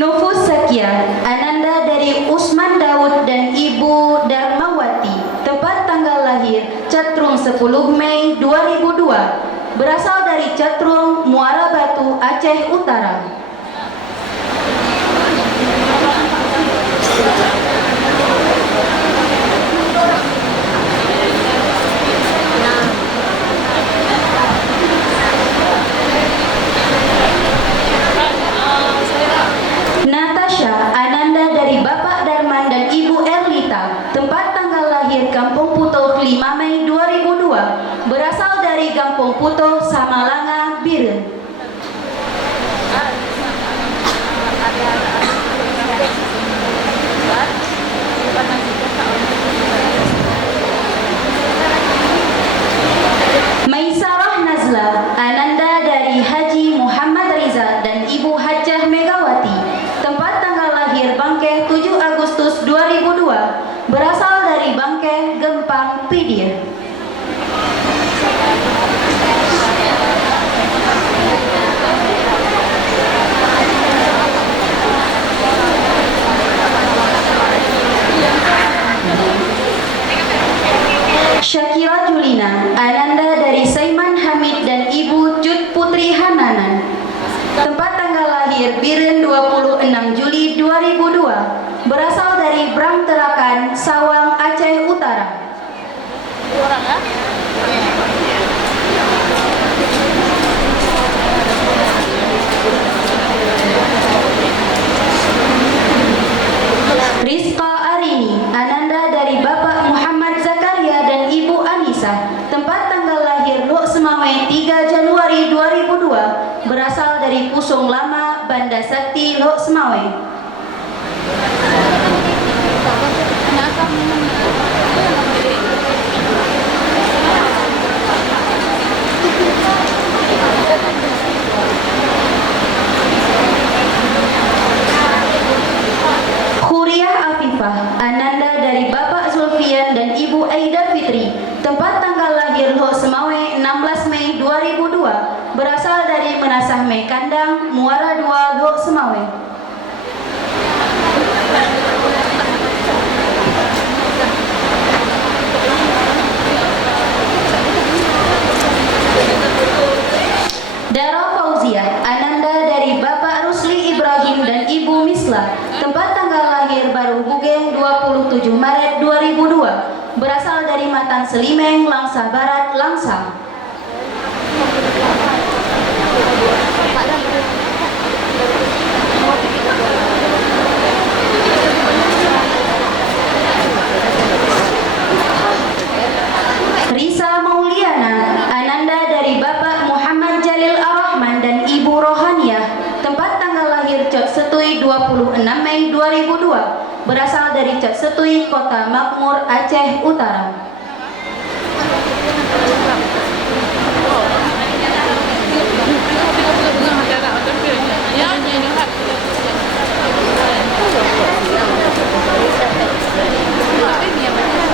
Nufus Sakia Ananda dari Usman Daud dan Ibu Darmawati, tempat tanggal lahir Catrung 10 Mei 2002, berasal dari Catrung, Muara Batu, Aceh Utara. Natasha Ananda dari Bapak Darman dan Ibu Erlita, tempat tanggal lahir Kampung Putoh 5 Mei 2002, berasal dari Kampung Putoh, Samalanga, Biren. Maisarah Nazla Ananda dari Haji Muhammad Riza dan Ibu Hajjah Megawati, tempat tanggal lahir Bangkeh 7 Agustus 2002, berasal dari Bangkeh, Gempang, Pidie. Syakira Julina Ananda dari Saiman Hamid dan Ibu Cut Putri Hananan, tempat tanggal lahir Biren 26 Juli 2002, berasal dari Bram Terakan, Sawang, Aceh Utara. Rizqa Arini Ananda dari Bapak Muhammad Zakaria dan Ibu Anissa, tempat tanggal lahir Lok Semawe 3 Januari 2002, berasal dari Pusung Lama, Banda Sakti, Lok Semawe. Khuriah Afifah Ananda dari Bapak Zulfian dan Ibu Aida Fitri, tempat tanggal lahir Lok Semawe 16 Mei 2002, berasal dari Menasahme Kandang, Muara 2, Lok Semawe. Dara Fauziah Ananda dari Bapak Rusli Ibrahim dan Ibu Misla, tempat tanggal lahir Baru Bugeng 27 Maret 2002, berasal dari Matan Selimeng, Langsa Barat, Langsa. Risa Mauliana Ananda dari Bapak Muhammad Jalil Ar-Rahman dan Ibu Rohaniah, tempat tanggal lahir Cot Setui 26 Mei 2002, berasal dari Cot Setui, Kota Makmur, Aceh Utara.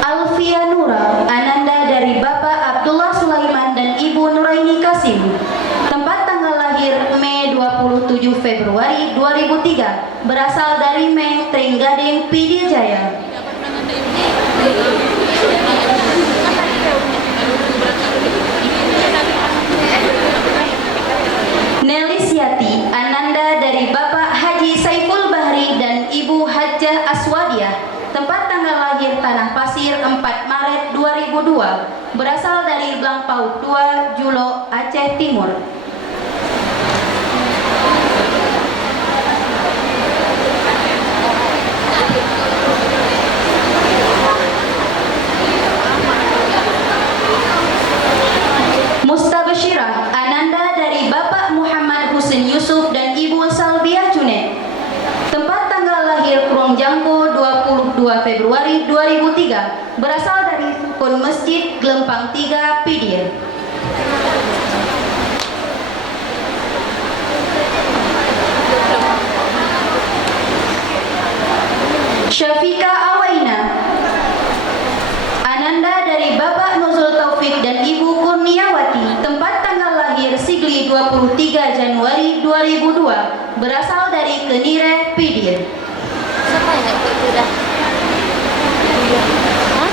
Alfia Nura Ananda dari Bapak Abdullah Sulaiman dan Ibu Nuraini Kasim, tempat tanggal lahir Mei 27 Februari 2003, berasal dari Mei Trenggading, Pidie Jaya. Nelis Yati Ananda dari Bapak Haji Saiful Bahri dan Ibu Hajjah Aswadiah, tempat tanggal lahir Tanah Pasir 4 Maret 2002, berasal dari Blangpau 2, Julo, Aceh Timur. Mustabsyirah Ananda dari Bapak Muhammad Husin Yusuf dan Ibu Salbiah Junet, tempat tanggal lahir Krung Jangko 22 Februari 2003, berasal dari Sukun Masjid Gelempang 3, Pidie. berasal dari Kenire, Pidir. Siapa yang ikut itu dah? Hah?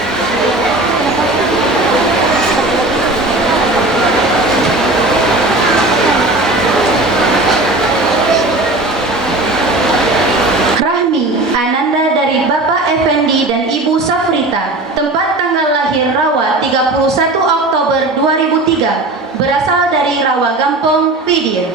Rahmi Ananda dari Bapak Effendi dan Ibu Safrita, tempat tanggal lahir Rawa 31 Oktober 2003, berasal dari Rawa Gampong, Pidir.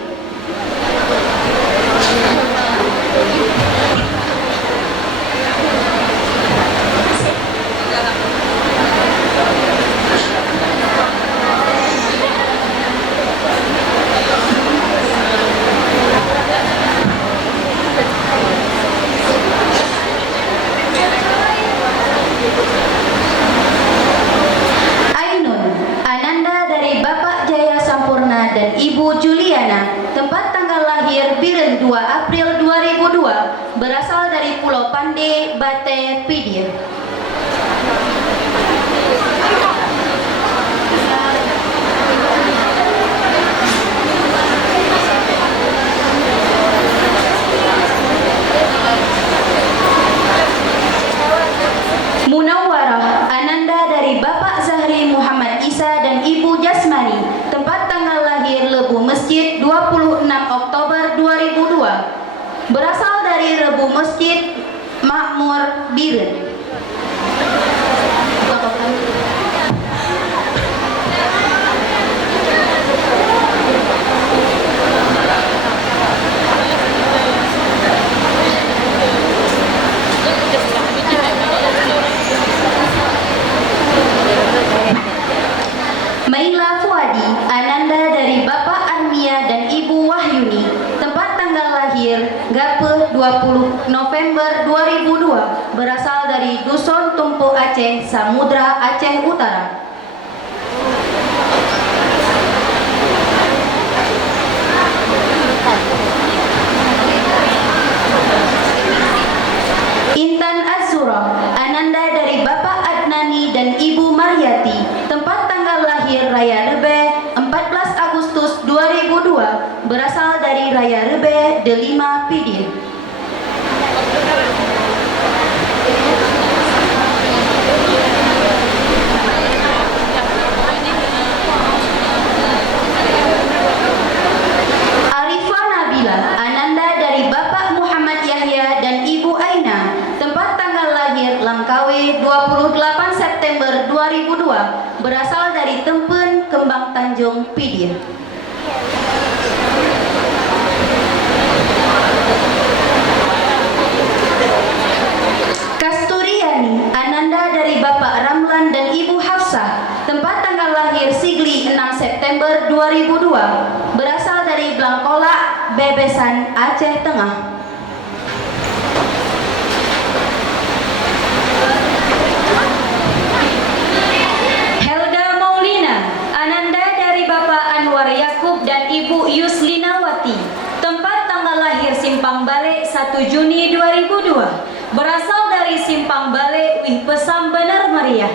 Ainun Ananda dari Bapak Jaya Sampurna dan Ibu Juliana, tempat tanggal lahir Biren 2 April 2002, berasal dari Pulau Pande, Bate, Pidir. Munawwarah Ananda dari Bapak Zahri Muhammad Isa dan Ibu Jasmani, tempat tanggal lahir Lebu Masjid 26 Oktober 2002, berasal dari Lebu Masjid Makmur, Biren. Maila Fuadi Ananda dari Bapak Armia dan Ibu Wahyuni, tempat tanggal lahir Gape 20 November 2002, berasal dari Dusun Tumpu Aceh, Samudra, Aceh Utara. Intan Azura Ananda dari Bapak Adnani dan Ibu Maryati, tempat tanggal lahir Raya Rebe 14 Agustus 2002, berasal dari Raya Rebe, Delima, Pidir. Arifah Nabila Ananda dari Bapak Muhammad Yahya dan Ibu Aina, tempat tanggal lahir Langkawe 28 September 2002, berasal dari Tempen, Kembang Tanjung, Pidir. Kasturiani Ananda dari Bapak Ramlan dan Ibu Hafsah, tempat tanggal lahir Sigli 6 September 2002, berasal dari Blangkolak, Bebesan, Aceh Tengah. Helda Maulina Ananda dari Bapak Anwar Yakub dan Ibu Yuslinawati, tempat tanggal lahir Simpang Bale 1 Juni 2002, berasal dari Simpang Bale, Wih Pesam Benar Meriah.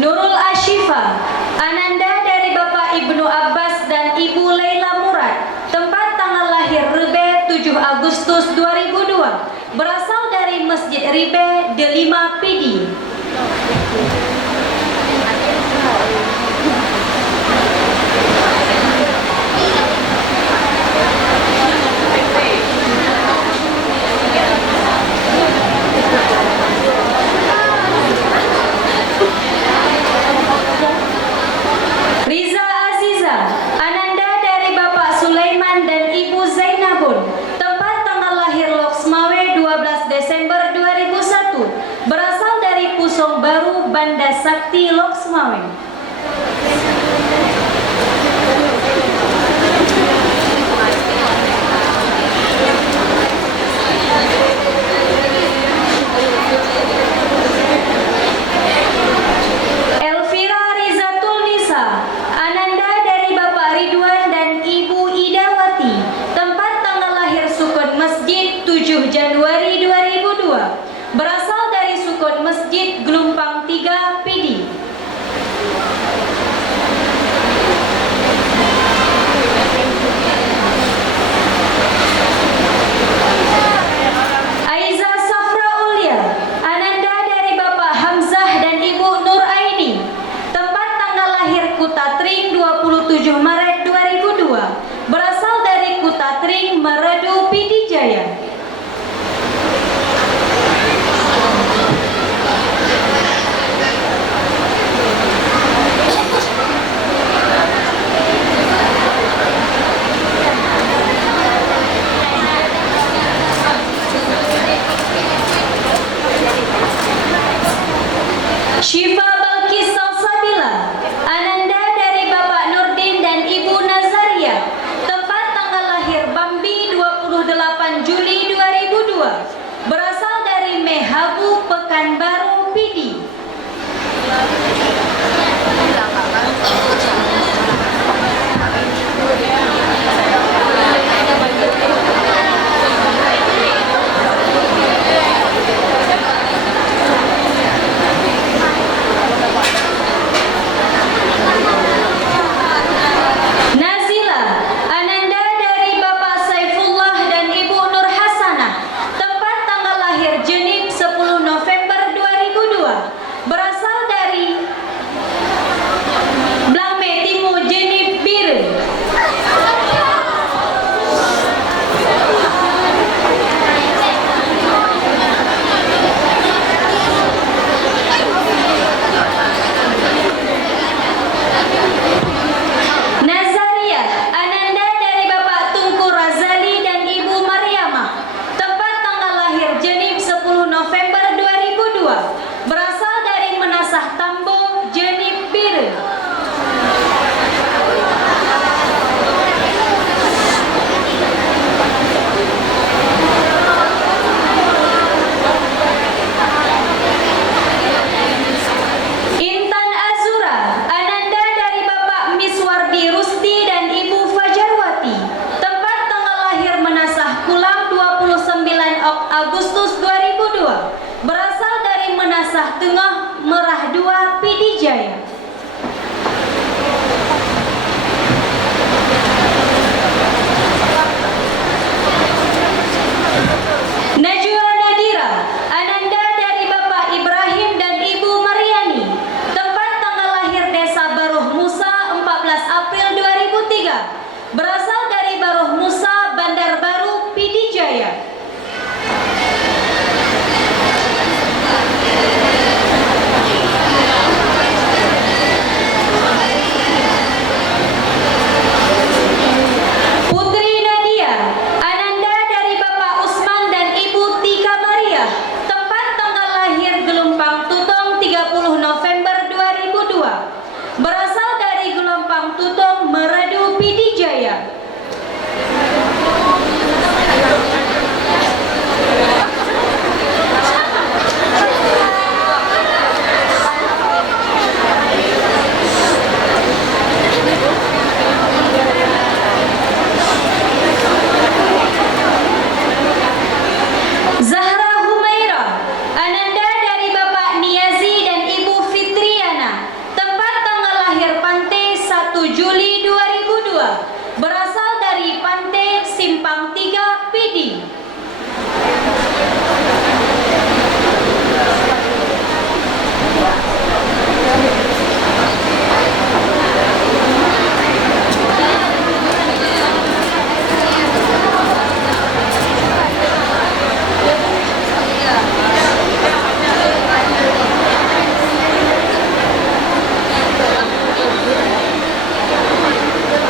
Nurul Ashifa Ananda dari Bapak Ibnu Abbas dan Ibu Laila Murad, tempat tanggal lahir Rebe 7 Agustus 2002, berasal dari Masjid Ribe, Delima, Pidi. Riza Aziza Ananda dari Bapak Sulaiman dan Ibu Zainabun, tempat tanggal lahir Loksmawe 12 Desember 2001, berasal dari Pusong Baru, Banda Sakti, Loksmawe. Elvira Rizatul Nisa Ananda dari Bapak Ridwan dan Ibu Idawati, tempat tanggal lahir Sukun Masjid 7 Januari 2002, berasal dari Syifa Balkis Salsabila, ananda dari Bapak Nurdin dan Ibu Nazaria, tempat tanggal lahir Bambi 28 Juli 2002, berasal dari Mehabu, Pekanbaru, Pidi. Nazila, ananda dari Bapak Saifullah dan Ibu Nur Hasanah, tempat tanggal lahir Jenib 10 November 2002, berasal dari Blangme Timur Jenib Biru. Nazaria, ananda dari Bapak Tunku Razali dan Ibu Mariamah, tempat tanggal lahir Jenib 10 November 2002, berasal dari Menasah Tambo, Jenib Biru. Intan Azura, ananda dari Bapak Miswardi Rusdi dan Ibu Fajarwati, tempat tanggal lahir Menasah Kulam 29 Agustus 2002, berasal dari Menasah Tengah Merah 2 Pidijaya. Najwa Nadira, ananda dari Bapak Ibrahim dan Ibu Mariani, tempat tanggal lahir Desa Baruh Musa 14 April 2003, berasal dari Baruh Musa, Bandar Baru, Pidijaya. Putri Nadia, ananda dari Bapak Usman dan Ibu Tika Maria, tempat tanggal lahir Gelompang Tutong 30 November 2002, berasal dari Gelompang Tutong Meredu, Pidijaya. Zahra Humaira, ananda dari Bapak Niazi dan Ibu Fitriana, tempat tanggal lahir Pante 1 Juli 2002, berasal dari Pante Simpang 3 Pidi.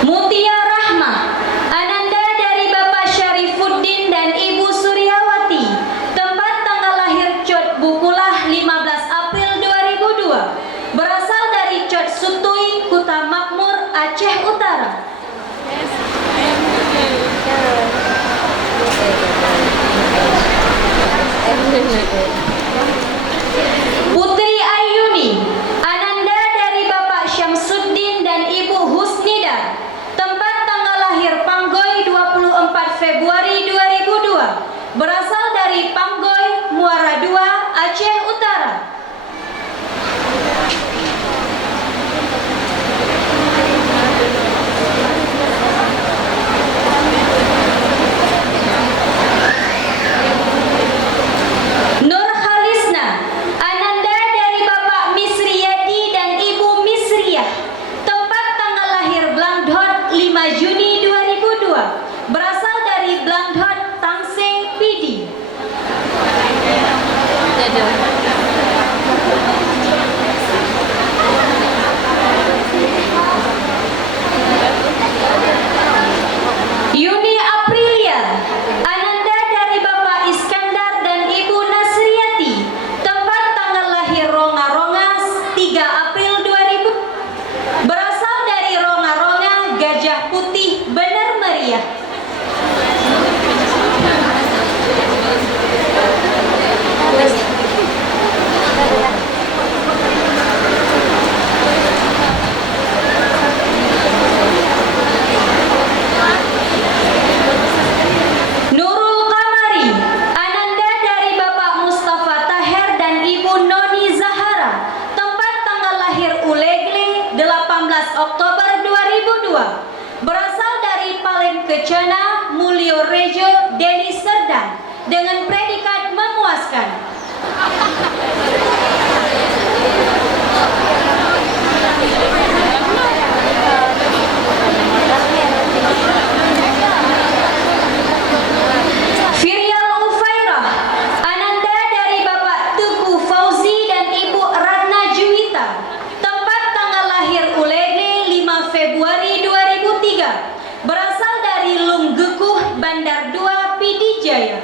Mutia Rahmah, ananda dari Bapak Syarifuddin dan Ibu Suryawati, tempat tanggal lahir Cot Bukulah 15 April 2002, berasal dari Cot Sutui, Kuta Makmur, Aceh Utara. Putri Ayuni, ananda dari Bapak Syamsuddin dan Ibu Husnida, tempat tanggal lahir Panggoy 24 Februari 2002, berasal dari Panggoy, Muara II, Aceh Utara. Nur Noni Zahara, tempat tanggal lahir Ulegle 18 Oktober 2002. Berasal dari Palen Kencana, Mulyo Rejo, Deli Serdang dengan predikat memuaskan. Firial Ufairah, ananda dari Bapak Teguh Fauzi dan Ibu Ratna Juwita, tempat tanggal lahir Ulegle 5 Februari 2003, berasal dari Lunggekuh, Bandar 2, Pidijaya.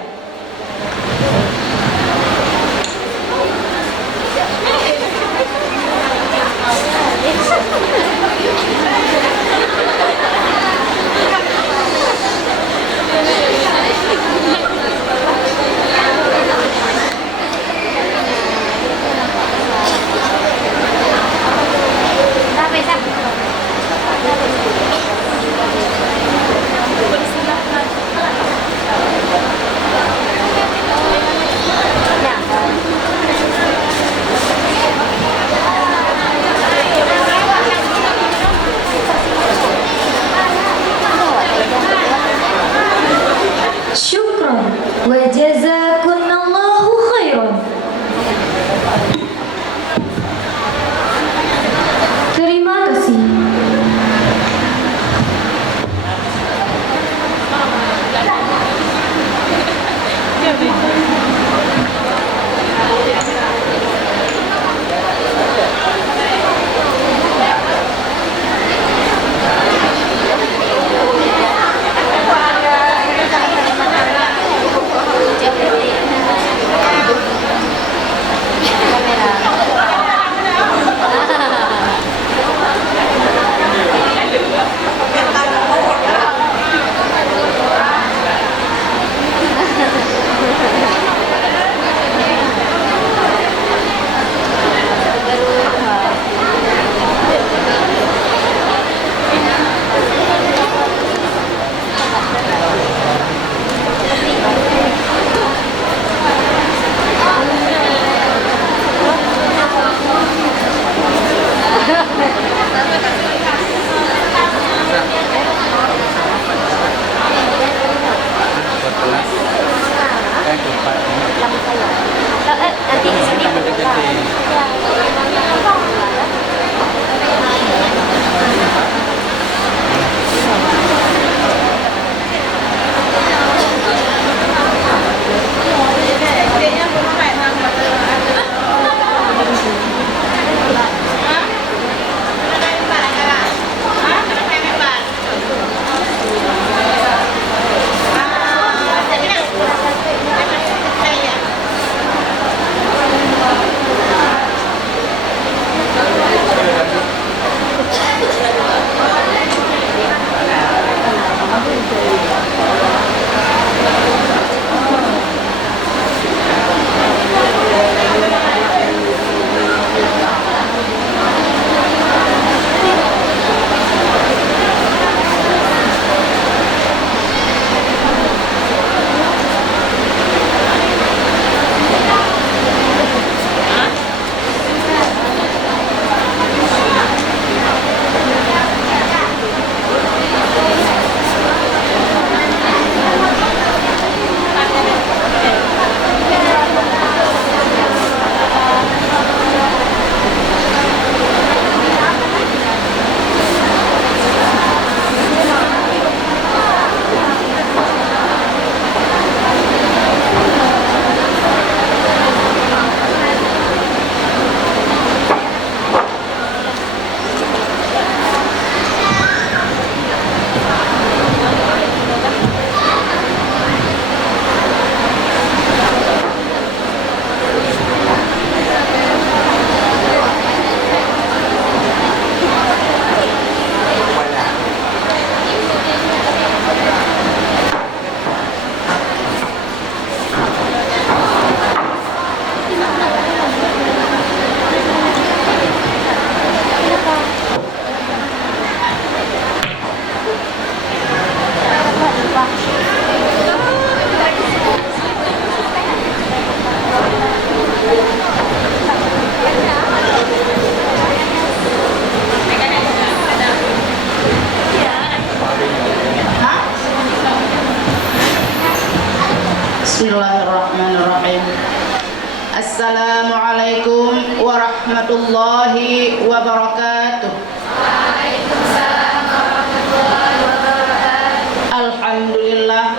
Assalamualaikum warahmatullahi wabarakatuh. Waalaikumsalam warahmatullahi wabarakatuh. Alhamdulillah.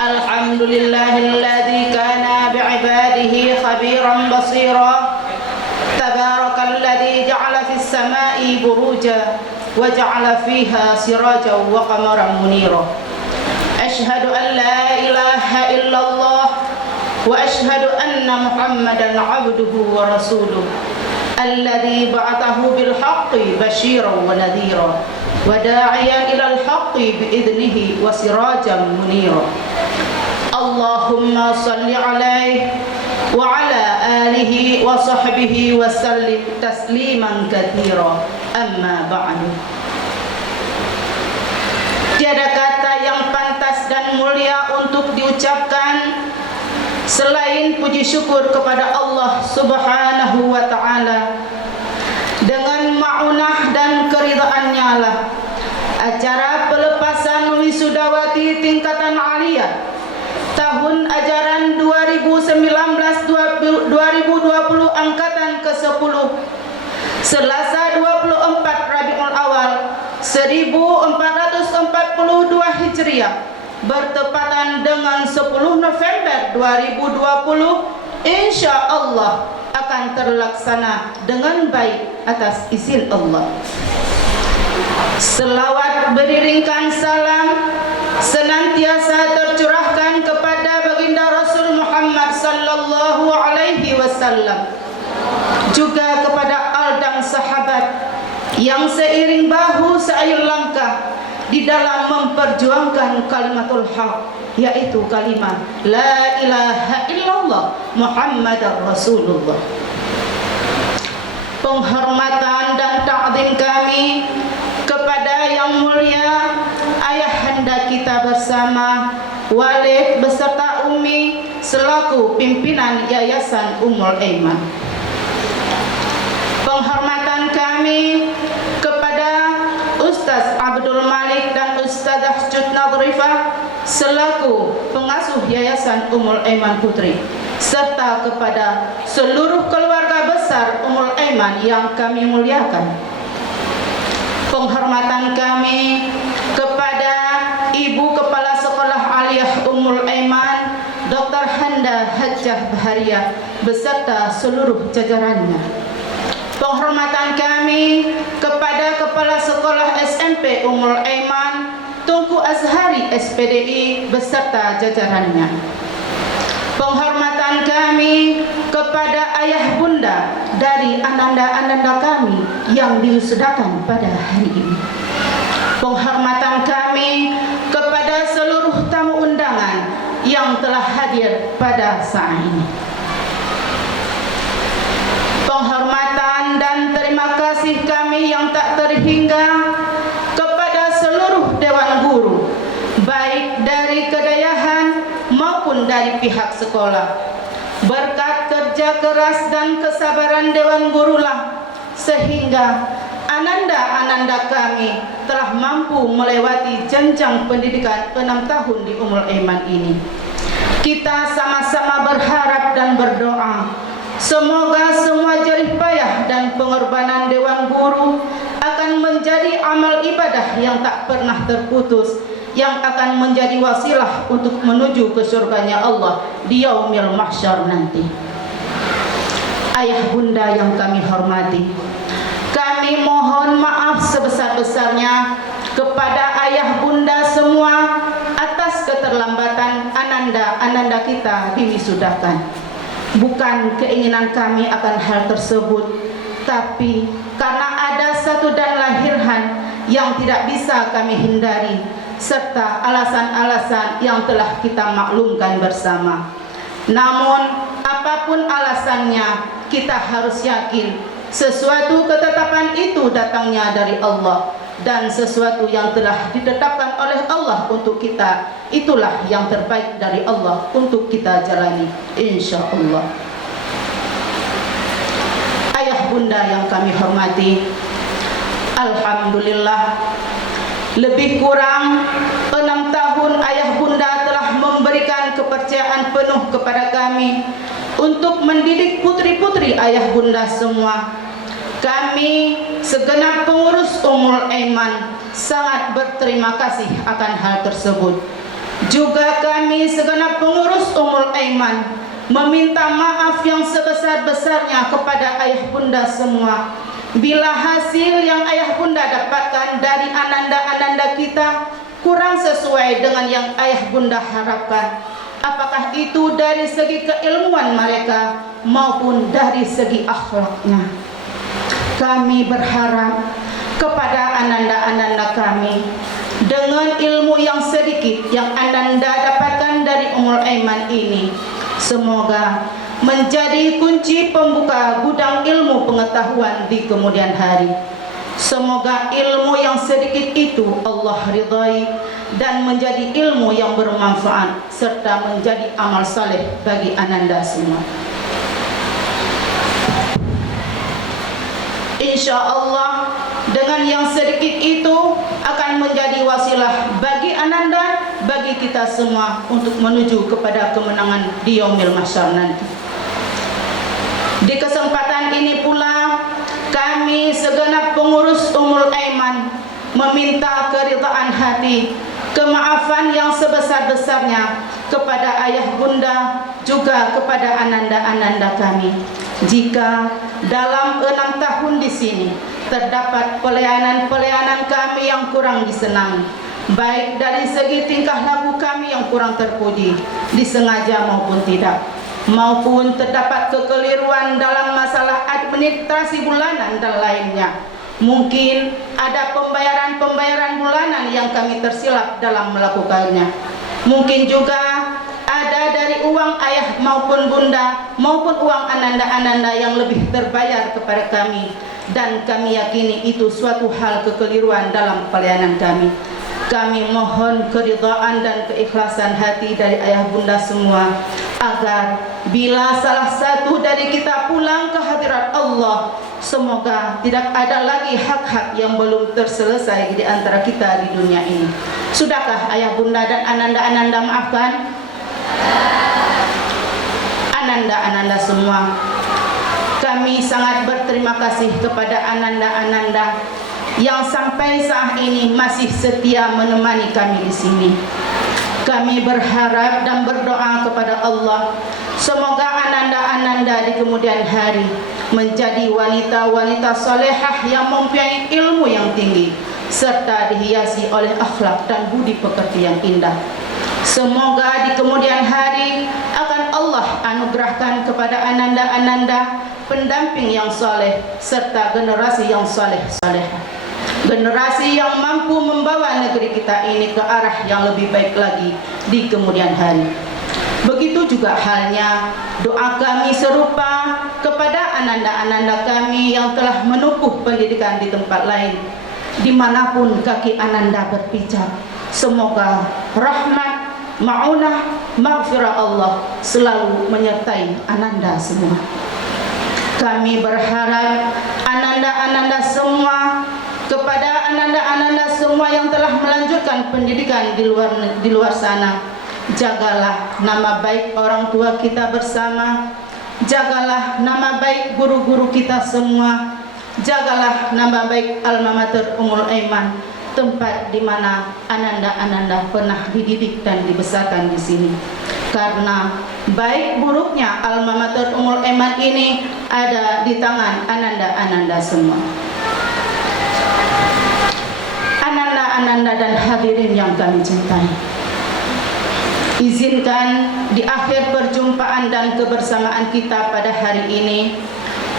Alhamdulillahilladzi kana bi'ibadihi khabiran basira. Tabarakalladzi ja'ala fis sama'i buruja wa ja'ala fiha sirajan wa qamaran munira. Asyhadu an la ilaha illallah wa asyhadu anna Muhammadan 'abduhu wa rasuluh alladzi ba'athahu bil haqqi basyiran wa nadhira wa da'iyan ilal haqqi bi idnihi wa sirajan munira. Allahumma salli alaihi wa ala alihi wa sahbihi wa sallim tasliman katsira. Amma ba'du. Tiada kata yang pantas dan mulia untuk diucapkan selain puji syukur kepada Allah Subhanahu wa taala. Dengan ma'unah dan keridhaannya lah acara pelepasan wisudawati tingkatan aliyah tahun ajaran 2019-2020 angkatan ke-10 Selasa 24 Rabiul Awal 1442 Hijriah bertepatan dengan 10 November 2020 insyaallah akan terlaksana dengan baik atas izin Allah. Selawat beriringkan salam senantiasa tercurahkan kepada baginda Rasul Muhammad sallallahu alaihi wasallam, juga kepada al dan sahabat yang seiring bahu seayun langkah di dalam memperjuangkan kalimatul haq, yaitu kalimat la ilaha illallah Muhammadar Rasulullah. Penghormatan dan ta'zim kami kepada yang mulia ayahanda kita bersama, Walid beserta Umi selaku pimpinan Yayasan Ummul Aiman. Penghormatan kami kepada Ustaz Abdul Malik dan Ustazah Cut Nadrifah selaku pengasuh Yayasan Ummul Aiman Putri, serta kepada seluruh keluarga besar Ummul Aiman yang kami muliakan. Penghormatan kami kepada Ibu Kepala Sekolah Aliyah Ummul Aiman Dr. Handa Hajjah Bahariah beserta seluruh jajarannya. Penghormatan kami kepada Kepala Sekolah SMP Ummul Aiman Tunku Azhari SPDI beserta jajarannya. Penghormatan kami kepada ayah bunda dari ananda-ananda kami yang diwisudakan pada hari ini. Penghormatan kami kepada seluruh tamu undangan yang telah hadir pada saat ini. Penghormatan dan terima kasih kami yang tak terhingga kepada seluruh dewan guru, baik dari Kedayahan maupun dari pihak sekolah. Berkat kerja keras dan kesabaran dewan gurulah sehingga ananda-ananda kami telah mampu melewati jenjang pendidikan 6 tahun di Ummul Aiman ini. Kita sama-sama berharap dan berdoa semoga semua jerih payah dan pengorbanan dewan guru akan menjadi amal ibadah yang tak pernah terputus, yang akan menjadi wasilah untuk menuju ke surganya Allah di yaumil mahsyar nanti. Ayah bunda yang kami hormati, kami mohon maaf sebesar-besarnya kepada ayah bunda semua atas keterlambatan ananda-ananda kita diwisudakan. Bukan keinginan kami akan hal tersebut, tapi karena ada satu dan lahirhan yang tidak bisa kami hindari, serta alasan-alasan yang telah kita maklumkan bersama. Namun apapun alasannya, kita harus yakin sesuatu ketetapan itu datangnya dari Allah, dan sesuatu yang telah ditetapkan oleh Allah untuk kita itulah yang terbaik dari Allah untuk kita jalani insyaallah. Ayah bunda yang kami hormati, alhamdulillah lebih kurang 6 tahun ayah bunda telah memberikan kepercayaan penuh kepada kami untuk mendidik putri-putri ayah bunda semua. Kami segenap pengurus Ummul Aiman sangat berterima kasih akan hal tersebut. Juga kami segenap pengurus Ummul Aiman meminta maaf yang sebesar-besarnya kepada ayah bunda semua bila hasil yang ayah bunda dapatkan dari ananda-ananda kita kurang sesuai dengan yang ayah bunda harapkan, apakah itu dari segi keilmuan mereka maupun dari segi akhlaknya. Kami berharap kepada ananda-ananda kami, dengan ilmu yang sedikit yang ananda dapatkan dari Ummul Aiman ini, semoga menjadi kunci pembuka gudang ilmu pengetahuan di kemudian hari. Semoga ilmu yang sedikit itu Allah ridhai dan menjadi ilmu yang bermanfaat serta menjadi amal saleh bagi ananda semua. Insya Allah dengan yang sedikit itu akan menjadi wasilah bagi ananda, bagi kita semua untuk menuju kepada kemenangan di yaumil mahsyar nanti. Di kesempatan ini pula kami segenap pengurus Ummul Aiman meminta keridhaan hati, kemaafan yang sebesar-besarnya kepada ayah bunda juga kepada ananda-ananda kami. Jika dalam 6 tahun di sini terdapat pelayanan-pelayanan kami yang kurang disenangi, baik dari segi tingkah laku kami yang kurang terpuji, disengaja maupun tidak, maupun terdapat kekeliruan dalam masalah administrasi bulanan dan lainnya. Mungkin ada pembayaran-pembayaran bulanan yang kami tersilap dalam melakukannya. Mungkin juga ada dari uang ayah maupun bunda maupun uang ananda-ananda yang lebih terbayar kepada kami, dan kami yakini itu suatu hal kekeliruan dalam pelayanan kami. Kami mohon keridhaan dan keikhlasan hati dari ayah bunda semua, agar bila salah satu dari kita pulang ke hadirat Allah, semoga tidak ada lagi hak-hak yang belum terselesai di antara kita di dunia ini. Sudahkah ayah bunda dan ananda-ananda maafkan? Ananda-ananda semua, kami sangat berterima kasih kepada ananda-ananda yang sampai saat ini masih setia menemani kami di sini. Kami berharap dan berdoa kepada Allah, semoga ananda-ananda di kemudian hari menjadi wanita-wanita salehah yang mempunyai ilmu yang tinggi serta dihiasi oleh akhlak dan budi pekerti yang indah. Semoga di kemudian hari akan Allah anugerahkan kepada ananda-ananda pendamping yang soleh serta generasi yang soleh-solehah, generasi yang mampu membawa negeri kita ini ke arah yang lebih baik lagi di kemudian hari. Begitu juga halnya doa kami serupa kepada ananda-ananda kami yang telah menempuh pendidikan di tempat lain, dimanapun kaki ananda berpijak. Semoga rahmat, ma'unah, maghfirah Allah selalu menyertai ananda semua. Kami berharap ananda-ananda semua, kepada ananda-ananda semua yang telah melanjutkan pendidikan di luar sana, jagalah nama baik orang tua kita bersama, jagalah nama baik guru-guru kita semua, jagalah nama baik alma mater Ummul Aiman, tempat di mana ananda-ananda pernah dididik dan dibesarkan di sini. Karena baik buruknya alma mater Ummul Aiman ini ada di tangan ananda-ananda semua. Ananda-ananda dan hadirin yang kami cintai, izinkan di akhir perjumpaan dan kebersamaan kita pada hari ini,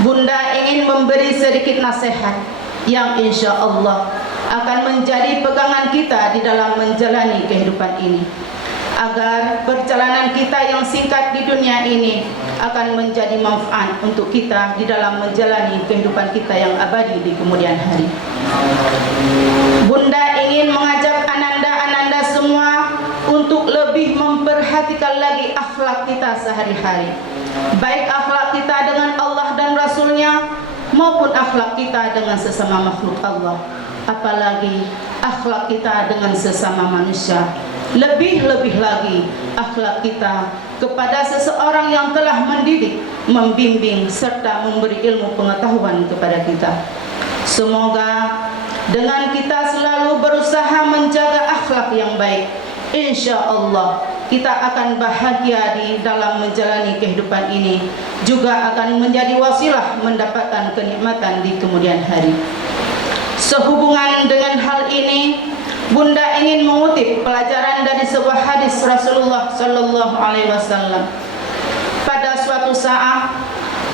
Bunda ingin memberi sedikit nasihat yang insya Allah akan menjadi pegangan kita di dalam menjalani kehidupan ini, agar perjalanan kita yang singkat di dunia ini akan menjadi manfaat untuk kita di dalam menjalani kehidupan kita yang abadi di kemudian hari. Bunda ingin mengajak ananda-ananda semua untuk lebih memperhatikan lagi akhlak kita sehari-hari, baik akhlak kita dengan Allah dan Rasulnya maupun akhlak kita dengan sesama makhluk Allah, apalagi akhlak kita dengan sesama manusia, lebih-lebih lagi akhlak kita kepada seseorang yang telah mendidik, membimbing serta memberi ilmu pengetahuan kepada kita. Semoga dengan kita selalu berusaha menjaga akhlak yang baik, insya Allah kita akan bahagia di dalam menjalani kehidupan ini, juga akan menjadi wasilah mendapatkan kenikmatan di kemudian hari. Sehubungan dengan hal ini, Bunda ingin mengutip pelajaran dari sebuah hadis Rasulullah Sallallahu Alaihi Wasallam. Pada suatu saat,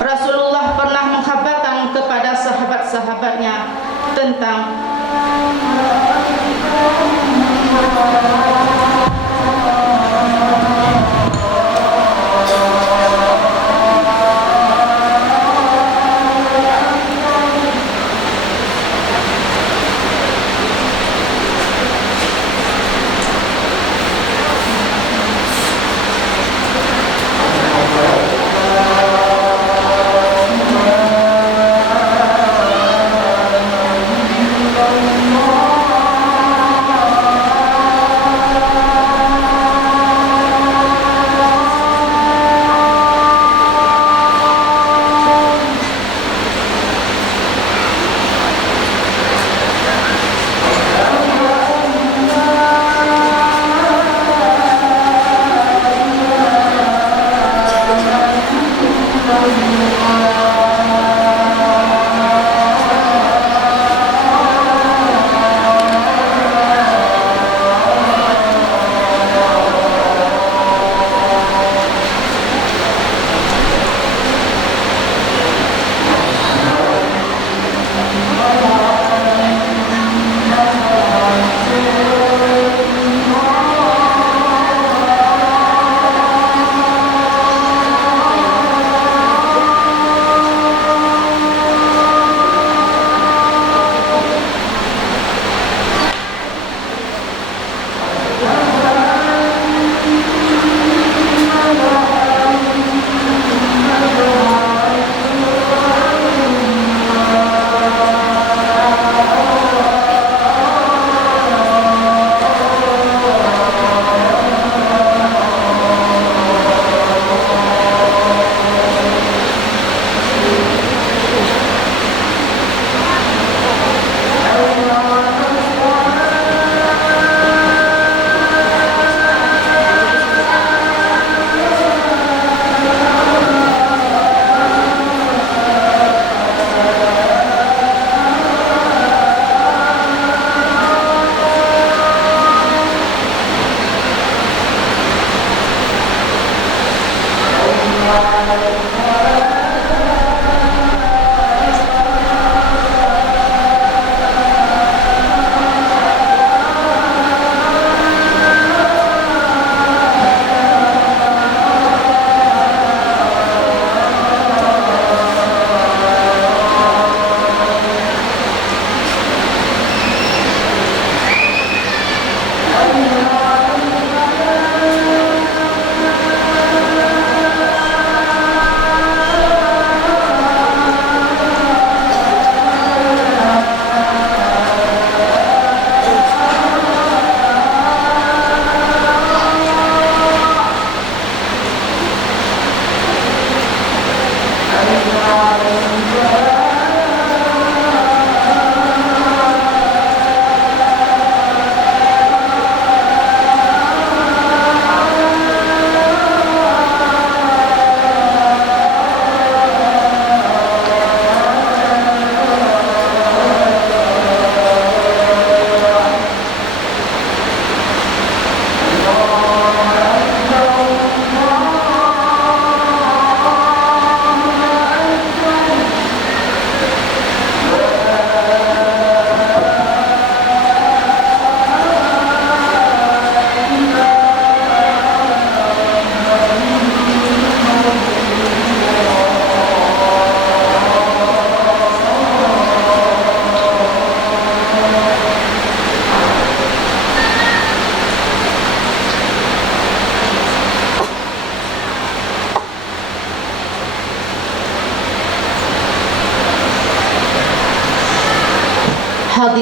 Rasulullah pernah mengkhabarkan kepada sahabat-sahabatnya tentang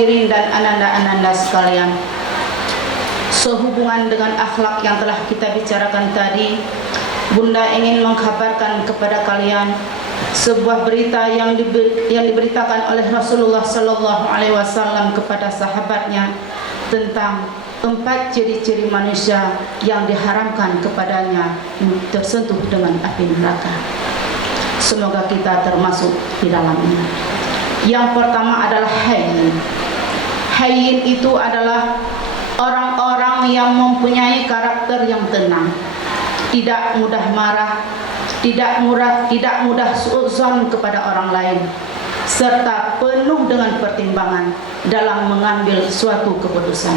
hadirin dan ananda-ananda sekalian. Sehubungan dengan akhlak yang telah kita bicarakan tadi, Bunda ingin mengkabarkan kepada kalian sebuah berita yang diberitakan oleh Rasulullah Sallallahu Alaihi Wasallam kepada sahabatnya tentang 4 ciri-ciri manusia yang diharamkan kepadanya tersentuh dengan api neraka. Semoga kita termasuk di dalamnya. Yang pertama adalah hayyin. Hayyin itu adalah orang-orang yang mempunyai karakter yang tenang, tidak mudah marah, tidak mudah suudzon kepada orang lain, serta penuh dengan pertimbangan dalam mengambil suatu keputusan.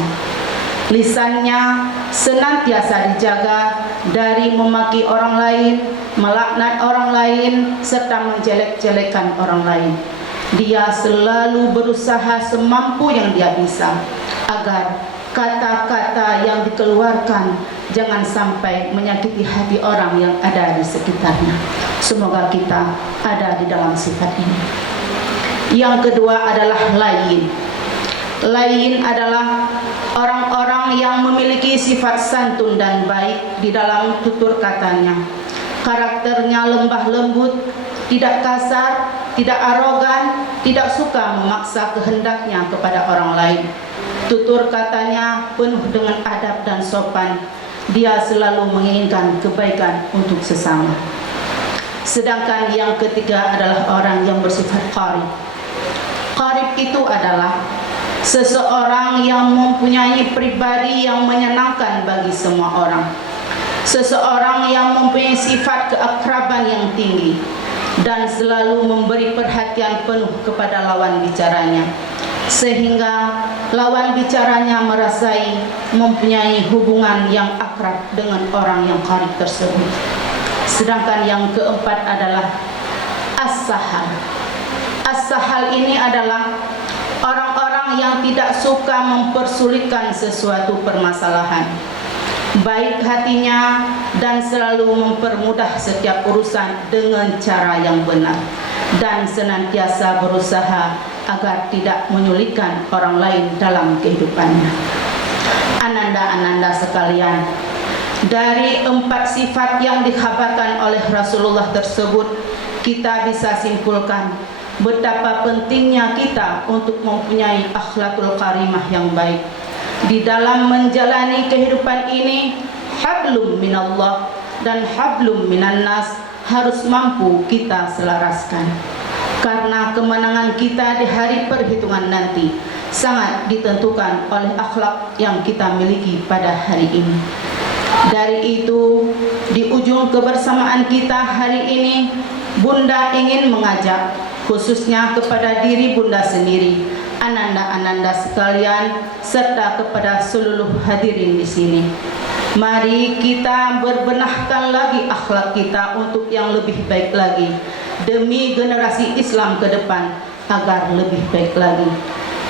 Lisannya senantiasa dijaga dari memaki orang lain, melaknat orang lain, serta menjelek-jelekan orang lain. Dia selalu berusaha semampu yang dia bisa agar kata-kata yang dikeluarkan jangan sampai menyakiti hati orang yang ada di sekitarnya. Semoga kita ada di dalam sifat ini. Yang kedua adalah layyin. Layyin adalah orang-orang yang memiliki sifat santun dan baik di dalam tutur katanya. Karakternya lembah lembut, tidak kasar, tidak arogan, tidak suka memaksa kehendaknya kepada orang lain. Tutur katanya penuh dengan adab dan sopan. Dia selalu menginginkan kebaikan untuk sesama. Sedangkan yang ketiga adalah orang yang bersifat qarib. Qarib itu adalah seseorang yang mempunyai pribadi yang menyenangkan bagi semua orang. Seseorang yang mempunyai sifat keakraban yang tinggi dan selalu memberi perhatian penuh kepada lawan bicaranya, sehingga lawan bicaranya merasai mempunyai hubungan yang akrab dengan orang yang qarib tersebut. Sedangkan yang keempat adalah as-sahal. As-sahal ini adalah orang-orang yang tidak suka mempersulitkan sesuatu permasalahan, baik hatinya dan selalu mempermudah setiap urusan dengan cara yang benar, dan senantiasa berusaha agar tidak menyulitkan orang lain dalam kehidupannya. Ananda-ananda sekalian, dari 4 sifat yang dikhabarkan oleh Rasulullah tersebut, kita bisa simpulkan betapa pentingnya kita untuk mempunyai akhlakul karimah yang baik. Di dalam menjalani kehidupan ini, hablum minallah dan hablum minannas harus mampu kita selaraskan. Karena kemenangan kita di hari perhitungan nanti sangat ditentukan oleh akhlak yang kita miliki pada hari ini. Dari itu, di ujung kebersamaan kita hari ini, Bunda ingin mengajak khususnya kepada diri Bunda sendiri, ananda-ananda sekalian, serta kepada seluruh hadirin di sini. Mari kita berbenahkan lagi akhlak kita untuk yang lebih baik lagi, demi generasi Islam ke depan agar lebih baik lagi.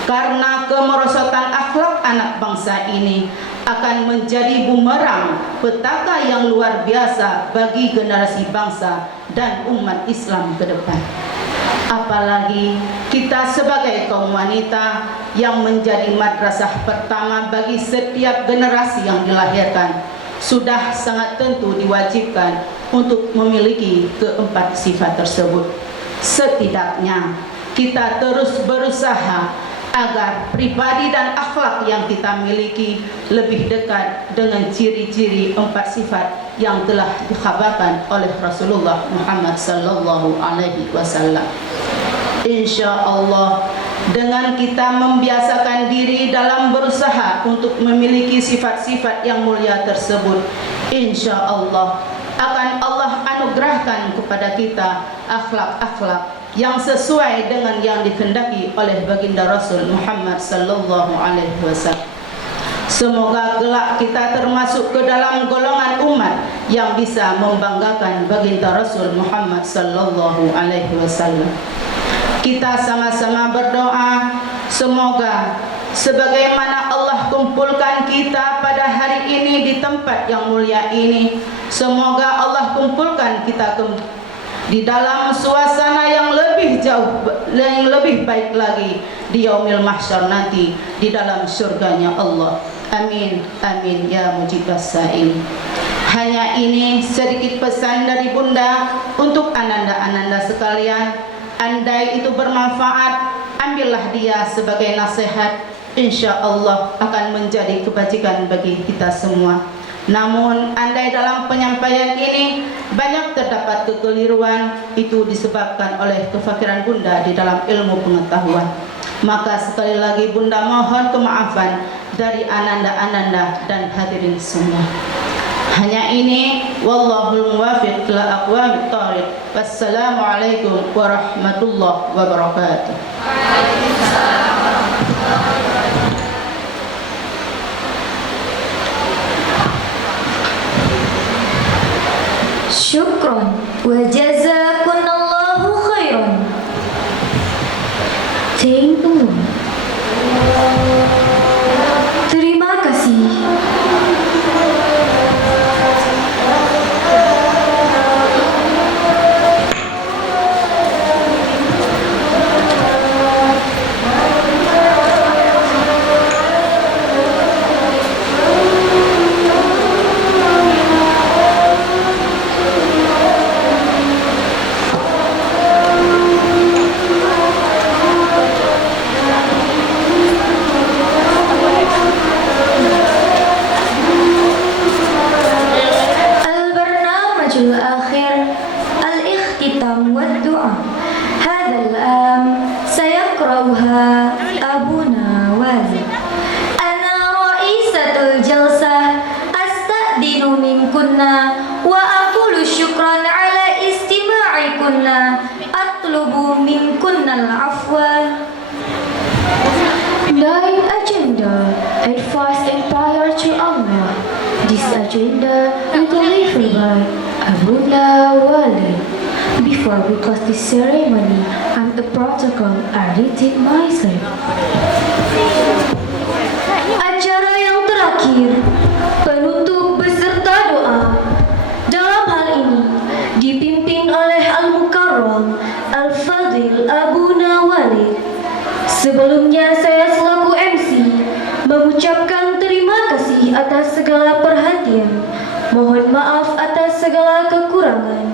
Karena kemerosotan akhlak anak bangsa ini akan menjadi bumerang petaka yang luar biasa bagi generasi bangsa dan umat Islam ke depan. Apalagi kita sebagai kaum wanita yang menjadi madrasah pertama bagi setiap generasi yang dilahirkan, sudah sangat tentu diwajibkan untuk memiliki keempat sifat tersebut. Setidaknya kita terus berusaha agar pribadi dan akhlak yang kita miliki lebih dekat dengan ciri-ciri 4 sifat yang telah dikhabarkan oleh Rasulullah Muhammad sallallahu alaihi wasallam. Insyaallah, dengan kita membiasakan diri dalam berusaha untuk memiliki sifat-sifat yang mulia tersebut, insyaallah akan Allah anugerahkan kepada kita akhlak-akhlak yang sesuai dengan yang dikehendaki oleh baginda Rasul Muhammad sallallahu alaihi wasallam. Semoga kelak kita termasuk ke dalam golongan umat yang bisa membanggakan baginda Rasul Muhammad sallallahu alaihi wasallam. Kita sama-sama berdoa, semoga sebagaimana Allah kumpulkan kita pada hari ini di tempat yang mulia ini, semoga Allah kumpulkan kita di dalam suasana yang lebih jauh, yang lebih baik lagi di yaumil mahsyar nanti, di dalam surganya Allah. Amin, amin ya mujibas sa'il. Hanya ini sedikit pesan dari Bunda untuk ananda-ananda sekalian. Andai itu bermanfaat, ambillah dia sebagai nasihat. Insya Allah akan menjadi kebajikan bagi kita semua. Namun andai dalam penyampaian ini banyak terdapat kekeliruan, itu disebabkan oleh kefakiran Bunda di dalam ilmu pengetahuan. Maka sekali lagi Bunda mohon kemaafan dari ananda-ananda dan hadirin semua. Hanya ini, wallahul muwaffiq ila aqwamit thariq. Wassalamualaikum warahmatullahi wabarakatuh. Syukran wa jazakumullahu khairan. Thank you. Terima kasih. Advice and prayer to Allah. This agenda will be delivered by Abuna Wali. Before we close this ceremony and the protocol, I read myself. Acara yang terakhir, penutup beserta doa. Dalam hal ini dipimpin oleh Al-Mukarram Al-Fadil Abuna Wali. Sebelumnya saya selaku MC mengucapkan terima kasih atas segala perhatian. Mohon maaf atas segala kekurangan.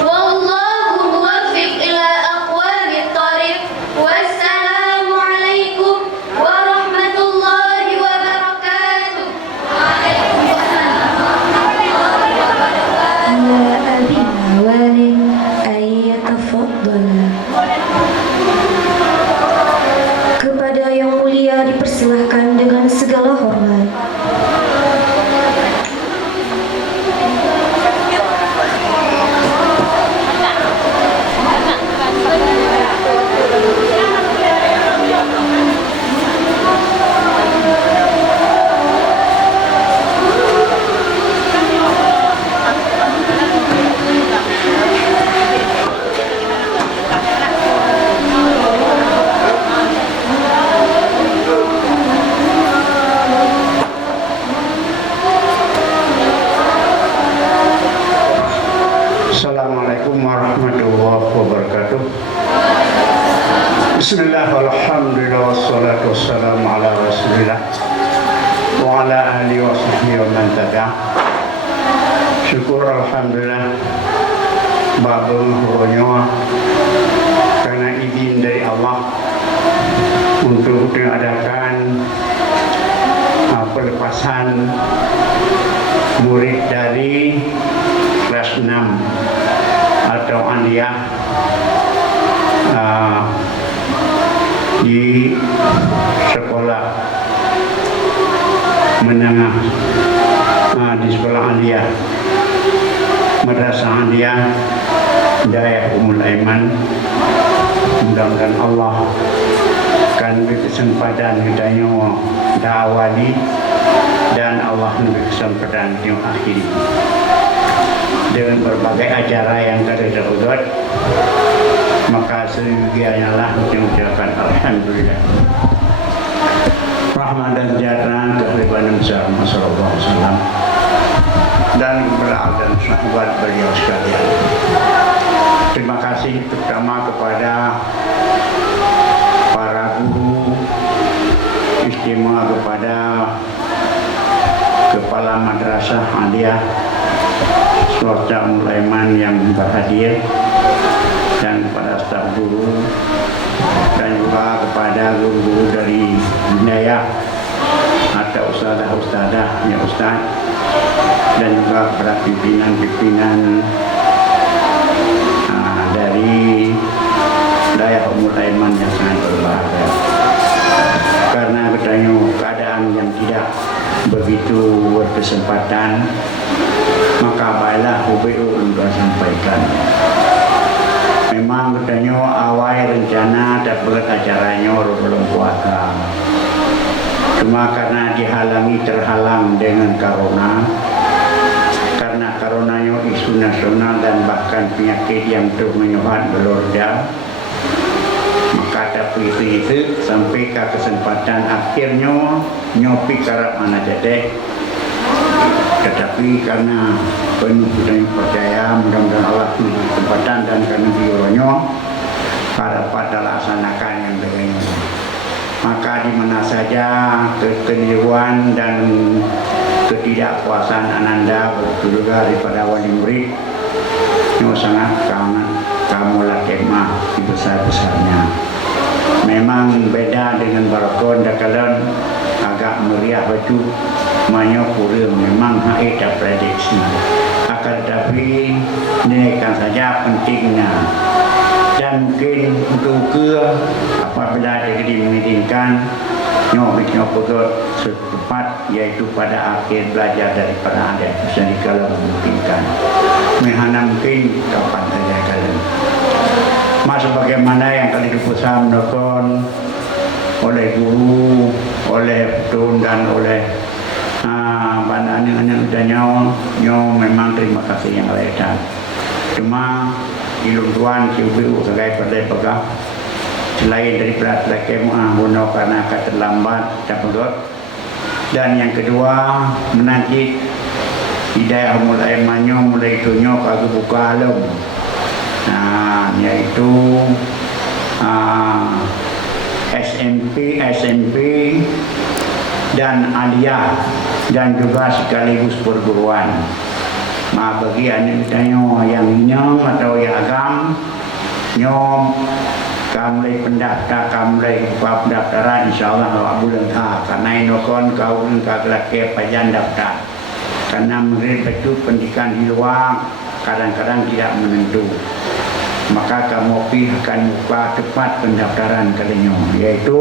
Wallahu muwaffiq ila aqwamit thariq. Wassalamualaikum warahmatullahi wabarakatuh. Ala abina walin ayyatafaddala. Kepada yang mulia dipersilahkan dengan segala hormat. Assalamualaikum warahmatullahi wabarakatuh. Bismillah, alhamdulillah, wassalatu wassalamu ala rasulillah wa ala alihi wa sahbihi wa man tabi'ah. Syukur alhamdulillah babung huronyo karena izin dari Allah untuk diadakan pelepasan murid dari kelas 6 atau aliyah di sekolah menengah, di sekolah aliyah Madrasah Aliyah Daerah Ummul Aiman. Mudah-mudahan Allah akan beri kesempatan hidayah da'awali dan Allah memberi kesempatan yang akhiri dengan berbagai acara yang tadi terudut. Maka sebagiannya lah mengucapkan alhamdulillah. Rahmat dan sejahtera kehadiran besar Rasulullah SAW dan kepada dan sahabat beliau sekalian. Terima kasih terutama kepada para guru istimewa kepada Kepala Madrasah Aliyah Swasta Mulaiman yang berhadir, dan kepada staf guru, dan juga kepada guru-guru dari wilayah atau ustazah-ustazah ya ustaz, dan juga kepada pimpinan-pimpinan dari wilayah Mulaiman yang sangat berbahagia. Karena katanya keadaan yang tidak begitu berkesempatan, maka baiklah UBU sudah sampaikan. Memang katanya awal rencana tak buat acaranya belum puasa. Cuma karena terhalang dengan corona, karena coronanya isu nasional dan bahkan penyakit yang terus menyuat belorda, maka tapi itu sampai ke kesempatan akhirnya nyopi karap mana jadi. Tetapi karena penuh dan percaya, mudah-mudahan Allah beri kesempatan, dan karena beliaunya pada laksanakan yang begini. Maka di mana saja kekeliruan dan ketidakpuasan Ananda berkeluarga daripada wali murid, yang sangat kamu lakemah di besar-besarnya. Memang beda dengan balkon dakalan agak meriah baju banyak kurang, memang hai tak prediksi. Akan tetapi dinaikkan saja pentingnya, dan mungkin untuk apabila dimungkinkan nyok pegot secepat, yaitu pada akhir belajar daripada adik bisa dikala memungkinkan. Mehana mungkin kapan saja kalian. Mas bagaimana yang kali dipesan menekon oleh guru, oleh tun dan oleh anak-anak dan nyawa memang terima kasih yang lekat. Cuma iluntuan QBU sebagai perdai pegah selain daripada laki mu'ahuno karena akan terlambat dan pegot, dan yang kedua menanti hidayah mulai manyo mulai tunyo kagak buka alam, yaitu SMP dan aliyah, dan juga sekaligus perguruan. Bagi anak-anaknya yang nyom atau yang agam nyom, kamulai buka pendaftaran insyaAllah kalau bulan karena inokon kau kagak pajan daftar, karena murid itu pendidikan di luar kadang-kadang tidak menentu. Maka kamu akan buka tepat pendaftaran kalinya, yaitu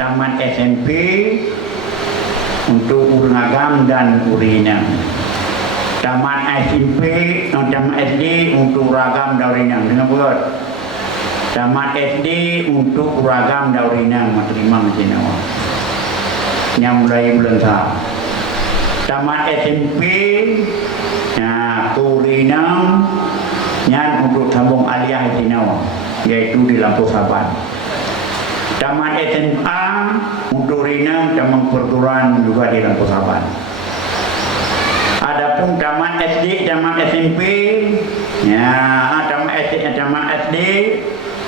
taman SMP untuk uragam dan urina, taman SMP dan taman SD untuk uragam dan urina. Dengan buat taman SD untuk uragam dan urina menerima macam awak yang mulai bulan taman SMP urina yang untuk tabung aliyah di Nawa, yaitu di Lampu Saban. Taman SMA untuk Rina, taman perguruan juga di Lampu Saban. Adapun taman SD, taman SMP, taman SD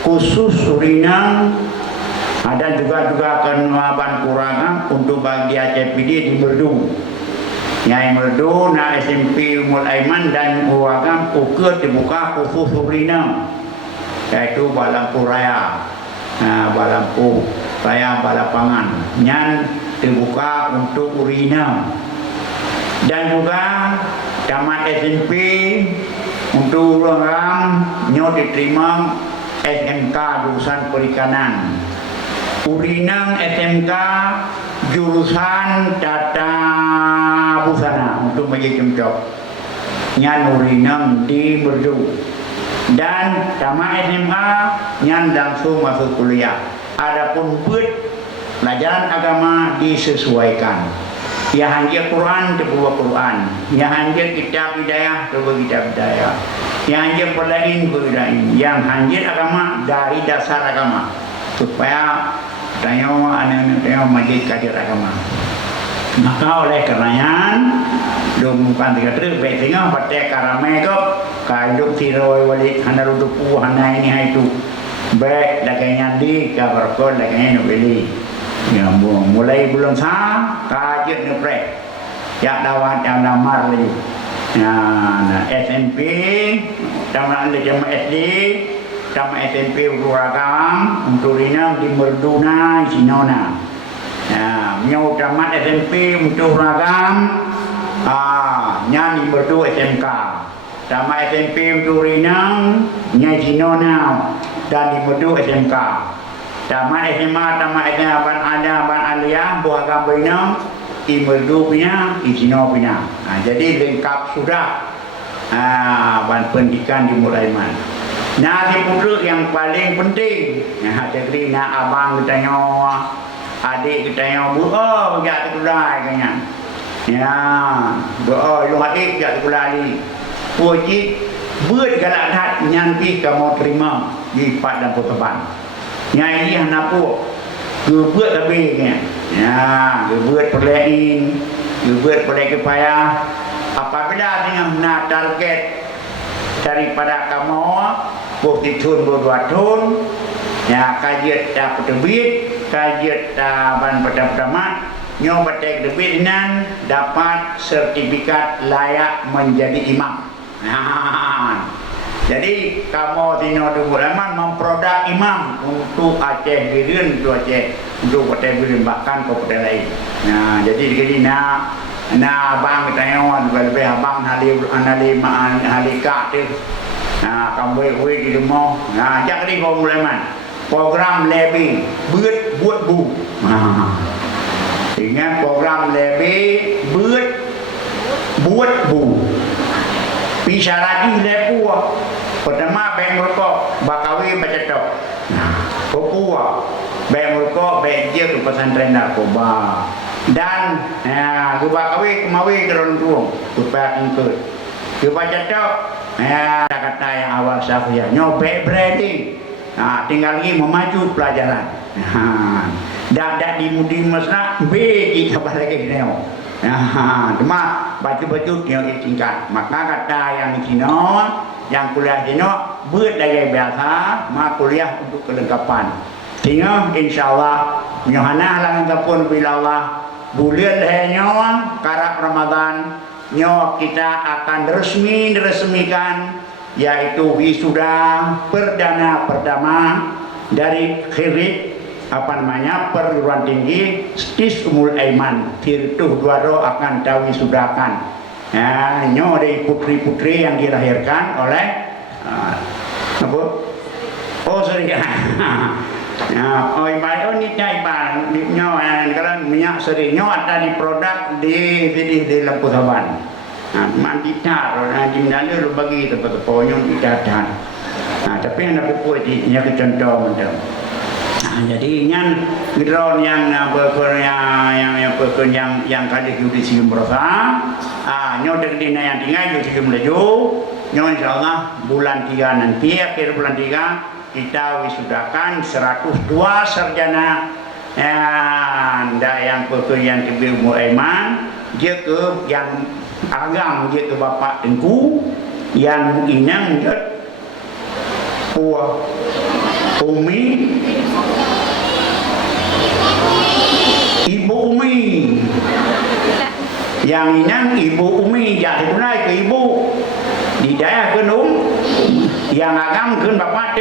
khusus Rina, ada juga kenuaban kurangan untuk bagi ACPD di Merdu. Yang Merdu, SMP Mulaiman dan Uwagam ukur dibuka khusus Rina, yaitu Balampu Raya. Balampu Raya Balapangan yang dibuka untuk urina, dan juga taman SMP untuk orang yang diterima SMK jurusan perikanan, urina SMK jurusan tata busana untuk menjadi cemcok yang urina di Merdu, dan taman SMA yang langsung masuk kuliah. Adapun pelajaran agama disesuaikan. Yang hanya Quran terbuat Quran, yang hanya kitab hidayah terbuat kitab hidayah, yang hanya perlain berlain, yang hanya agama dari dasar agama, supaya tanya anak-anak majlis kadir agama. Maka oleh karenanya bukan tiga terus betulnya pakai karame kok kaiduk tiroi wali hanaruduku hana ini itu baik laganya di kabarkon laganya nubeli Ya, mulai bulan sah kajian nepre. Ya dawan yang namar lagi. Ya, SMP, sama SD, sama SMP Uragam, untuk rinang di Merduna, Sinona. Ya, nyau tamat SMP untuk Uragam, nyanyi Merdu SMK. Sama SMP untuk rinang, nyanyi Sinona dan di Merdu SMK. Tamat SMA, tamat SMA Ban Aliyah, Buagam Berinam, di Merdu punya, di Sino punya. Jadi lengkap sudah pendidikan di Mulaiman. Nah, di putra yang paling penting, jadi nak abang kita nyawa, adik kita nyawa, buat jatuh kulai kanya. Ya, doa lu adik jatuh kulai. Puji buat galak hat nyanti kamu terima di Pak dan Puteban. Nyai anak pu, buat lebih nya. Ya, buat perlain, buat perlain kepaya. Apabila dengan nak target daripada kamu, bukti tun berdua tun, ya kajian dah peterbit, kajian dah ban pertama, nyoba tek debit nan dapat sertifikat layak menjadi imam. Nah, jadi kamu Sino Dubur Rahman memproduk imam untuk Aceh Biren, untuk Aceh, untuk Aceh Biren bahkan ke kota lain. Nah, jadi begini nak abang kita nyawa lebih abang halika tu. Nah, kamu di rumah. Nah, jadi kau mulai man program lebih buat bu. Ingat program lebih buat bu. Bisa lagi lepu. Pertama bank rokok, bakawi baca tok. Kopua, bank rokok, bank dia ke pesantren narkoba. Dan bakawi kemawi ke orang tua, supaya ikut. Baca tok, kata yang awal saya nyobek branding. Tinggal lagi memaju pelajaran. Dak di mudi mesra, B kita balik ke neo. Cuma baju-baju yang tingkat. Maka kata yang Cino, yang kuliah Cino, buat daya biasa, maka kuliah untuk kelengkapan. Sehingga insyaAllah, nyohana langkapun bila Allah, bulan nyawa, karab Ramadan, nyawa kita akan diresmikan, yaitu wisuda perdana pertama dari Khirit, perguruan tinggi Stis Umul Aiman. Tirtuh Duaro akan dawisudakan. Nyo dari putri-putri yang dilahirkan oleh apa? Oh sorry. Nyo sekarang minyak seri nyo ada di produk di Lampu Saban. Mandi tar, di mana lu bagi tempat ponyo di dadan. Tapi yang aku buat ini contoh macam. Jadi yang yang kali judisium berusaha, nyo dina yang tinggal judisium laju, nyo insyaallah bulan 3 nanti akhir bulan 3 kita wisudakan 102 sarjana yang pekerjaan Ibu Muaiman, dia ke yang agam, dia ke Bapak Tengku, yang inang dia Umi, Ibu Umi, yang inang Ibu Umi jadi tunai ke Ibu di daerah kenum, yang agam ke Bapak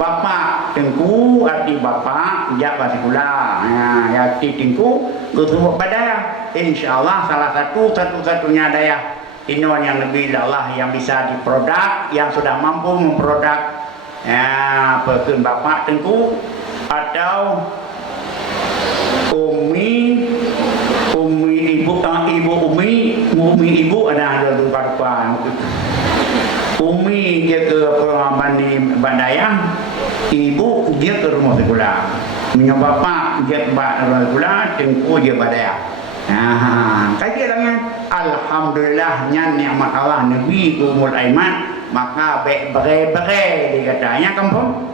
Bapak Tengku arti Bapak jabat pula, yang Tengku itu pada insyaallah salah satu-satunya daya inon yang lebih Allah yang bisa diproduk, yang sudah mampu memproduk pekerjaan Bapak Tengku atau Umi Ibu ada rupa-rupa. Umi dia ke Bandayang, Ibu dia ke rumah sekolah. Punya Bapak dia ke rumah sekolah, Tengku dia Bandayang. Kajian dengan alhamdulillah nya nikmat Allah Nabi Umul Aiman, maka bere dikatanya kampung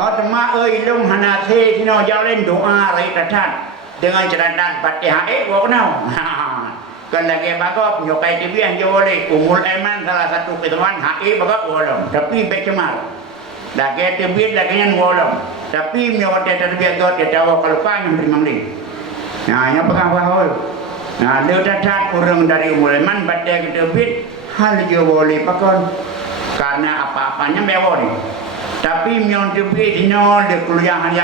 Otma ilum hanase sino jaulen doa rai tatat dengan ceratan Fatihah wa kenal. Kan lagi bagop nyokai tibian jole Umul Aiman salah satu ketuan HE bagop wolom tapi becemar. Lagi tibit lagi yang wolom. Tapi mi orang dia terbiak god dia tahu kalau kan yang berimang ni. Nah, yang pegang bahol. Nah, dia dapat orang dari Mulaiman baca kita bit hal dia boleh pakon. Karena apa-apanya mewah ni. Tapi mi orang terbiak dinol dia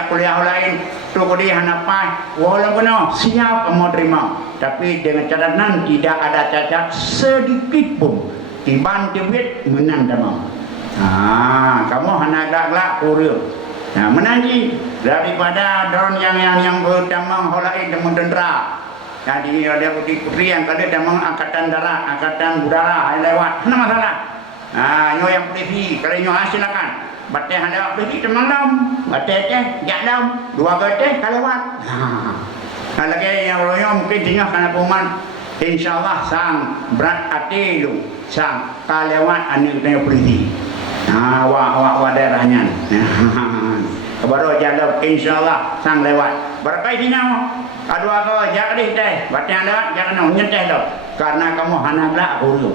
kuliah lain. Tu kuliah apa? Walaupun siap mau terima. Tapi dengan catatan tidak ada cacat sedikit pun. Tiban terbiak menandam. Kamu hendak gelak kurang. Nah, menanji daripada drone yang berdamang holai demam dendera. Jadi ada putri yang kali damang angkatan darat, angkatan udara, lewat. Mana masalah? Nyo yang polisi, kalau nyo silakan. Batai hendak polisi demang dam, batai jak dam, dua batai kalewat. Lagi yang royong mungkin tinggal karena kuman. InsyaAllah sang berat hati lu, sang kalewat ane kena polisi. Wah daerahnya. Baru jalan insyaallah sang lewat. Berkai sini Adua kau jak deh teh. Batang lewat jangan nyenteh dah. Karena kamu hanaglah guru.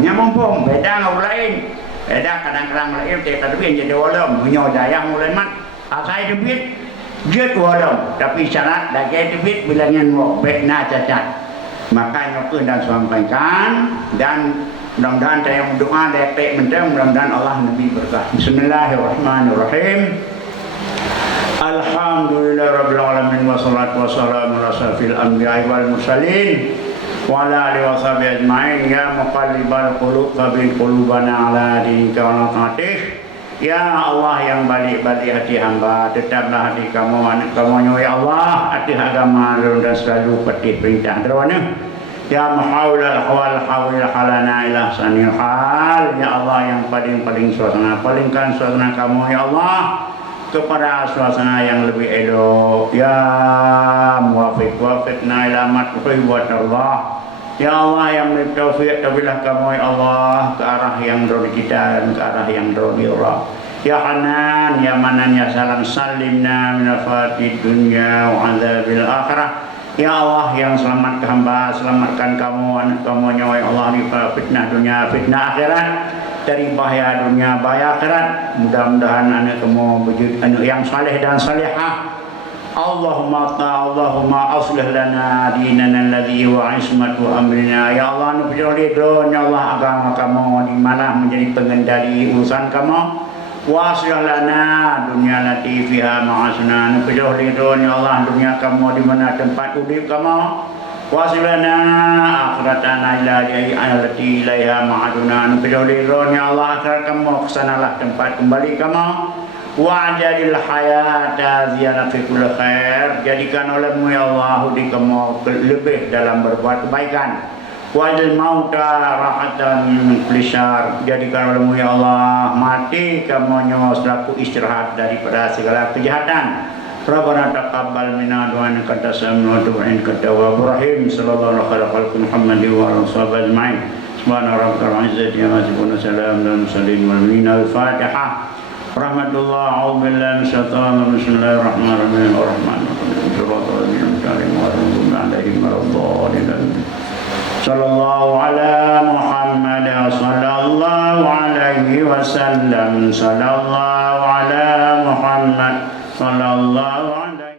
Nya mumpung beda ngau lain. Beda kadang-kadang lain teh kadang jadi walam menyo daya mulai mat. Asai debit jet walam tapi syarat lagi debit bilangan mau bekna cacat. Maka nyokun dan sampaikan dan mudah-mudahan saya berdoa lepek mentang mudah-mudahan Allah Nabi berkah. Bismillahirrahmanirrahim. Alhamdulillah rabbil alamin wassalatu wassalamu ala asyrafil anbiya'i wal mursalin wa ala alihi washabihi ajma'in. Ya muqallibal qulub tsabbit qulubana ala dinika wa ta'atih. Ya Allah yang balik-balik hati hamba, tetaplah hati kamu anak kamu ya Allah, hati agama dan selalu pati perintah derwana. Ya muhawilal hawal hawil halana ila sanil hal. Ya Allah yang paling suasana, palingkan suasana kamu ya Allah kepada suasana yang lebih elok. Ya muwafiq wafiqna ila matlubi wa Allah. Ya Allah yang memberi taufik, taufiklah kamu ya Allah ke arah yang ridha kita dan ke arah yang ridha Allah. Ya Hanan, ya Manan, ya Salam, salimna min afatid dunya wa adzabil akhirah. Ya Allah yang selamat hamba, selamatkan kamu anak kamu nyawa ya Allah dari fitnah dunia, fitnah akhirat, dari bahaya dunia, bahaya akhirat. Mudah-mudahan anak kamu wujud anak yang saleh dan salihah. Allahumma aslih lana dinana alladhi wa ismatu amrina. Ya Allah nubjoli drone ya Allah agama kamu di mana menjadi pengendali urusan kamu. Wa aslih lana dunya lati fiha ma'asna. Nubjoli drone ya Allah dunia kamu di mana tempat hidup kamu. Wa aslih lana akhiratana ila allati ilaiha ma'aduna. Nubjoli drone ya Allah akhirat kamu kesanalah tempat kembali kamu. Wa'jalil hayata ziyana fi kulli khair. Jadikan olehmu ya Allah di kamu lebih dalam berbuat kebaikan. Wa'jal mauta rahatan min kulli syarr. Jadikan olehmu ya Allah mati kamu nyawa selaku istirahat daripada segala kejahatan. Rabbana taqabbal minna du'ana kata sami'u du'in kata wa Ibrahim sallallahu alaihi wa sallam Muhammadin wa rasulullah ajma'in. Subhana rabbikal izzati amma yasifun wa salamun alal mursalin wal Fatihah. Rahmatullah, a'udzubillahi minasyaitonir rajim. Bismillahirrahmanirrahim. Sallallahu ala Muhammad sallallahu alaihi wasallam. Sallallahu